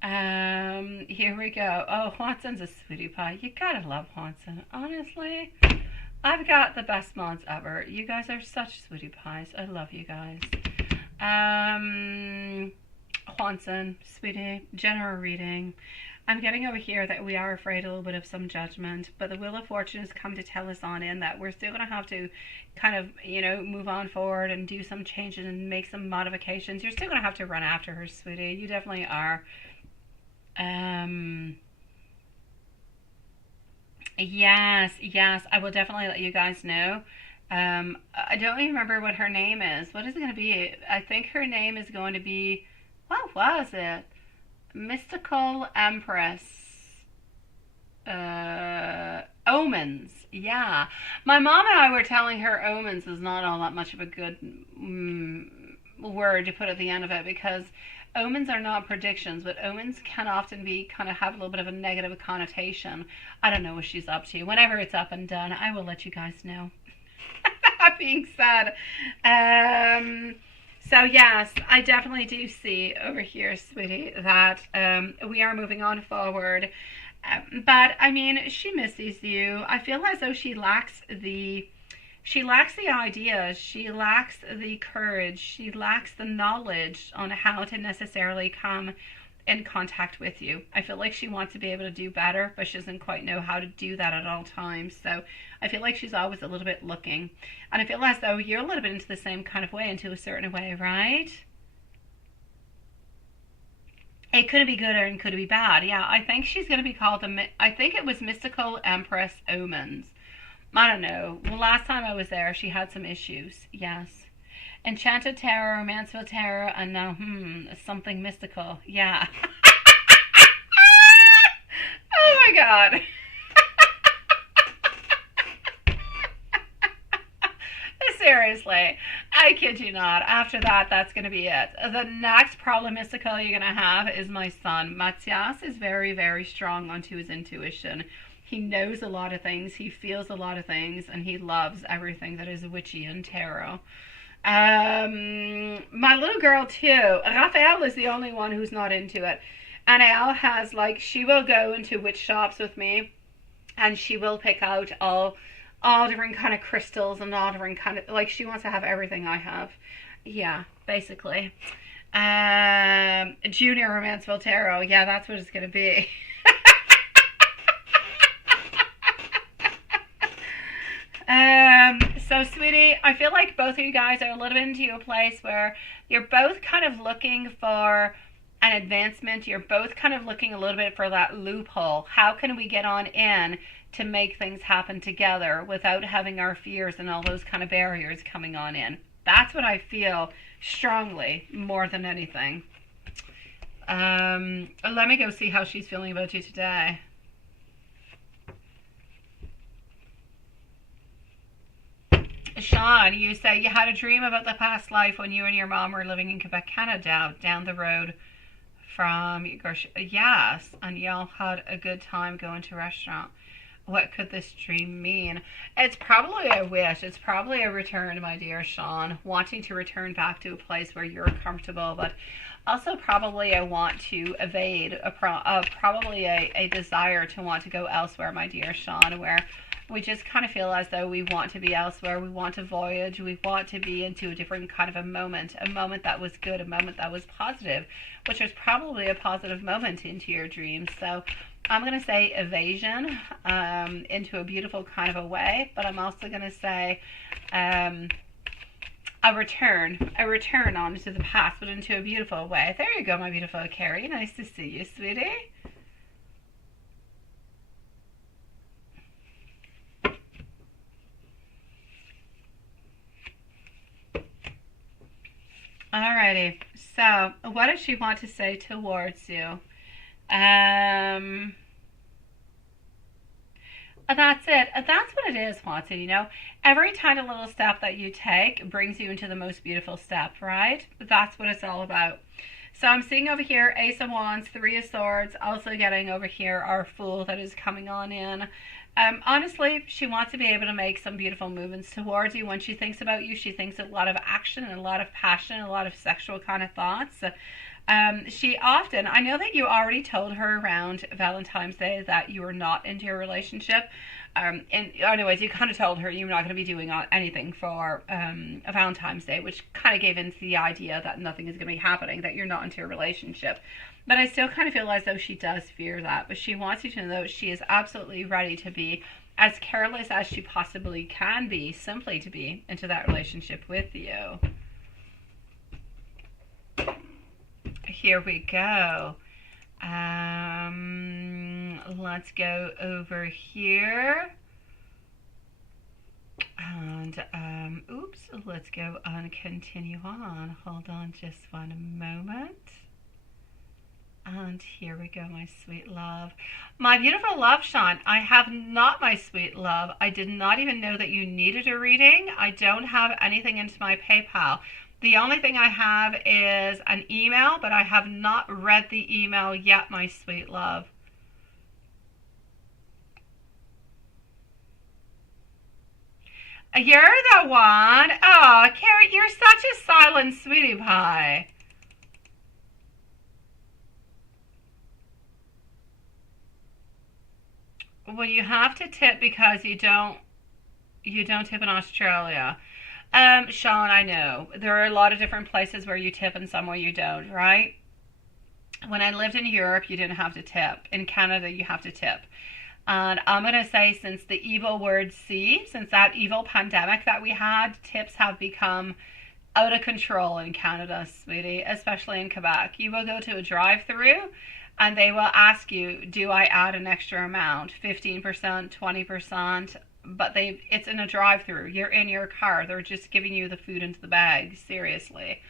Here we go. Oh, Juanson's a sweetie pie. You gotta love Juanson. Honestly, I've got the best mods ever. You guys are such sweetie pies. I love you guys. Juanson, sweetie, general reading. I'm getting over here that we are afraid a little bit of some judgment, but the Wheel of Fortune has come to tell us on in that we're still going to have to kind of, move on forward and do some changes and make some modifications. You're still going to have to run after her, sweetie. You definitely are. Yes, I will definitely let you guys know. I don't even remember what her name is. What is it going to be? I think her name is going to be, what was it? Mystical Empress. Omens. Yeah. My mom and I were telling her omens is not all that much of a good word to put at the end of it, because omens are not predictions, but omens can often be kind of have a little bit of a negative connotation. I don't know what she's up to. Whenever it's up and done, I will let you guys know. That being said, so yes, I definitely do see over here, sweetie, that we are moving on forward. But I mean, she misses you. I feel as though she lacks the ideas, she lacks the courage, she lacks the knowledge on how to necessarily come in contact with you. I feel like she wants to be able to do better, but she doesn't quite know how to do that at all times. So I feel like she's always a little bit looking. And I feel as though you're a little bit into the same kind of way, into a certain way, right? It could be good or it could be bad. Yeah, I think she's going to be called I think it was Mystical Empress Omens. I don't know. Well, last time I was there, she had some issues. Yes. Enchanted Tarot, Romancefull Tarot, and now, something mystical. Yeah. Oh my god. Seriously, I kid you not. After that, that's going to be it. The next problem mystical you're going to have is my son. Matthias is very, very strong onto his intuition. He knows a lot of things, he feels a lot of things, and he loves everything that is witchy and tarot. My little girl too. Raphael is the only one who's not into it. And Elle has, like, she will go into witch shops with me, and she will pick out all different kind of crystals and all different kind of, like, she wants to have everything I have. Yeah, basically. Junior Romancefull Tarot. Yeah, that's what it's gonna be. So sweetie, I feel like both of you guys are a little bit into a place where you're both kind of looking for an advancement. You're both kind of looking a little bit for that loophole. How can we get on in to make things happen together without having our fears and all those kind of barriers coming on in? That's what I feel strongly, more than anything. Let me go see how she's feeling about you today. Sean, you say you had a dream about the past life when you and your mom were living in Quebec, Canada, down the road from yes, and y'all had a good time going to a restaurant. What could this dream mean? It's probably a wish. It's probably a return, my dear Sean, wanting to return back to a place where you're comfortable, but also probably a want to evade, probably a desire to want to go elsewhere, my dear Sean, where we just kind of feel as though we want to be elsewhere. We want to voyage. We want to be into a different kind of a moment that was good, a moment that was positive, which was probably a positive moment into your dreams. So I'm going to say evasion into a beautiful kind of a way, but I'm also going to say a return onto the past, but into a beautiful way. There you go, my beautiful Carrie. Nice to see you, sweetie. Alrighty, so what does she want to say towards you? That's it. That's what it is, Watson. You know, every tiny little step that you take brings you into the most beautiful step, right? That's what it's all about. So I'm seeing over here Ace of Wands, Three of Swords, also getting over here our Fool that is coming on in. Honestly, she wants to be able to make some beautiful movements towards you. When she thinks about you, she thinks a lot of action and a lot of passion, a lot of sexual kind of thoughts. She often, I know that you already told her around Valentine's Day that you were not into a relationship. And anyways, you kind of told her you're not going to be doing anything for a Valentine's Day, which kind of gave into the idea that nothing is going to be happening, that you're not into a relationship. But I still kind of feel as though she does fear that. But she wants you to know she is absolutely ready to be as careless as she possibly can be, simply to be into that relationship with you. Here we go. Let's go over here. And, oops, let's go and continue on. Hold on just one moment. And here we go, my sweet love. My beautiful love, Sean, I have not, my sweet love. I did not even know that you needed a reading. I don't have anything into my PayPal. The only thing I have is an email, but I have not read the email yet, my sweet love. You're the one. Oh, Carrie, you're such a silent sweetie pie. Well, you have to tip because you don't tip in Australia. Sean, I know. There are a lot of different places where you tip and some where you don't, right? When I lived in Europe, you didn't have to tip. In Canada, you have to tip. And I'm going to say since the evil word C, since that evil pandemic that we had, tips have become out of control in Canada, sweetie, especially in Quebec. You will go to a drive-through and they will ask you, do I add an extra amount, 15%, 20%? But it's in a drive-through. You're in your car. They're just giving you the food into the bag. Seriously.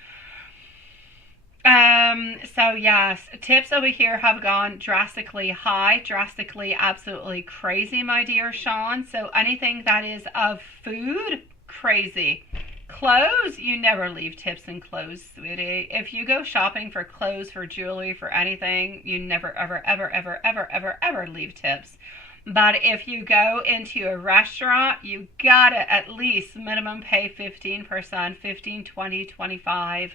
So yes, tips over here have gone drastically high, drastically absolutely crazy, my dear Sean. So anything that is of food, crazy. Clothes, you never leave tips in clothes, sweetie. If you go shopping for clothes, for jewelry, for anything, you never, ever, ever, ever, ever, ever, ever leave tips. But if you go into a restaurant, you gotta at least minimum pay 15%, 15, 20, 25.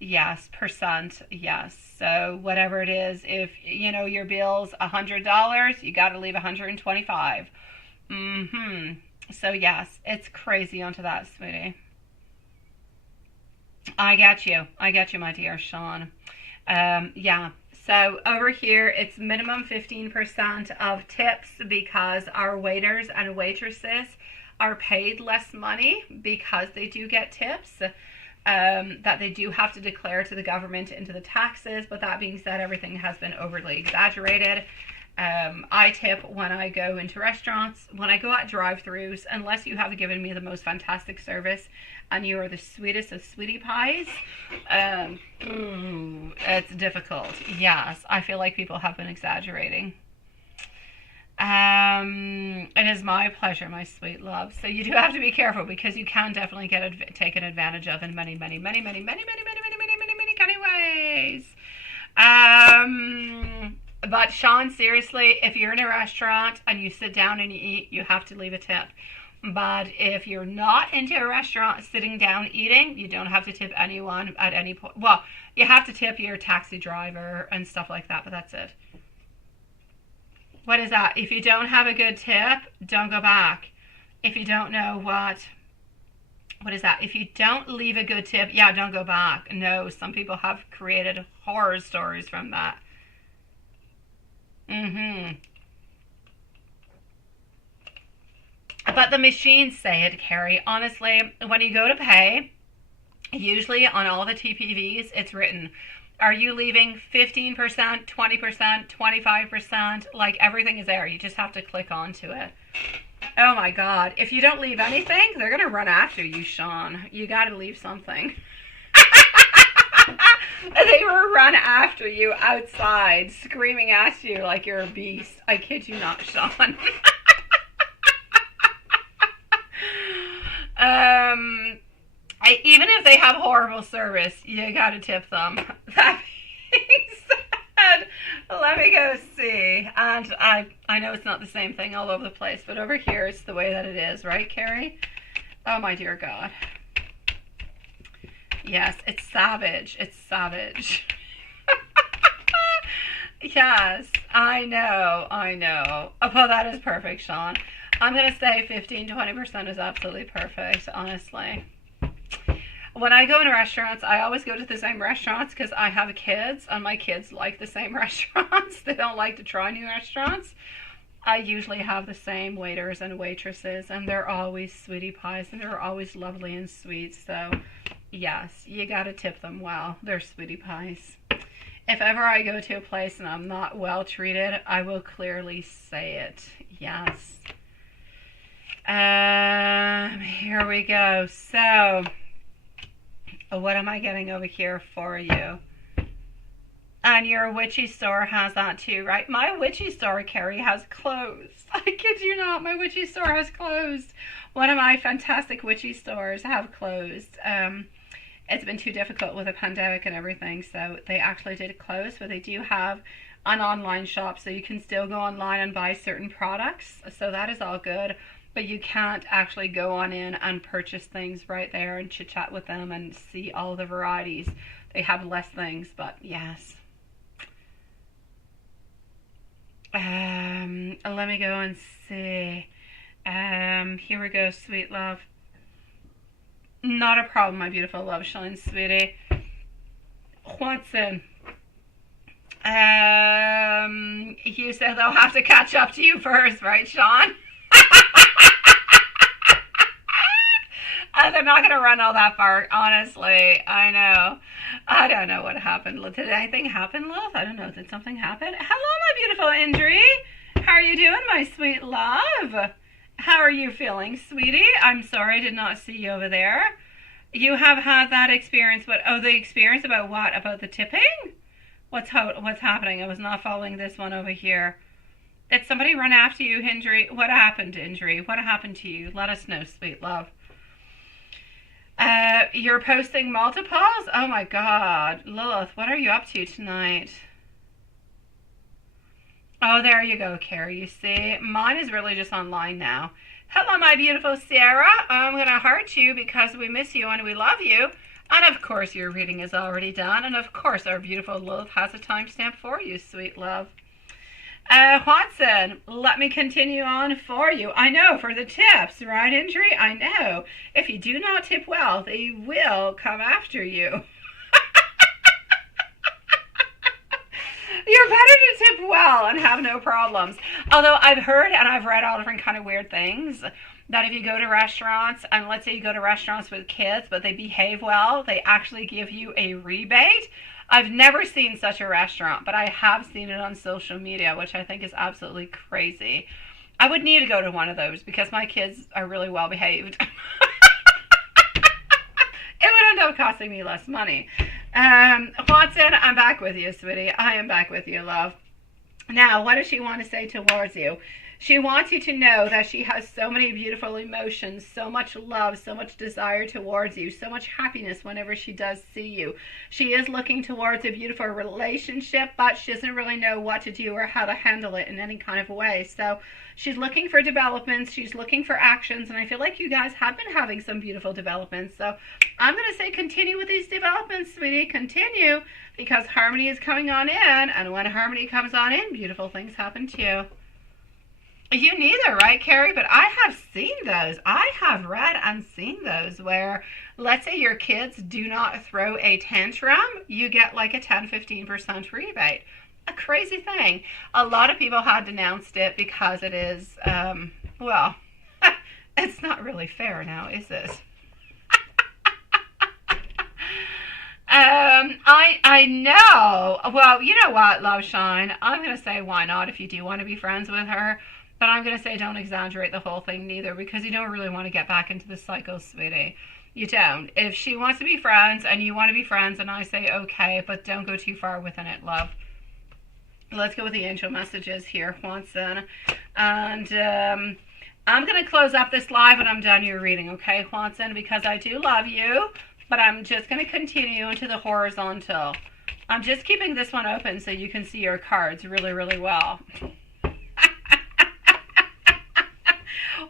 Yes, percent. Yes. So whatever it is, if you know your bill's $100, you got to leave 125. So yes, it's crazy onto that, sweetie. I get you. I get you, my dear Sean. Yeah. So over here, it's minimum 15% of tips because our waiters and waitresses are paid less money because they do get tips. That they do have to declare to the government into the taxes. But that being said, everything has been overly exaggerated. I tip when I go into restaurants, when I go at drive-thrus, unless you have given me the most fantastic service and you are the sweetest of sweetie pies. It's difficult. Yes, I feel like people have been exaggerating. It is my pleasure, my sweet love. So you do have to be careful because you can definitely get taken advantage of in many, many, many, many, many, many, many, many, many, many, many kind of ways. But Sean, seriously, if you're in a restaurant and you sit down and you eat, you have to leave a tip. But if you're not into a restaurant sitting down eating, you don't have to tip anyone at any point. Well, you have to tip your taxi driver and stuff like that, but that's it. What is that? If you don't have a good tip, don't go back. If you don't know what is that? If you don't leave a good tip, yeah, don't go back. No, some people have created horror stories from that. But the machines say it, Carrie. Honestly, when you go to pay, usually on all the TPVs, it's written, are you leaving 15%, 20%, 25%? Like everything is there. You just have to click onto it. Oh my God. If you don't leave anything, they're going to run after you, Sean. You got to leave something. They will run after you outside, screaming at you like you're a beast. I kid you not, Sean. Even if they have horrible service, you gotta tip them. That being said, let me go see. And I know it's not the same thing all over the place, but over here it's the way that it is, right, Carrie? Oh my dear God. Yes, it's savage. It's savage. Yes, I know. Oh, well, that is perfect, Sean. I'm going to say 15-20% is absolutely perfect, honestly. When I go in restaurants, I always go to the same restaurants because I have kids, and my kids like the same restaurants. They don't like to try new restaurants. I usually have the same waiters and waitresses, and they're always sweetie pies, and they're always lovely and sweet. So, yes, you got to tip them well. They're sweetie pies. If ever I go to a place and I'm not well treated, I will clearly say it. Yes. Here we go. So, what am I getting over here for you? And your witchy store has that too, right? My witchy store, Carrie, has closed. I kid you not, my witchy store has closed. One of my fantastic witchy stores have closed. It's been too difficult with the pandemic and everything, so they actually did close, but they do have an online shop, so you can still go online and buy certain products, so that is all good, but you can't actually go on in and purchase things right there and chit chat with them and see all the varieties. They have less things, but yes. Let me go and see. Here we go, sweet love. Not a problem, my beautiful love shine, sweetie. Watson. You said they'll have to catch up to you first, right, Sean? They're not going to run all that far, honestly. I know. I don't know what happened. Did anything happen, love? I don't know. Did something happen? Hello, my beautiful Indri. How are you doing, my sweet love? How are you feeling, sweetie? I'm sorry I did not see you over there. You have had that experience, but the experience about what? About the tipping? What's happening? I was not following this one over here. Did somebody run after you, Indri? What happened, Indri? What happened to you? Let us know, sweet love. You're posting multiples? Oh my God. Lilith, what are you up to tonight? Oh, there you go, Carrie. You see, mine is really just online now. Hello, my beautiful Sarah. I'm going to heart you because we miss you and we love you. And of course, your reading is already done. And of course, our beautiful Lilith has a timestamp for you, sweet love. Watson, let me continue on for you. I know, for the tips, right, Indri? I know. If you do not tip well, they will come after you. You're better to tip well and have no problems. Although I've heard and I've read all different kind of weird things, that if you go to restaurants, and let's say you go to restaurants with kids, but they behave well, they actually give you a rebate. I've never seen such a restaurant, but I have seen it on social media, which I think is absolutely crazy. I would need to go to one of those because my kids are really well behaved. It would end up costing me less money. Watson, I'm back with you, sweetie. I am back with you, love. Now, what does she want to say towards you? She wants you to know that she has so many beautiful emotions, so much love, so much desire towards you, so much happiness whenever she does see you. She is looking towards a beautiful relationship, but she doesn't really know what to do or how to handle it in any kind of way. So she's looking for developments, she's looking for actions, and I feel like you guys have been having some beautiful developments. So I'm going to say continue with these developments, sweetie. Continue, because harmony is coming on in, and when harmony comes on in, beautiful things happen to you. You neither, right, Carrie? But I have seen those. I have read and seen those where, let's say your kids do not throw a tantrum, you get like a 10-15% rebate. A crazy thing. A lot of people had denounced it because it is, well, it's not really fair now, is it? I know. Well, you know what, Love Shine? I'm going to say why not if you do want to be friends with her. But I'm going to say don't exaggerate the whole thing neither, because you don't really want to get back into the cycle, sweetie. You don't. If she wants to be friends and you want to be friends, and I say okay, but don't go too far within it, love. Let's go with the angel messages here, Juanson. And I'm going to close up this live when I'm done your reading, okay, Juanson? Because I do love you, but I'm just going to continue into the horizontal. I'm just keeping this one open so you can see your cards really, really well.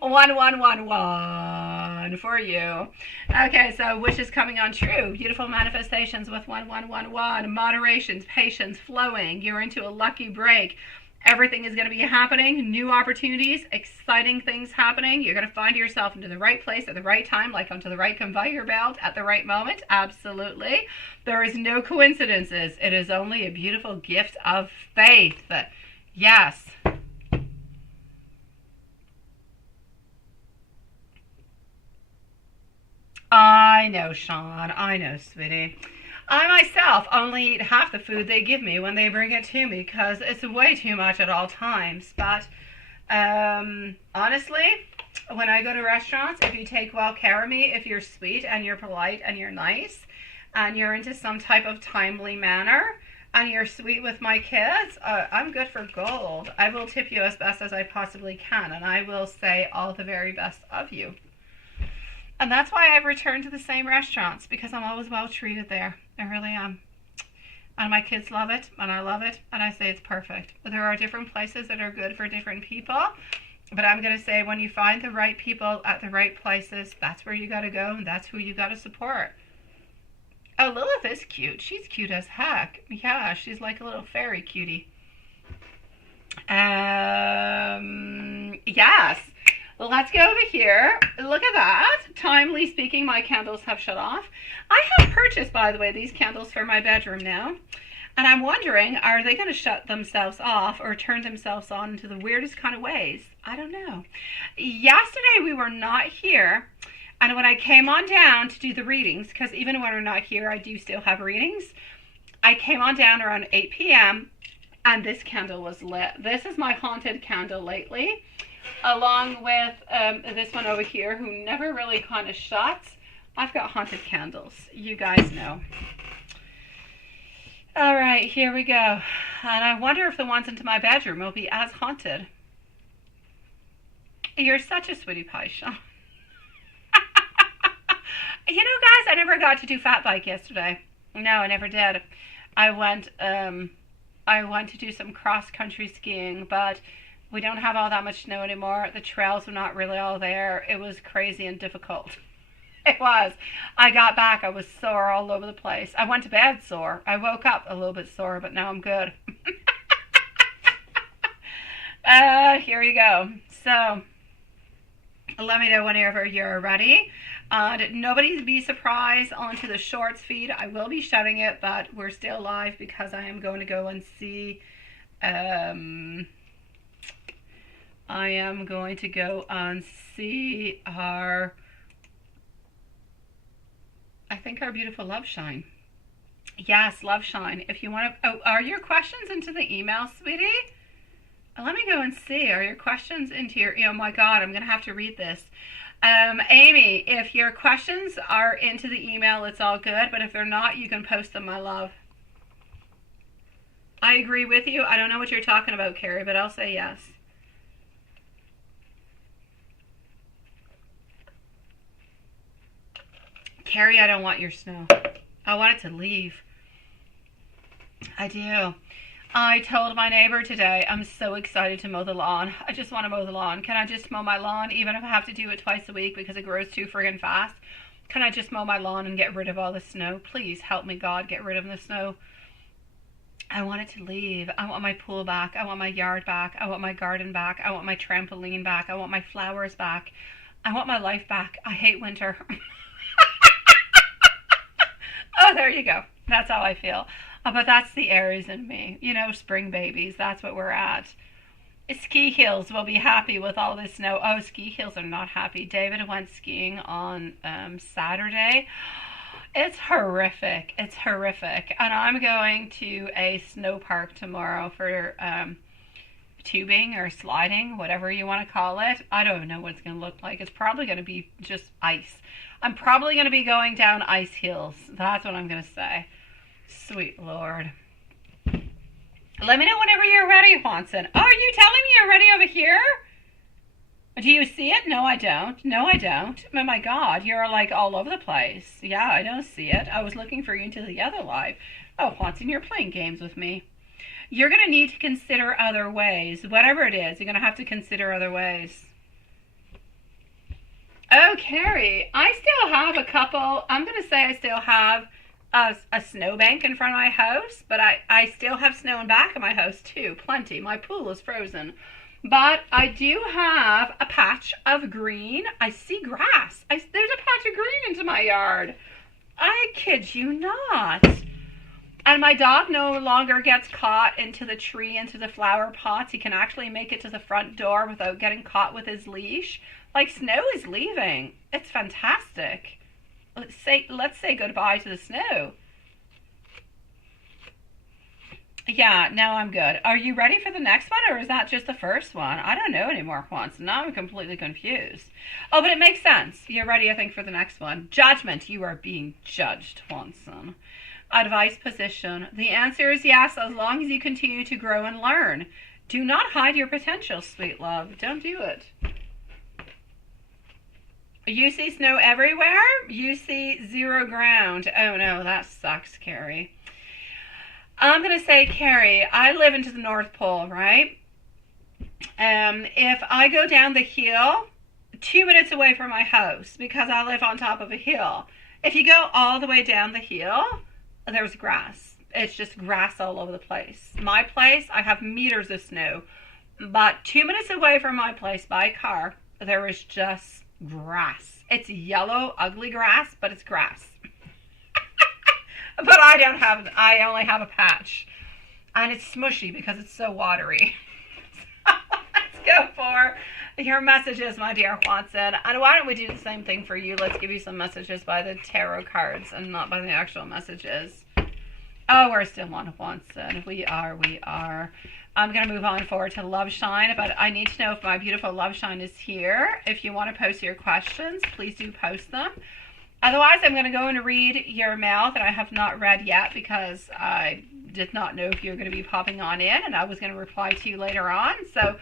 1111 for you. Okay, so wishes coming on true. Beautiful manifestations with 1111. Moderations, patience, flowing. You're into a lucky break. Everything is going to be happening. New opportunities, exciting things happening. You're going to find yourself into the right place at the right time, like onto the right conveyor belt at the right moment. Absolutely. There is no coincidences. It is only a beautiful gift of faith. Yes. I know, Sean. I know, sweetie. I myself only eat half the food they give me when they bring it to me because it's way too much at all times. But honestly, when I go to restaurants, if you take well care of me, if you're sweet and you're polite and you're nice and you're into some type of timely manner, and you're sweet with my kids, I'm good for gold. I will tip you as best as I possibly can, and I will say all the very best of you. And that's why I've returned to the same restaurants, because I'm always well treated there. I really am. And my kids love it, and I love it, and I say it's perfect. There are different places that are good for different people, but I'm going to say when you find the right people at the right places, that's where you got to go, and that's who you got to support. Oh, Lilith is cute. She's cute as heck. Yeah, she's like a little fairy cutie. Yes. Let's go over here. Look at that. Timely speaking, my candles have shut off. I have purchased, by the way, these candles for my bedroom now. And I'm wondering, are they going to shut themselves off or turn themselves on into the weirdest kind of ways? I don't know. Yesterday we were not here. And when I came on down to do the readings, because even when we're not here, I do still have readings. I came on down around 8 p.m. and this candle was lit. This is my haunted candle lately, along with this one over here, who never really kind of shuts. I've got haunted candles. You guys know. All right, here we go. And I wonder if the ones into my bedroom will be as haunted. You're such a sweetie pie, Sean. You know, guys, I never got to do fat bike yesterday. No, I never did. I went to do some cross-country skiing, but we don't have all that much snow anymore. The trails are not really all there. It was crazy and difficult. It was. I got back. I was sore all over the place. I went to bed sore. I woke up a little bit sore, but now I'm good. Here you go. So, let me know whenever you're ready. Nobody be surprised onto the shorts feed. I will be shutting it, but we're still live because I am going to go and see I am going to go and see our beautiful Love Shine. Yes, Love Shine. If you want to, are your questions into the email, sweetie? Let me go and see. Are your questions into your, oh my God, I'm going to have to read this. Amy, if your questions are into the email, it's all good. But if they're not, you can post them, my love. I agree with you. I don't know what you're talking about, Carrie, but I'll say yes. Carrie, I don't want your snow. I want it to leave. I do. I told my neighbor today, I'm so excited to mow the lawn. I just want to mow the lawn. Can I just mow my lawn, even if I have to do it twice a week because it grows too friggin' fast? Can I just mow my lawn and get rid of all the snow? Please help me, God, get rid of the snow. I want it to leave. I want my pool back. I want my yard back. I want my garden back. I want my trampoline back. I want my flowers back. I want my life back. I hate winter. Oh, there you go. That's how I feel. But that's the Aries in me. You know, spring babies. That's what we're at. Ski Hills will be happy with all this snow. Oh, Ski Hills are not happy. David went skiing on Saturday. It's horrific. It's horrific. And I'm going to a snow park tomorrow for tubing or sliding, whatever you want to call it. I don't know what it's going to look like. It's probably going to be just ice. I'm probably going to be going down ice hills. That's what I'm going to say. Sweet Lord. Let me know whenever you're ready, Haunson. Oh, are you telling me you're ready over here? Do you see it? No, I don't. No, I don't. Oh my God, you're like all over the place. Yeah, I don't see it. I was looking for you into the other live. Oh, Haunson, you're playing games with me. You're going to need to consider other ways. Whatever it is, you're going to have to consider other ways. Oh, Carrie, I still have a couple. I'm going to say I still have a snowbank in front of my house, but I still have snow in back of my house too. Plenty. My pool is frozen. But I do have a patch of green. I see grass. There's a patch of green into my yard. I kid you not. And my dog no longer gets caught into the tree, into the flower pots. He can actually make it to the front door without getting caught with his leash. Like, snow is leaving. It's fantastic. Let's say goodbye to the snow. Yeah, now I'm good. Are you ready for the next one, or is that just the first one? I don't know anymore, Juanson. Now I'm completely confused. Oh, but it makes sense. You're ready, I think, for the next one. Judgment. You are being judged, Juanson. Advice position. The answer is yes, as long as you continue to grow and learn. Do not hide your potential, sweet love. Don't do it. You see snow everywhere? You see zero ground. Oh no, that sucks, Carrie. I'm going to say, Carrie, I live into the North Pole, right? If I go down the hill, 2 minutes away from my house, because I live on top of a hill, if you go all the way down the hill, there's grass. It's just grass all over the place. My place, I have meters of snow. But 2 minutes away from my place by car, there is just grass. It's yellow, ugly grass, but it's grass. But I only have a patch. And it's smushy because it's so watery. So let's go for your messages, my dear Watson. And why don't we do the same thing for you? Let's give you some messages by the tarot cards and not by the actual messages. Oh, we're still on Watson. We are. I'm going to move on forward to Love Shine, but I need to know if my beautiful Love Shine is here. If you want to post your questions, please do post them. Otherwise, I'm going to go and read your mail that I have not read yet because I did not know if you were going to be popping on in, and I was going to reply to you later on. So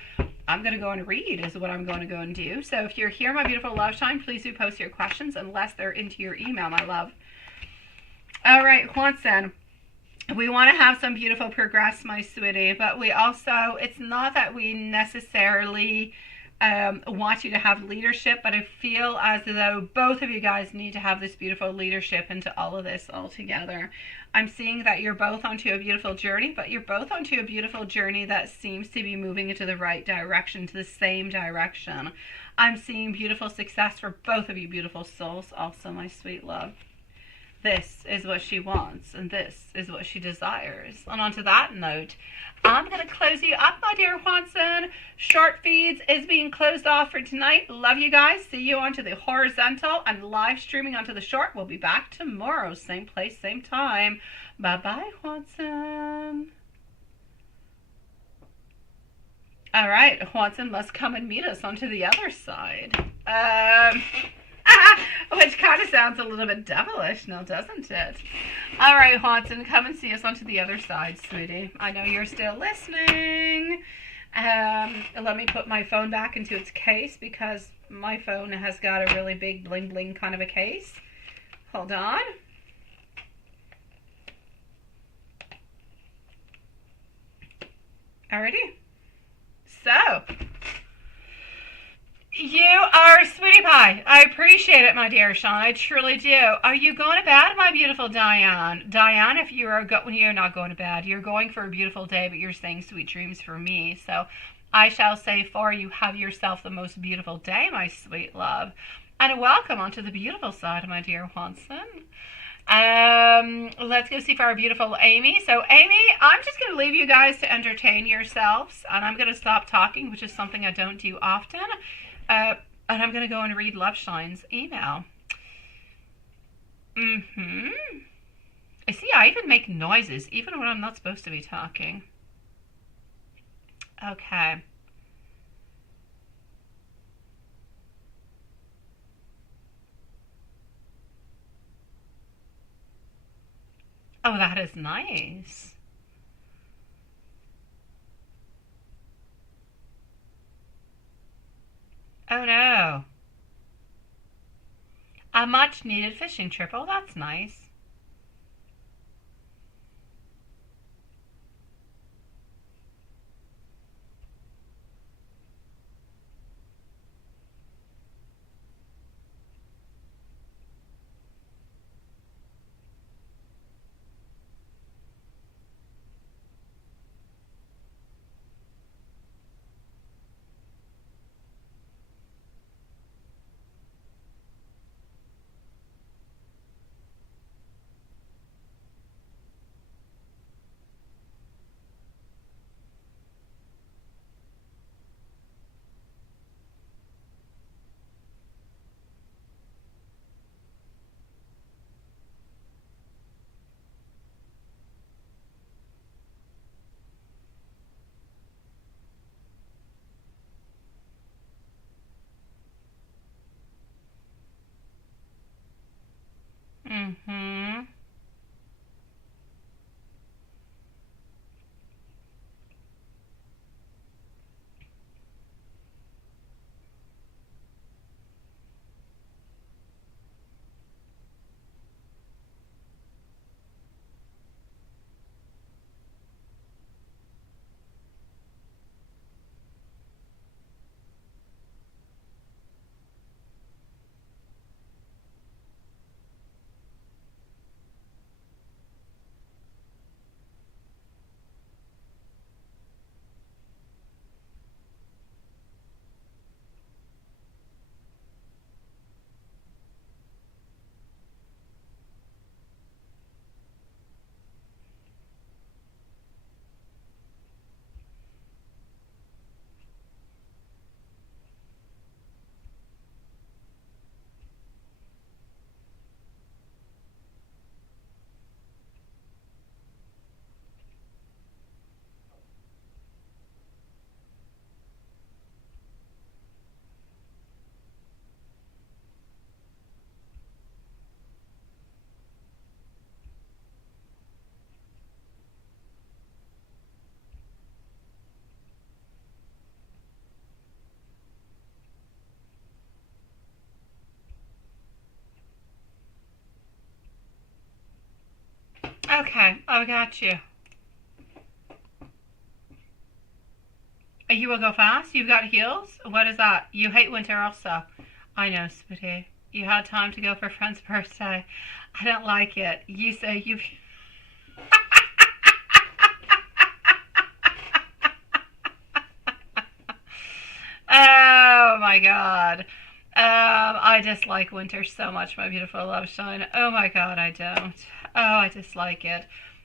I'm going to go and read is what I'm going to go and do. So if you're here, my beautiful Love Shine, please do post your questions unless they're into your email, my love. All right, Watson. We want to have some beautiful progress, my sweetie, but we also, it's not that we necessarily want you to have leadership, but I feel as though both of you guys need to have this beautiful leadership into all of this all together. I'm seeing that you're both onto a beautiful journey, but you're both onto a beautiful journey that seems to be moving into the right direction, to the same direction. I'm seeing beautiful success for both of you beautiful souls also, my sweet love. This is what she wants, and this is what she desires. And on to that note, I'm going to close you up, my dear Watson. Short feeds is being closed off for tonight. Love you guys. See you onto the horizontal and live streaming onto the short. We'll be back tomorrow. Same place, same time. Bye-bye, Watson. All right, Watson must come and meet us onto the other side. Which kind of sounds a little bit devilish now, doesn't it? All right, Watson, come and see us onto the other side, sweetie. I know you're still listening. Let me put my phone back into its case because my phone has got a really big bling bling kind of a case. Hold on. Alrighty. So, you are a sweetie pie. I appreciate it, my dear Sean. I truly do. Are you going to bed, my beautiful Diane? Diane, if you are you're not going to bed. You're going for a beautiful day, but you're saying sweet dreams for me. So I shall say for you, have yourself the most beautiful day, my sweet love. And welcome onto the beautiful side, my dear Watson. Let's go see for our beautiful Amy. So Amy, I'm just going to leave you guys to entertain yourselves. And I'm going to stop talking, which is something I don't do often. And I'm going to go and read Love Shine's email. See, I even make noises, even when I'm not supposed to be talking. Okay. Oh, that is nice. Oh no. A much needed fishing trip. Oh, that's nice. Okay, I got you. You will go fast? You've got heels? What is that? You hate winter also. I know, sweetie. You had time to go for a friend's birthday. I don't like it. You say you... Oh my god. I dislike winter so much, my beautiful love shine. Oh my god, I don't. Oh, I dislike it.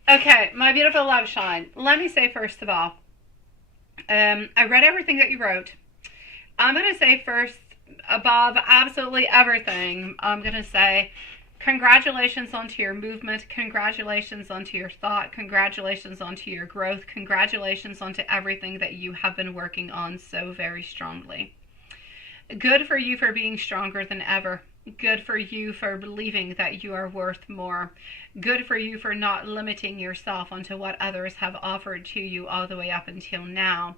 Okay, my beautiful love shine. Let me say first of all, I read everything that you wrote. I'm going to say first, above absolutely everything, I'm going to say congratulations onto your movement, congratulations onto your thought, congratulations onto your growth, congratulations onto everything that you have been working on so very strongly. Good for you for being stronger than ever. Good for you for believing that you are worth more. Good for you for not limiting yourself onto what others have offered to you all the way up until now.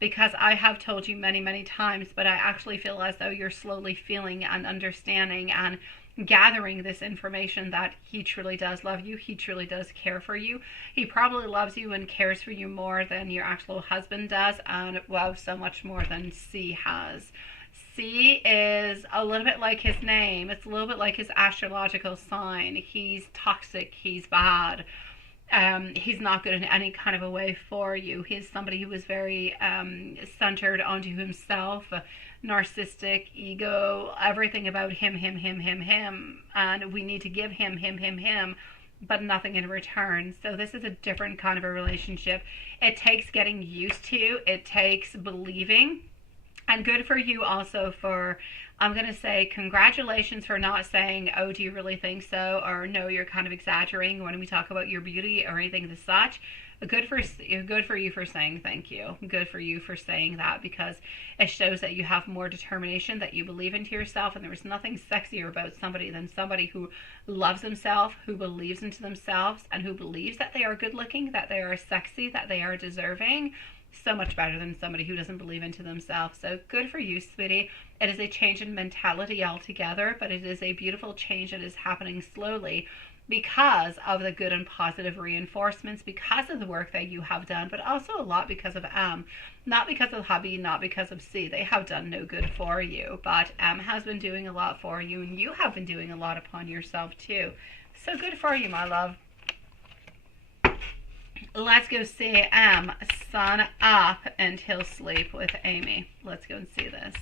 Because I have told you many, many times, but I actually feel as though you're slowly feeling and understanding and gathering this information that he truly does love you. He truly does care for you. He probably loves you and cares for you more than your actual husband does, and well, so much more than C has. C is a little bit like his name. It's a little bit like his astrological sign. He's toxic. He's bad. He's not good in any kind of a way for you. He's somebody who is very centered onto himself, narcissistic, ego, everything about him. And we need to give him, but nothing in return. So this is a different kind of a relationship. It takes getting used to. It takes believing. And good for you also for, I'm going to say congratulations for not saying, oh, do you really think so? Or no, you're kind of exaggerating when we talk about your beauty or anything of such. Good for you for saying thank you. Good for you for saying that, because it shows that you have more determination, that you believe into yourself, and there is nothing sexier about somebody than somebody who loves themselves, who believes into themselves, and who believes that they are good looking, that they are sexy, that they are deserving. So much better than somebody who doesn't believe into themselves. So good for you, sweetie. It is a change in mentality altogether, but it is a beautiful change that is happening slowly because of the good and positive reinforcements, because of the work that you have done, but also a lot because of M. Not because of hubby, not because of C. They have done no good for you, but M has been doing a lot for you, and you have been doing a lot upon yourself too. So good for you, my love. Let's go see Sun Up Until Sleep with Amy. Let's go and see this.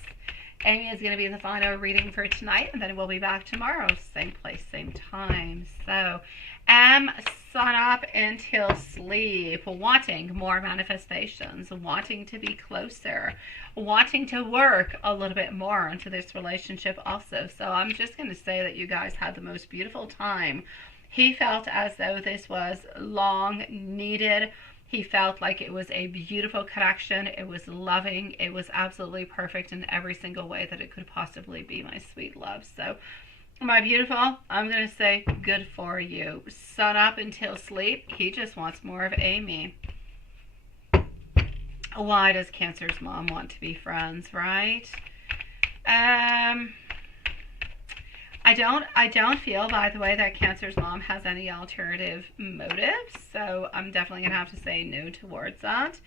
Amy is going to be the final reading for tonight, and then we'll be back tomorrow. Same place, same time. So, Sun Up Until Sleep. Wanting more manifestations. Wanting to be closer. Wanting to work a little bit more into this relationship also. So, I'm just going to say that you guys had the most beautiful time. He felt as though this was long needed. He felt like it was a beautiful connection. It was loving. It was absolutely perfect in every single way that it could possibly be, my sweet love. So, my beautiful, I'm going to say good for you. Sun Up Until Sleep. He just wants more of Amy. Why does Cancer's mom want to be friends, right? I don't feel, by the way, that Cancer's mom has any alternative motives, so I'm definitely going to have to say no towards that.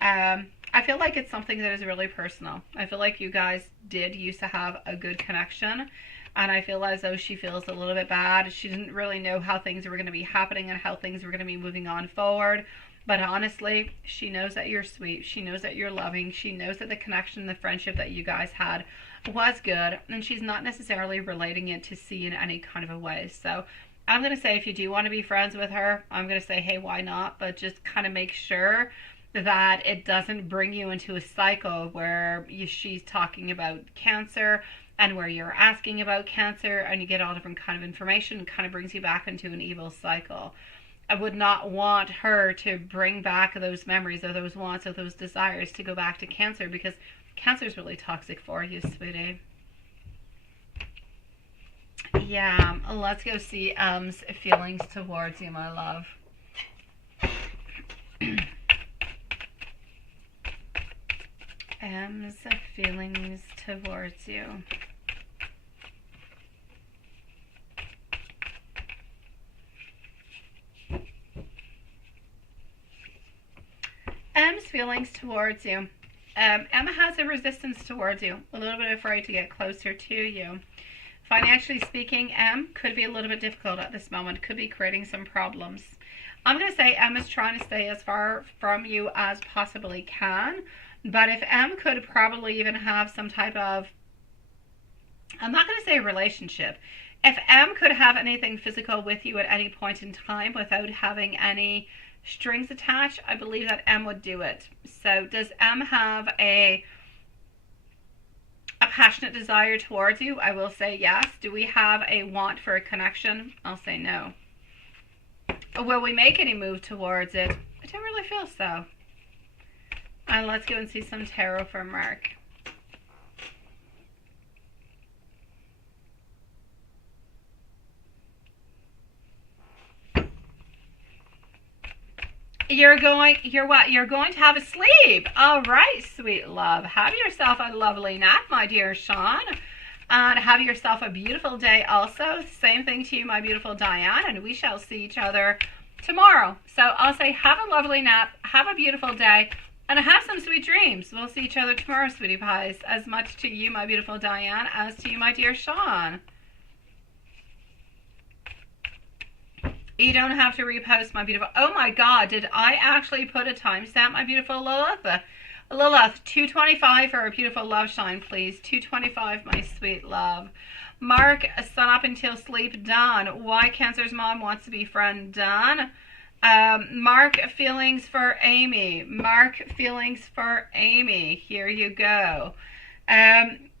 I feel like it's something that is really personal. I feel like you guys did used to have a good connection, and I feel as though she feels a little bit bad. She didn't really know how things were going to be happening and how things were going to be moving on forward. But honestly, she knows that you're sweet. She knows that you're loving. She knows that the connection, the friendship that you guys had was good. And she's not necessarily relating it to C in any kind of a way. So I'm going to say if you do want to be friends with her, I'm going to say, hey, why not? But just kind of make sure that it doesn't bring you into a cycle where she's talking about Cancer and where you're asking about Cancer and you get all different kind of information. It kind of brings you back into an evil cycle. I would not want her to bring back those memories or those wants or those desires to go back to Cancer, because Cancer is really toxic for you, sweetie. Yeah, let's go see feelings towards you, my love. M's feelings towards you. M's feelings towards you. Emma has a resistance towards you, a little bit afraid to get closer to you. Financially speaking, M could be a little bit difficult at this moment, could be creating some problems. I'm going to say M is trying to stay as far from you as possibly can, but if M could probably even have some type of, I'm not going to say relationship, if M could have anything physical with you at any point in time without having any strings attached, I believe that M would do it. So does M have a passionate desire towards you? I will say yes. Do we have a want for a connection? I'll say no. Will we make any move towards it? I don't really feel so. And let's go and see some tarot for Mark. You're going to have a sleep. All right, sweet love. Have yourself a lovely nap, my dear Sean. And have yourself a beautiful day also. Same thing to you, my beautiful Diane. And we shall see each other tomorrow. So I'll say have a lovely nap. Have a beautiful day. And have some sweet dreams. We'll see each other tomorrow, sweetie pies. As much to you, my beautiful Diane, as to you, my dear Sean. You don't have to repost, my beautiful. Oh my God, did I actually put a timestamp, my beautiful Lilith? Lilith, 2:25 for a beautiful love shine, please. 2:25, my sweet love. Mark, sun up until sleep, done. Why Cancer's mom wants to be friend, done. Mark, feelings for Amy. Mark, feelings for Amy. Here you go.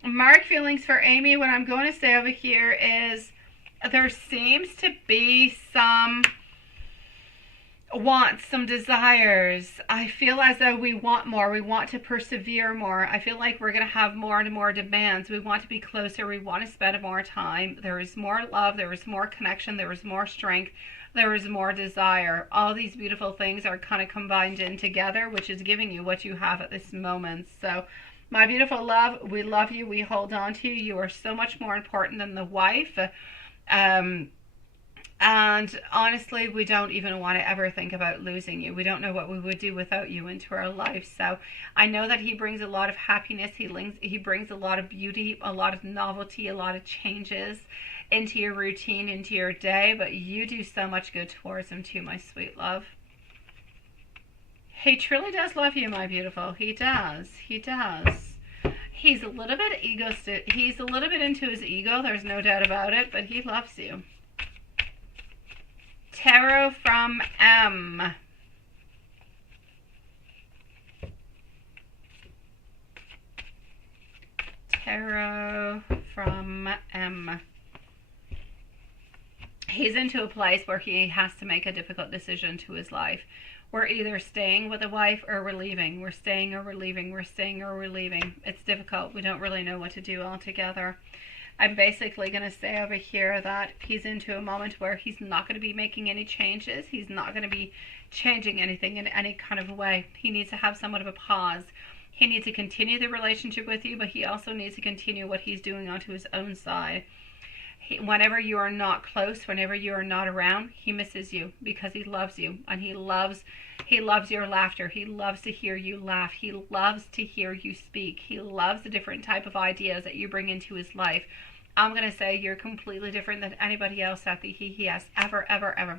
Mark, feelings for Amy. What I'm going to say over here is, there seems to be some wants, some desires. I feel as though we want more. We want to persevere more. I feel like we're going to have more and more demands. We want to be closer. We want to spend more time. There is more love. There is more connection. There is more strength. There is more desire. All these beautiful things are kind of combined in together, which is giving you what you have at this moment. So, my beautiful love, we love you. We hold on to you. You are so much more important than the wife. And honestly, we don't even want to ever think about losing you. We don't know what we would do without you into our life. So I know that he brings a lot of happiness. He brings a lot of beauty, a lot of novelty, a lot of changes into your routine, into your day. But you do so much good towards him too, my sweet love. He truly does love you, my beautiful. He does. He does. He's a little bit egoistic. He's a little bit into his ego. There's no doubt about it, but he loves you. Tarot from M. Tarot from M. He's into a place where he has to make a difficult decision to his life. We're either staying with a wife or we're leaving. We're staying or we're leaving. We're staying or we're leaving. It's difficult. We don't really know what to do altogether. I'm basically going to say over here that he's into a moment where he's not going to be making any changes. He's not going to be changing anything in any kind of way. He needs to have somewhat of a pause. He needs to continue the relationship with you, but he also needs to continue what he's doing onto his own side. Whenever you are not close, whenever you are not around, he misses you because he loves you, and he loves your laughter. He loves to hear you laugh. He loves to hear you speak. He loves the different type of ideas that you bring into his life. I'm going to say you're completely different than anybody else that he has ever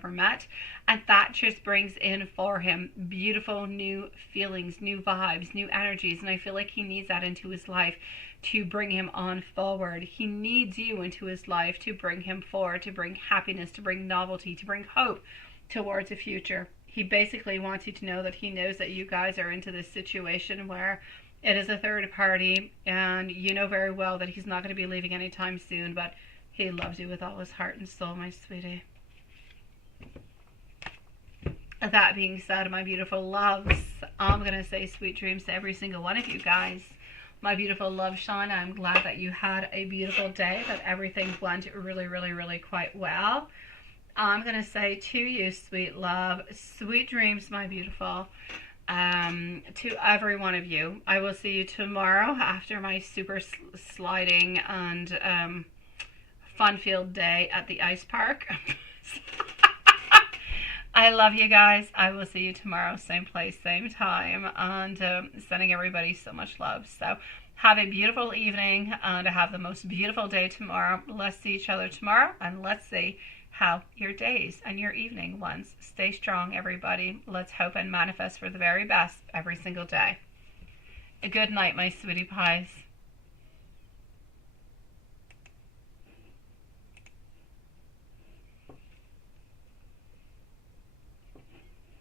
met, and that just brings in for him beautiful new feelings, new vibes, new energies, and I feel like he needs that into his life to bring him on forward. He needs you into his life to bring him forward, to bring happiness, to bring novelty, to bring hope towards the future. He basically wants you to know that he knows that you guys are into this situation where it is a third party, and you know very well that he's not going to be leaving anytime soon, but he loves you with all his heart and soul, my sweetie. That being said, my beautiful loves, I'm going to say sweet dreams to every single one of you guys. My beautiful love, Sean, I'm glad that you had a beautiful day, that everything went really quite well. I'm going to say to you, sweet love, sweet dreams, my beautiful. To every one of you. I will see you tomorrow after my super sliding and fun-filled day at the ice park. I love you guys. I will see you tomorrow, same place, same time, and sending everybody so much love. So have a beautiful evening and have the most beautiful day tomorrow. Let's see each other tomorrow, and let's see how your days and your evening ones. Stay strong, everybody. Let's hope and manifest for the very best every single day. A good night, my sweetie pies.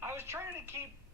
I was trying to keep